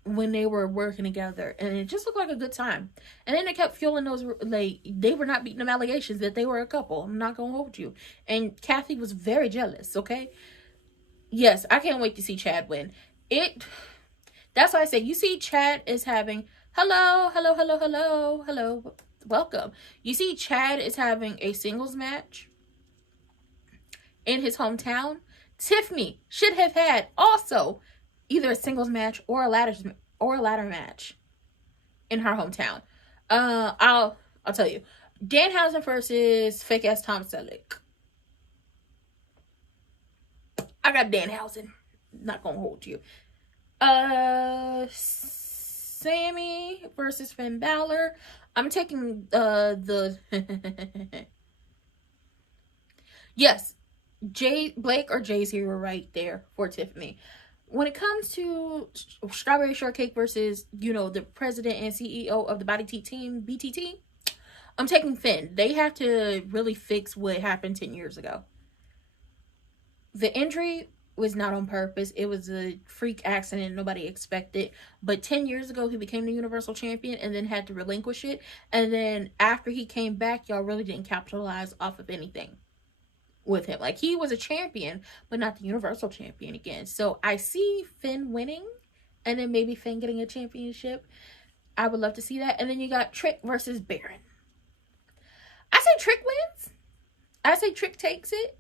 when they were working together, and it just looked like a good time. And then they kept fueling those, like, they were not beating them allegations that they were a couple. I'm not gonna hold you. And Kathy was very jealous, okay? Yes, I can't wait to see Chad win. That's why I say, you see Chad is having, hello, welcome. You see Chad is having a singles match in his hometown. Tiffany should have had also either a singles match or a ladder match in her hometown. I'll tell you. Danhausen versus fake ass Tom Selleck. I got Danhausen. Not gonna hold you. Sammy versus Finn Balor. I'm taking the yes, Blake or Jay-Z were right there for Tiffany. When it comes to Strawberry Shortcake versus, the president and CEO of the Body Tea team, BTT, I'm taking Finn. They have to really fix what happened 10 years ago. The injury was not on purpose. It was a freak accident nobody expected. But 10 years ago, he became the Universal Champion and then had to relinquish it. And then after he came back, y'all really didn't capitalize off of anything with him. Like, he was a champion, but not the Universal Champion again. So I see Finn winning, and then maybe Finn getting a championship. I would love to see that. And then you got Trick versus Baron. I say Trick wins. I say Trick takes it.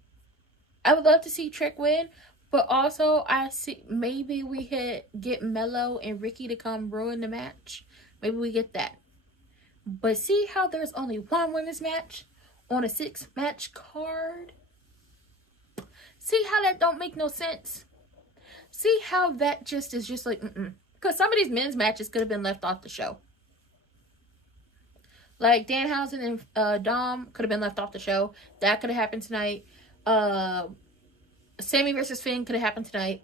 I would love to see Trick win, but also I see maybe we could get Mello and Ricky to come ruin the match. Maybe we get that. But see how there's only one women's match on a 6-match card? See how that don't make no sense? See how that just is just like, Because some of these men's matches could have been left off the show. Like Danhausen and Dom could have been left off the show. That could have happened tonight. Sammy versus Finn could have happened tonight.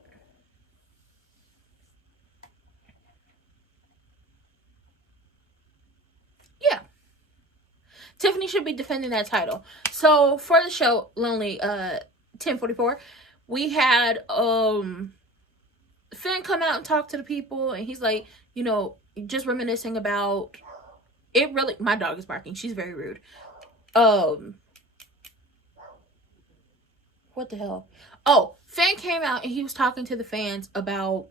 Yeah. Tiffany should be defending that title. So for the show, Lonely 1044, we had Finn come out and talk to the people, and he's like, just reminiscing about it. Really, my dog is barking. She's very rude. What the hell? Oh, Finn came out and he was talking to the fans about,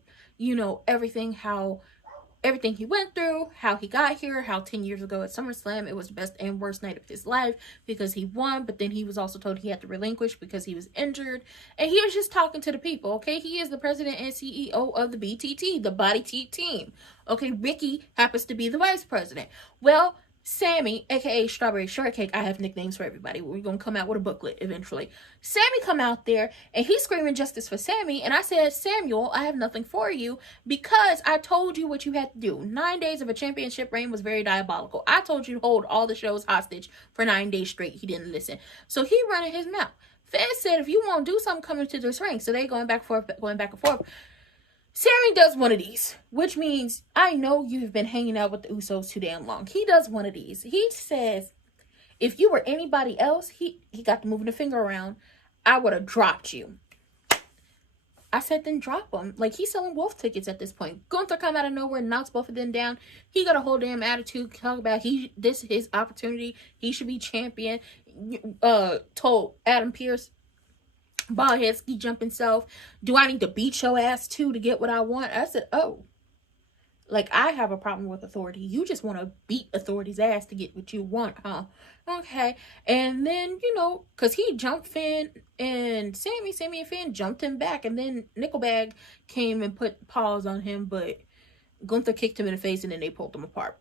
everything he went through, how he got here, how 10 years ago at SummerSlam, it was the best and worst night of his life because he won, but then he was also told he had to relinquish because he was injured. And he was just talking to the people, okay? He is the president and CEO of the BTT, the Body Tea team. Okay, Ricky happens to be the vice president. Well, Sammy, aka Strawberry Shortcake, I have nicknames for everybody. We're going to come out with a booklet eventually. Sammy come out there and he's screaming justice for Sammy. And I said, Samuel, I have nothing for you because I told you what you had to do. 9 days of a championship reign was very diabolical. I told you to hold all the shows hostage for 9 days straight. He didn't listen. So he running his mouth. Fed said, if you want to do something, come into this ring. So they going back and forth. Sammy does one of these, which means I know you've been hanging out with the Usos too damn long. He does one of these. He says, if you were anybody else, he got to moving the finger around, I would have dropped you. I said, then drop him. Like, he's selling wolf tickets at this point. Gunther come out of nowhere and knocks both of them down. He got a whole damn attitude. Talk about this is his opportunity. He should be champion. Told Adam Pearce, bald head ski jumping self, do I need to beat your ass too to get what I want? I said, oh, like, I have a problem with authority. You just want to beat authority's ass to get what you want, huh? Okay. And then, because he jumped Finn and Sammy and Finn jumped him back, and then Nickelbag came and put paws on him, but Gunther kicked him in the face and then they pulled them apart.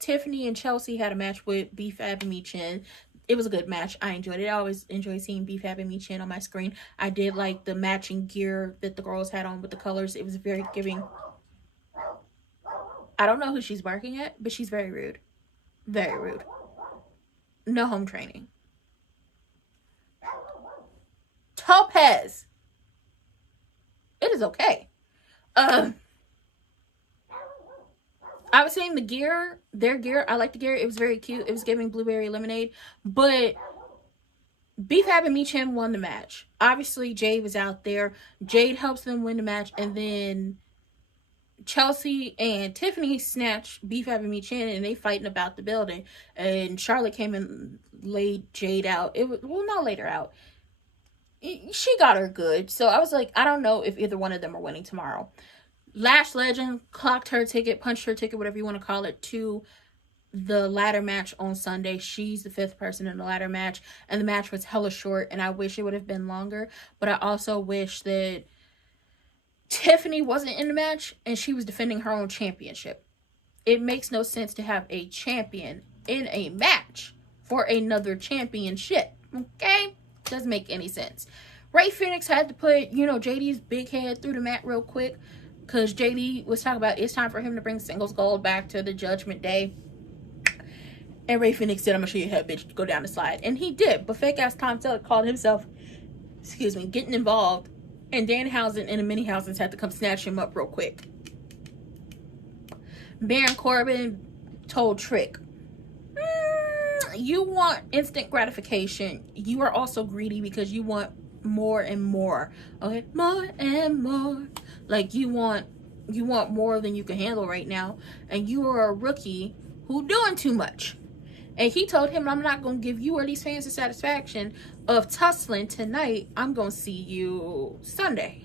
Tiffany and Chelsea had a match with B-Fab and Michin. It was a good match. I enjoyed it. I always enjoy seeing B-Fab and Michin on my screen. I did like the matching gear that the girls had on with the colors. It was very giving. I don't know who she's barking at, but she's very rude. Very rude. No home training. Topaz. It is okay. I was saying their gear, I like the gear. It was very cute. It was giving blueberry lemonade. But B-Fab and Michin won the match. Obviously, Jade was out there. Jade helps them win the match. And then Chelsea and Tiffany snatched B-Fab and Michin, and they fighting about the building. And Charlotte came and laid Jade out. It was, well, not laid her out. She got her good. So I was like, I don't know if either one of them are winning tomorrow. Lash Legend clocked her ticket, punched her ticket, whatever you want to call it, to the ladder match on Sunday. She's the 5th person in the ladder match, and the match was hella short, and I wish it would have been longer, but I also wish that Tiffany wasn't in the match and she was defending her own championship. It makes no sense to have a champion in a match for another championship, okay? Doesn't make any sense. Ray Phoenix had to put, JD's big head through the mat real quick, because JD was talking about it's time for him to bring singles gold back to the Judgment Day. And Ray Phoenix said, I'm going to show you how, bitch, go down the slide. And he did. But fake-ass Tom Selleck called himself, getting involved. And Danhausen and the Mini-Housens had to come snatch him up real quick. Baron Corbin told Trick, you want instant gratification. You are also greedy because you want more and more. Okay? More and more. Like, you want more than you can handle right now. And you are a rookie who doing too much. And he told him, I'm not going to give you or these fans the satisfaction of tussling tonight. I'm going to see you Sunday.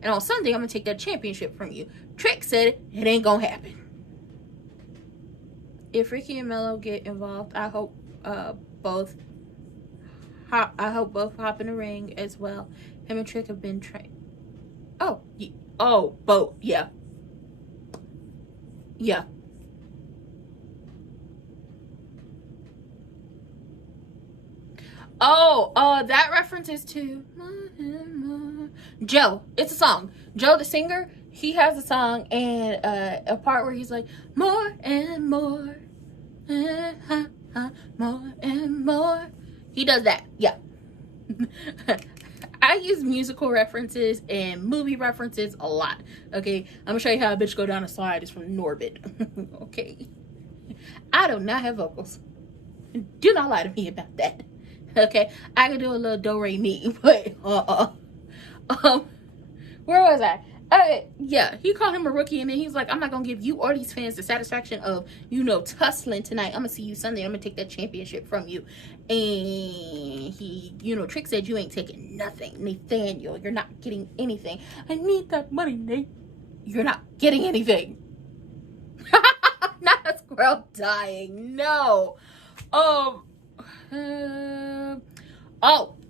And on Sunday, I'm going to take that championship from you. Trick said it ain't going to happen. If Ricky and Melo get involved, I hope both hop in the ring as well. Him and Trick have been trained. Both. Yeah. Yeah. That reference is to Joe. It's a song. Joe the singer, he has a song, and a part where he's like, more and more, more and more. He does that. Yeah. I use musical references and movie references a lot. Okay, I'm gonna show you how a bitch go down a slide. It's from Norbit. Okay, I do not have vocals. Do not lie to me about that. Okay, I can do a little do re mi, but where was I? Yeah, he called him a rookie, and then he's like, I'm not gonna give you or these fans the satisfaction of, tussling tonight. I'm gonna see you Sunday. I'm gonna take that championship from you. And he, Trick said, you ain't taking nothing. Nathaniel, you're not getting anything. I need that money, Nate. You're not getting anything. Not a squirrel dying. No.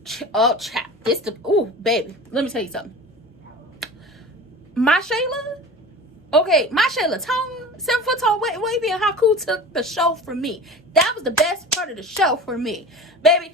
Chap. Baby, let me tell you something. My Shayla, Tama, 7 foot tall, Wavy, and Haku took the show from me. That was the best part of the show for me. Baby,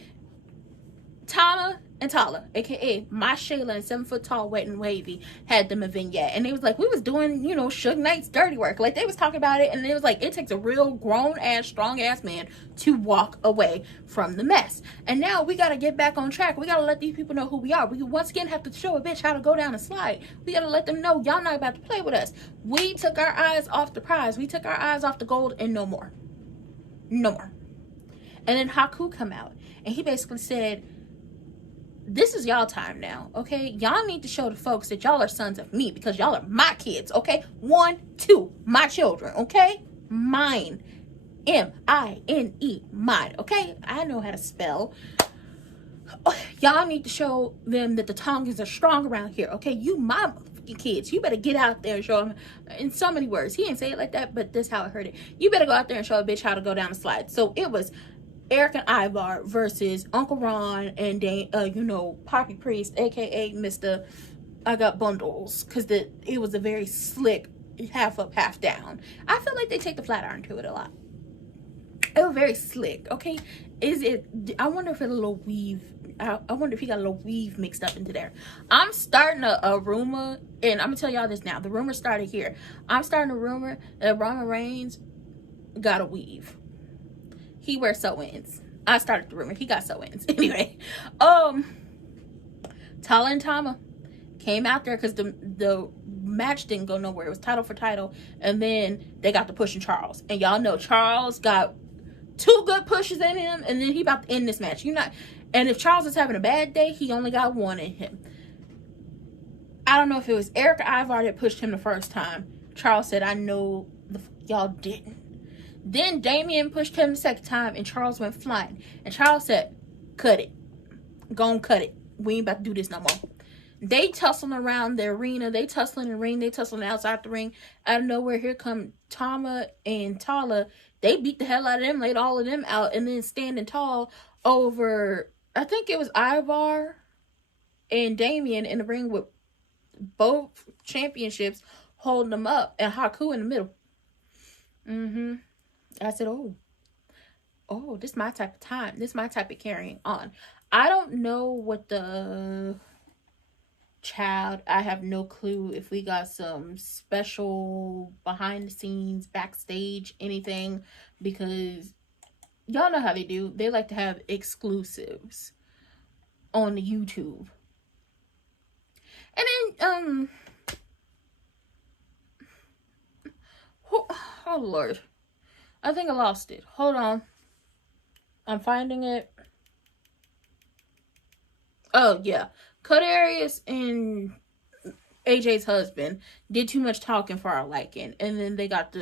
Tama and Tala, aka My Shayla and 7 foot tall, wet and wavy, had them a vignette. And they was like, we was doing, Suge Knight's dirty work. Like, they was talking about it, and it was like, it takes a real grown-ass, strong-ass man to walk away from the mess. And now we gotta get back on track. We gotta let these people know who we are. We once again have to show a bitch how to go down a slide. We gotta let them know y'all not about to play with us. We took our eyes off the prize. We took our eyes off the gold, and no more. No more. And then Haku come out, and he basically said, this is y'all time now, okay? Y'all need to show the folks that y'all are sons of me, because y'all are my kids, okay? 1, 2, my children, okay? Mine. M-I-N-E, mine, okay? I know how to spell. Y'all need to show them that the Tongans are strong around here, okay? You my motherfucking kids. You better get out there and show them, in so many words. He didn't say it like that, but this is how I heard it. You better go out there and show a bitch how to go down the slide. So it was Eric and Ivar versus Uncle Ron and Poppy Priest, aka Mr. I Got Bundles, because it was a very slick half up, half down. I feel like they take the flat iron to it a lot. It was very slick, okay? I wonder if it's a little weave. I wonder if he got a little weave mixed up into there. I'm starting a rumor, and I'm gonna tell y'all this now. The rumor started here. I'm starting a rumor that Roman Reigns got a weave. He wears sew-ins. I started the rumor. He got sew-ins. Anyway, Tala and Tama came out there because the match didn't go nowhere. It was title for title, and then they got to pushing Charles, and y'all know Charles got 2 good pushes in him, and then he about to end this match. And if Charles is having a bad day, he only got 1 in him. I don't know if it was Eric or Ivar that pushed him the first time. Charles said, I know y'all didn't. Then Damien pushed him the second time, and Charles went flying. And Charles said, cut it. Go and cut it. We ain't about to do this no more. They tussling around the arena. They tussling in the ring. They tussling outside the ring. Out of nowhere, here come Tama and Tala. They beat the hell out of them, laid all of them out, and then standing tall over, I think it was Ivar and Damien in the ring with both championships holding them up, and Haku in the middle. I said, oh, this is my type of time. This is my type of carrying on. I don't know what the child, I have no clue if we got some special behind the scenes, backstage, anything, because y'all know how they do. They like to have exclusives on the YouTube. And then, oh Lord, I think I lost it. Hold on. I'm finding it. Oh, yeah. Codarius and AJ's husband did too much talking for our liking. And then they got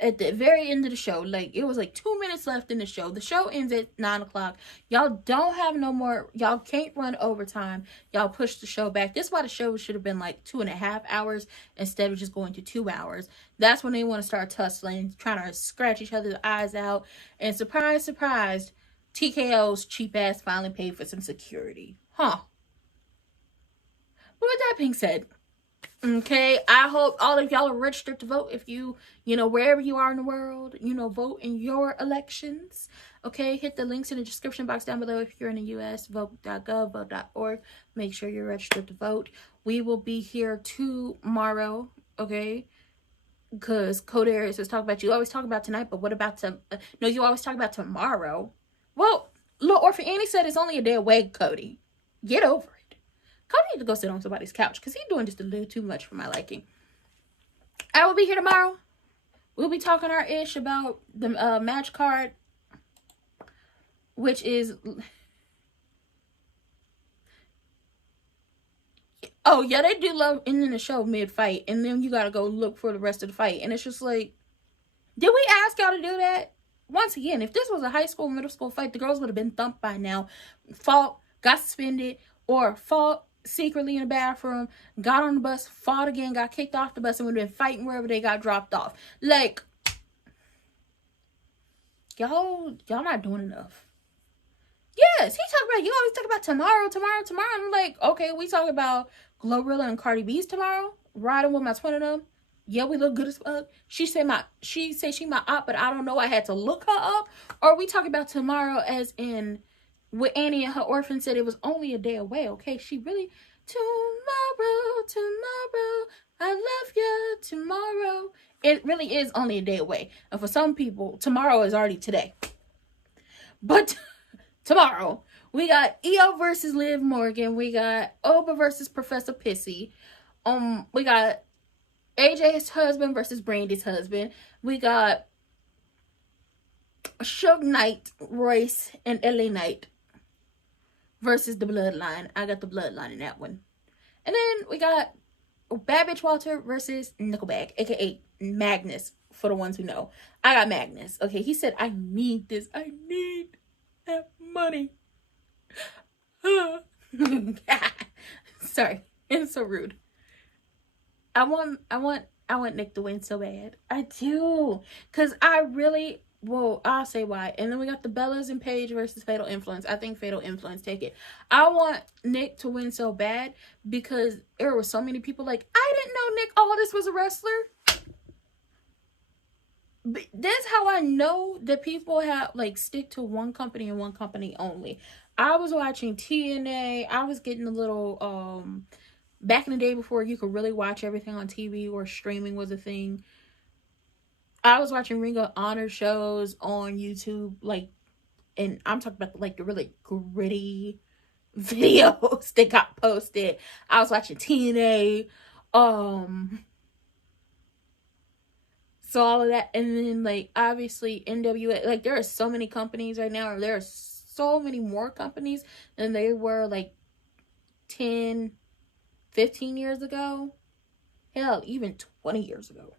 at the very end of the show, like, it was like 2 minutes left in the show. The show ends at 9 o'clock. Y'all don't have no more, y'all can't run overtime. Y'all push the show back. This is why the show should have been like 2.5 hours instead of just going to 2 hours. That's when they want to start tussling, trying to scratch each other's eyes out. And surprise, surprise, TKO's cheap ass finally paid for some security. But with that being said, okay, I hope all of y'all are registered to vote. If you wherever you are in the world, vote in your elections. Okay, hit the links in the description box down below. If you're in the U.S., vote.gov, vote.org. Make sure you're registered to vote. We will be here tomorrow, okay? Because Codarius is talking about, you always talk about tonight, but what about you always talk about tomorrow. Well, little Orphan Annie said it's only a day away, Cody. Get over it. Cody needs to go sit on somebody's couch because he's doing just a little too much for my liking. I will be here tomorrow. We'll be talking our ish about the match card, which is... Oh, yeah, they do love ending the show mid-fight, and then you gotta go look for the rest of the fight. And it's just like, did we ask y'all to do that? Once again, if this was a high school, middle school fight, the girls would have been thumped by now. Fought, got suspended, or fought secretly in the bathroom, got on the bus, fought again, got kicked off the bus, and would have been fighting wherever they got dropped off. Like, y'all not doing enough. Yes, he talking about, you always talk about tomorrow. I'm like, okay, we talking about Glorilla and Cardi B's tomorrow, riding with my twin of them. Yeah, we look good as fuck. She said she my op, but I don't know. I had to look her up. Or we talking about tomorrow as in with Annie and her orphan said it was only a day away. Okay, she really, tomorrow, I love you, tomorrow. It really is only a day away. And for some people, tomorrow is already today. But tomorrow, we got Io versus Liv Morgan. We got Oba versus Professor Pissy. We got AJ's husband versus Brandy's husband. We got Suge Knight, Royce, and LA Knight versus the Bloodline. I got the Bloodline in that one. And then we got Bad Bitch Walter versus Nickelback, aka Magnus, for the ones who know. I got Magnus. Okay, he said, I need this. I need that money. Sorry, it's so rude. I want Nick to win so bad. I do. Because I really, well, I'll say why. And then we got the Bellas and Paige versus Fatal Influence. I think Fatal Influence take it. I want Nick to win so bad because there were so many people like, I didn't know Nick Aldis was a wrestler. But that's how I know that people have, like, stick to one company and one company only. I was watching TNA. I was getting a little, back in the day before you could really watch everything on TV or streaming was a thing. I was watching Ring of Honor shows on YouTube, like, and I'm talking about, like, the really gritty videos that got posted. I was watching TNA, so all of that, and then like obviously NWA. Like there are so many companies right now. There are so many more companies than they were like 10, 15 years ago. Hell, even 20 years ago.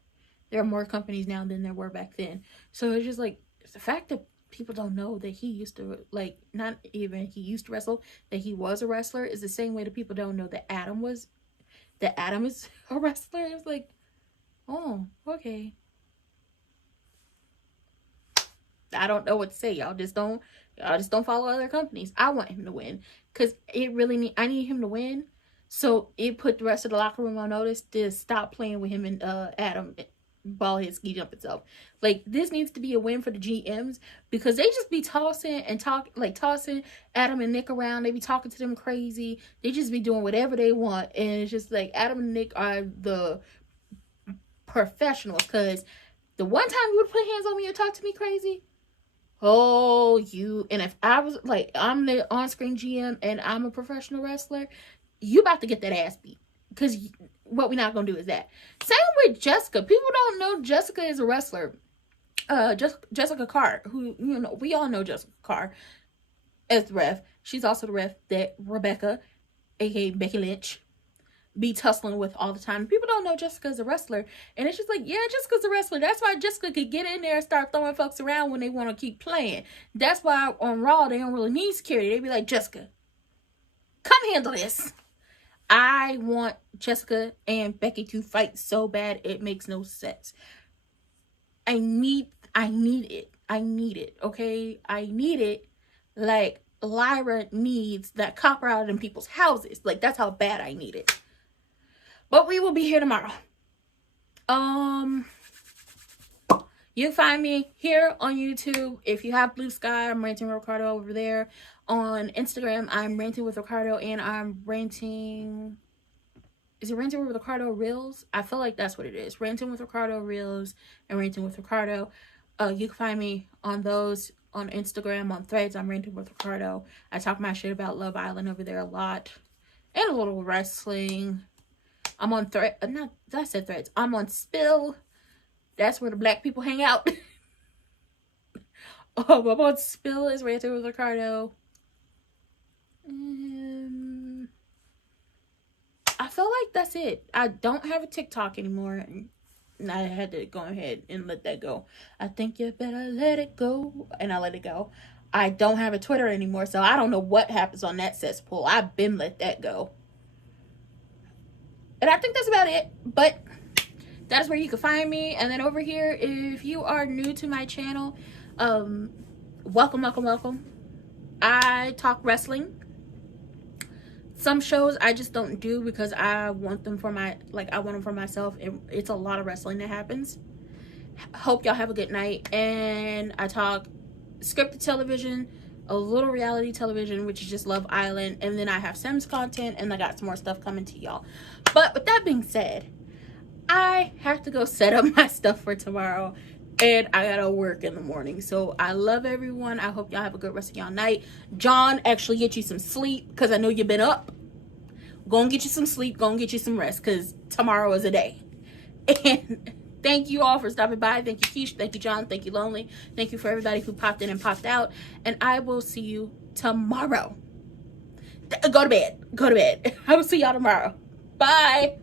There are more companies now than there were back then. So it's just like the fact that people don't know that he used to, like, not even he used to wrestle, that he was a wrestler, is the same way that people don't know that Adam is a wrestler. It's like, oh, okay. I don't know what to say. Y'all just don't follow other companies. I want him to win because I need him to win. So it put the rest of the locker room on notice to stop playing with him and Adam ball head ski jump itself. Like this needs to be a win for the GMs because they just be tossing Adam and Nick around. They be talking to them crazy. They just be doing whatever they want, and it's just like Adam and Nick are the professionals. Because the one time you would put hands on me or talk to me crazy, and if I was like, I'm the on-screen GM and I'm a professional wrestler, you about to get that ass beat. Because what we're not going to do is that. Same with Jessica. People don't know Jessica is a wrestler. Jessica Carr, who, you know, we all know Jessica Carr as the ref. She's also the ref that Rebecca, aka Becky Lynch, be tussling with all the time. People don't know Jessica is a wrestler. And it's just like, yeah, Jessica's a wrestler. That's why Jessica could get in there and start throwing folks around when they want to keep playing. That's why on Raw, they don't really need security. They be like, Jessica, come handle this. I want Jessica and Becky to fight so bad it makes no sense. I need it, okay? I need it like Lyra needs that copper out in people's houses. Like, that's how bad I need it. But we will be here tomorrow. You can find me here on YouTube. If you have BlueSky, I'm Ranting with Ricardo over there. On Instagram, I'm Ranting with Ricardo, and I'm ranting... Is it Ranting with Ricardo Reels? I feel like that's what it is. Ranting with Ricardo Reels and Ranting with Ricardo. You can find me on those on Instagram, on Threads. I'm Ranting with Ricardo. I talk my shit about Love Island over there a lot. And a little wrestling. I'm on Threads. I'm on Spill. That's where the black people hang out. I'm on Spill is Ranting with Ricardo. I feel like that's it. I don't have a TikTok anymore. And I had to go ahead and let that go. I think you better let it go. And I let it go. I don't have a Twitter anymore. So I don't know what happens on that cesspool. I've been let that go. And I think that's about it. But that's where you can find me. And then over here, if you are new to my channel, welcome. I talk wrestling. Some shows I just don't do because I want them for myself. It's a lot of wrestling that happens. Hope y'all have a good night. And I talk scripted television, a little reality television, which is just Love Island, and then I have Sims content, and I got some more stuff coming to y'all. But with that being said, I have to go set up my stuff for tomorrow, and I gotta work in the morning. So I love everyone. I hope y'all have a good rest of y'all night. John, actually get you some sleep, because I know you've been up. Go and get you some sleep. Go and get you some rest, because tomorrow is a day. And thank you all for stopping by. Thank you, Keish. Thank you, John. Thank you, Lonely. Thank you for everybody who popped in and popped out. And I will see you tomorrow. Go to bed. I will see y'all tomorrow. Bye.